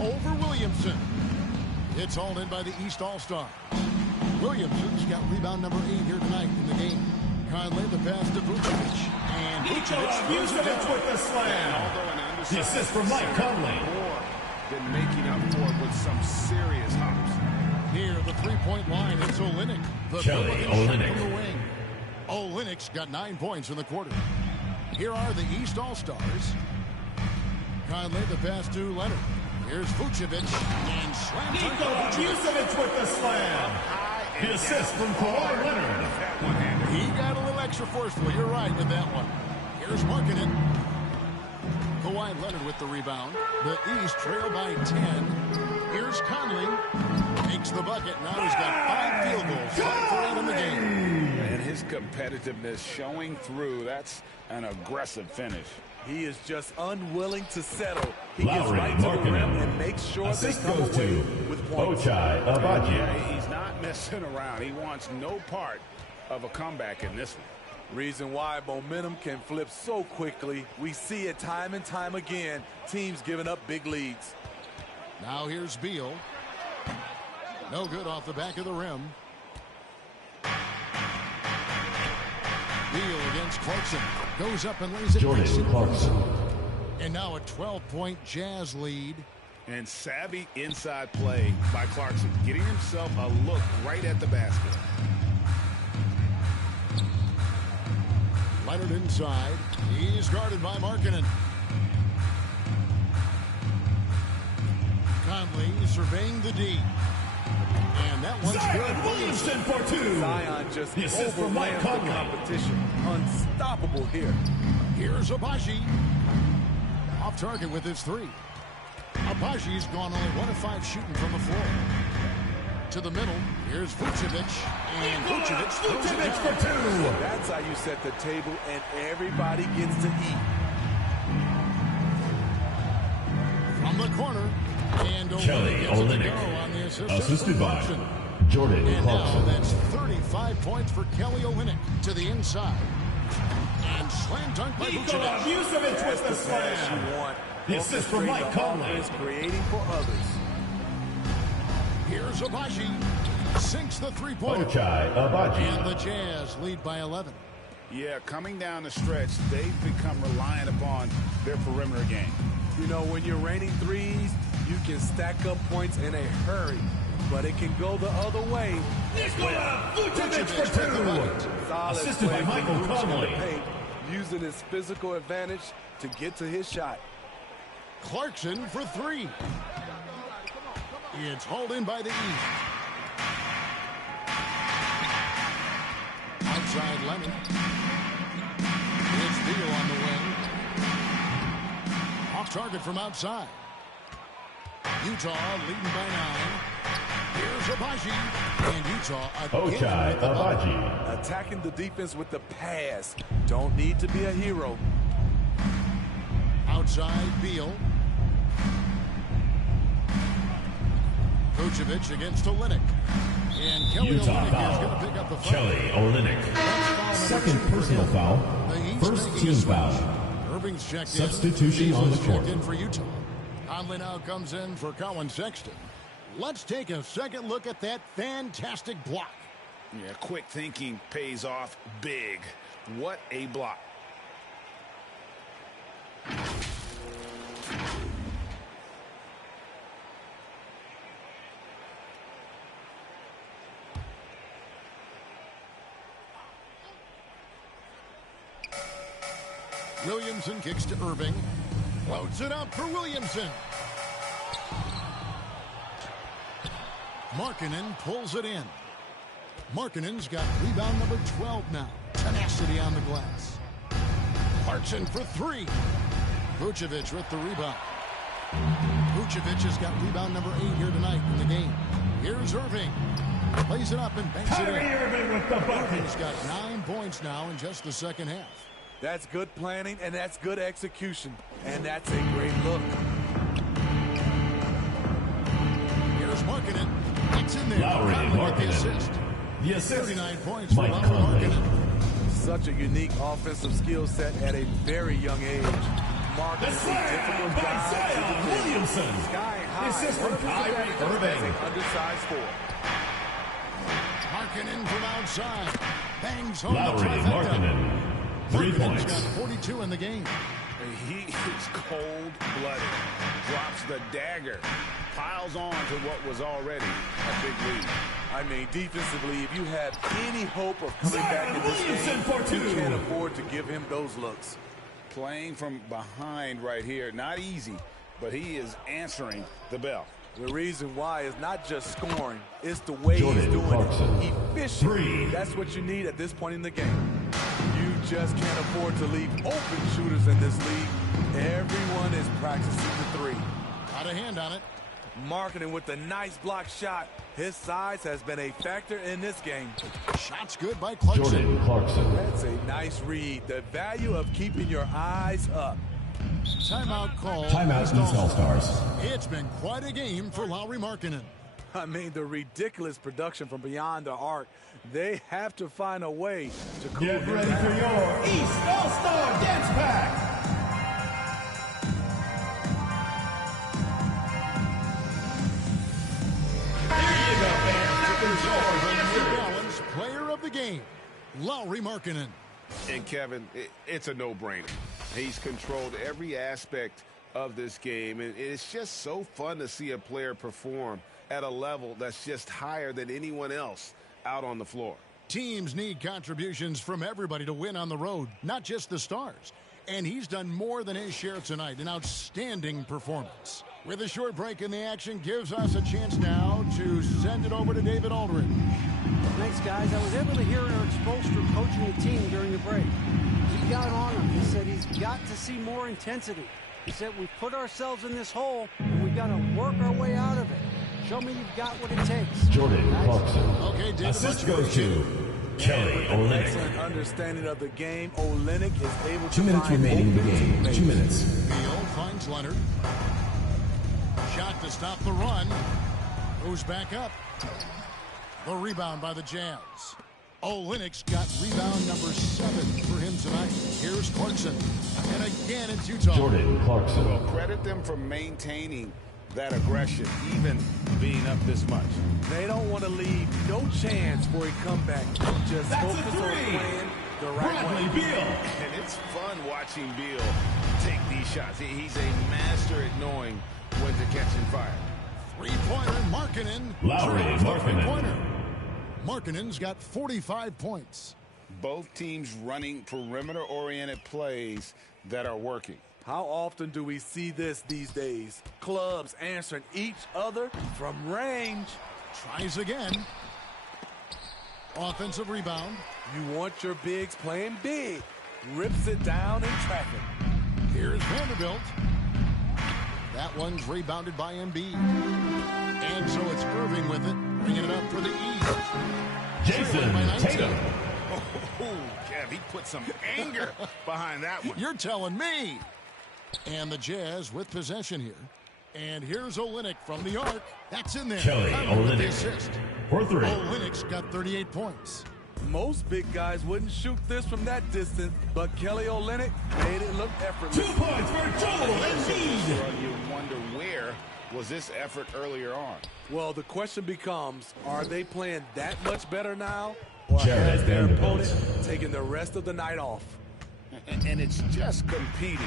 Over Williamson. It's hauled in by the East All-Star. Williamson's got rebound number 8 here tonight in the game. Conley the pass to Vucevic. And Vucevic with the slam. The assist from Mike Conley. Been making up for it with some serious hops. Here, the three-point line. It's Olynyk. Kelly Olynyk. From the wing. Olynyk's got 9 points in the quarter. Here are the East All-Stars. Conley the pass to Leonard. Here's Vucevic. And slam. Nikola Vucevic with the slam. The assist from Kawhi Leonard. He got a little extra forceful. You're right with that one. Here's Markkanen. Kawhi Leonard with the rebound. The East trail by 10. Here's Conley. Makes the bucket. Now he's got 5 field goals. 5 for 8 in the game. And his competitiveness showing through. That's an aggressive finish. He is just unwilling to settle. He Lowry gets right to the rim Markkanen. and makes sure Assist they come goes away to with points. Ochai Agbaji. He's not messing around. He wants no part of a comeback in this one. Reason why momentum can flip so quickly. We see it time and time again. Teams giving up big leads. Now here's Beal. No good off the back of the rim. Beal against Clarkson. Goes up and lays it. Jordan Clarkson. And now a 12-point Jazz lead. And savvy inside play by Clarkson. Getting himself a look right at the basket. Leonard inside. He's guarded by Markkanen. Conley surveying the D. And that one's Zion good. Williamson for 2. Zion just The assist from Mike overwhelmed the Conley. competition. Unstoppable here. Here's Abaji. Off target with his 3. Abaji's gone only 1 of 5 shooting from the floor. To the middle. Here's Vucevic. And Vucevic throws it Vucevic down. for 2. That's how you set the table and everybody gets to eat. From the corner. And Kelly gets it to go Olynyk. on the assist. Assisted by Jordan And now Clarkson. that's 35 points for Kelly Olynyk to the inside. And slam dunk by Nikola Vucevic. Vucevic with the Pass slam. you want. The assist from Mike Conley. Creating for others. Here's Agbaji. Sinks the three-pointer. Ochai Agbaji. And the Jazz lead by 11. Yeah, coming down the stretch, they've become reliant upon their perimeter game. You know, when you're raining threes, you can stack up points in a hurry, but it can go the other way. Vucevic for two. Solid Assisted by play Michael from Vucevic in the Conley. paint, using his physical advantage to get to his shot. Clarkson for three. It's hauled in by the East. Outside Lemon. It's Beal on the wing. Off target from outside. Utah leading by 9. Here's Agbaji. And Utah Ochai again with the ball. Agbaji. Attacking the defense with the pass. Don't need to be a hero. Outside Beal. Vucevic against Olynyk. And Kelly Utah Olynyk is going to foul. pick up the foul. Kelly Olynyk. Second personal foul. First team foul. Irving's checked Substitution in. on the Checked court. in for Utah. Conley now comes in for Colin Sexton. Let's take a second look at that fantastic block. Yeah, quick thinking pays off big. What a block. Williamson kicks to Irving. Loads it up for Williamson. Markkanen pulls it in. Markkanen's got rebound number 12 now. Tenacity on the glass. Clarkson for three. Vucevic with the rebound. Vucevic has got rebound number 8 here tonight in the game. Here's Irving. Plays it up and banks it in. Kyrie Irving with the bucket. Irving's got 9 points now in just the second half. That's good planning, and that's good execution. And that's a great look. Here's Markkanen. It's in there. Lowry Conley with the Markkanen. assist. The assist. 39 points for Mike Lowry Conley. Markkanen. Such a unique offensive skill set at a very young age. Mark The is a slam difficult by guy to Zion defend. Williamson. Sky high. The assist from One of his Kyrie advantages Irving. as an undersized four. Markkanen from outside. Bangs home Lowry the trifecta. Markkanen. 3 Markkanen's points. got 42 in the game. He is cold-blooded. Drops the dagger. Piles on to what was already a big lead. I mean, defensively, if you have any hope of coming back in this Williamson game, for you two. can't afford to give him those looks. Playing from behind right here. Not easy, but he is answering the bell. The reason why is not just scoring, it's the way Jordan he's doing Clarkson. it. Efficient. Three. That's what you need at this point in the game. You just can't afford to leave open shooters in this league. Everyone is practicing the three. Got a hand on it. Markkanen with the nice block shot. His size has been a factor in this game. Shot's good by Clarkson. Jordan Clarkson. That's a nice read. The value of keeping your eyes up. Timeout call. Timeout East All-Stars. It's been quite a game for Lowry Markkanen. I mean, the ridiculous production from beyond the arc. They have to find a way to cool Get him ready down. for your East All-Star Dance Pack. Balance player of the game, Lowry Markkanen. And Kevin, it's a no-brainer. He's controlled every aspect of this game, and it's just so fun to see a player perform at a level that's just higher than anyone else out on the floor. Teams need contributions from everybody to win on the road, not just the stars. And he's done more than his share tonight, an outstanding performance. With a short break in the action, gives us a chance now to send it over to David Aldridge. Thanks, guys. I was able to hear Eric Spoelstra coaching the team during the break. He got on him. He said he's got to see more intensity. He said we've put ourselves in this hole, and we've got to work our way out of it. Show me you've got what it takes. Jordan Clarkson. Okay, David, Assist much goes to Kelly Olynyk. Excellent understanding of the game. Olynyk is able to 2 minutes find remaining in the open game. teammates. 2 minutes. Beal finds Leonard. Shot to stop the run. Goes back up. The rebound by the Jazz. Olynyk's got rebound number 7 for him tonight. Here's Clarkson. And again, it's Utah. Jordan Clarkson. Well, credit them for maintaining that aggression, even being up this much. They don't want to leave no chance for a comeback. Just focus on playing the right way. Beal. And it's fun watching Beal take these shots. He's a master at knowing when to catch and fire. Three-pointer, Markkanen. Lowry Markkanen. Markkanen's got 45 points. Both teams running perimeter-oriented plays that are working. How often do we see this these days? Clubs answering each other from range. Tries again. Offensive rebound. You want your bigs playing big. Rips it down in traffic. Here's Vanderbilt. That one's rebounded by Embiid. And so it's Irving with it, bringing it up for the East. Jason Tatum. Oh, Kev, he put some anger behind that one. You're telling me. And the Jazz with possession here. And here's Olynyk from the arc. That's in there. Kelly Olynyk. Assist. For 3. Olynyk's got 38 points. Most big guys wouldn't shoot this from that distance, but Kelly Olynyk made it look effortless. 2 points for Joel Embiid. You wonder where was this effort earlier on? Well, the question becomes, are they playing that much better now? Or Jared has their Vanderbilt. opponent taken the rest of the night off? And it's just competing,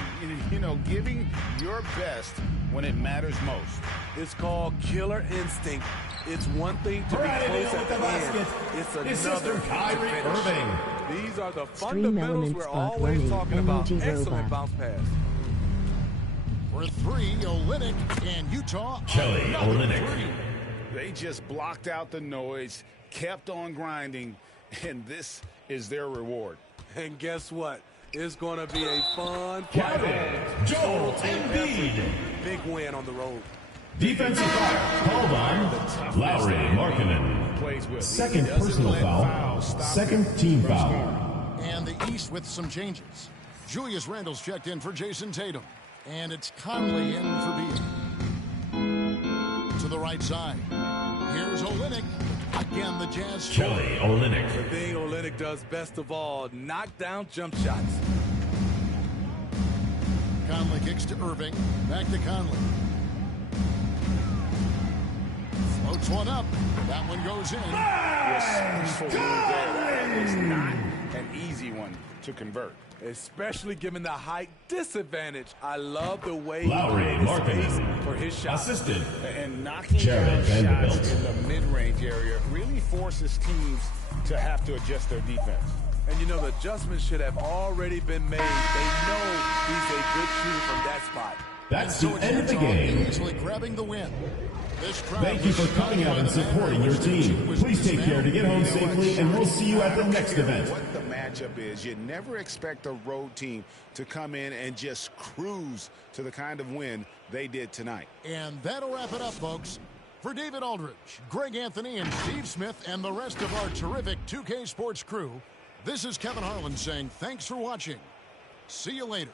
you know, giving your best when it matters most. It's called killer instinct. It's one thing to be close at the end. It's another to Kyrie finish. Irving. These are the Stream fundamentals Elements we're Spot always Running, talking about. MOG Excellent Robot. bounce pass. For 3, Olynyk and Utah. Kelly Olynyk. They just blocked out the noise, kept on grinding, and this is their reward. And guess what? It's going to be a fun Kevin fight. Joel Embiid. Big win on the road. Defensive foul called on Lowry Markkanen. Plays with. Second personal foul. Second team foul. And the East with some changes. Julius Randle's checked in for Jason Tatum. And it's Conley in for Beal. To the right side. Here's Olynyk. Again, the Jazz. Kelly Olynyk. The thing Olynyk does best of all, knock down jump shots. Conley kicks to Irving. Back to Conley. Floats one up. That one goes in. That was not an easy one to convert. Especially given the height disadvantage. I love the way Lowry he Markkanen for his shot. assisted. And knocking Jared down Vanderbilt. shots in the mid-range area really forces teams to have to adjust their defense. And you know, the adjustments should have already been made. They know he's a good shooter from that spot. That's So the end of the Utah game. easily grabbing the win. This crowd Thank you for coming out and supporting your team. Please take care to get home safely, and we'll see you at the next event. What the matchup is, you never expect a road team to come in and just cruise to the kind of win they did tonight. And that'll wrap it up, folks. For David Aldridge, Greg Anthony, and Steve Smith, and the rest of our terrific 2K Sports crew, this is Kevin Harlan saying thanks for watching. See you later.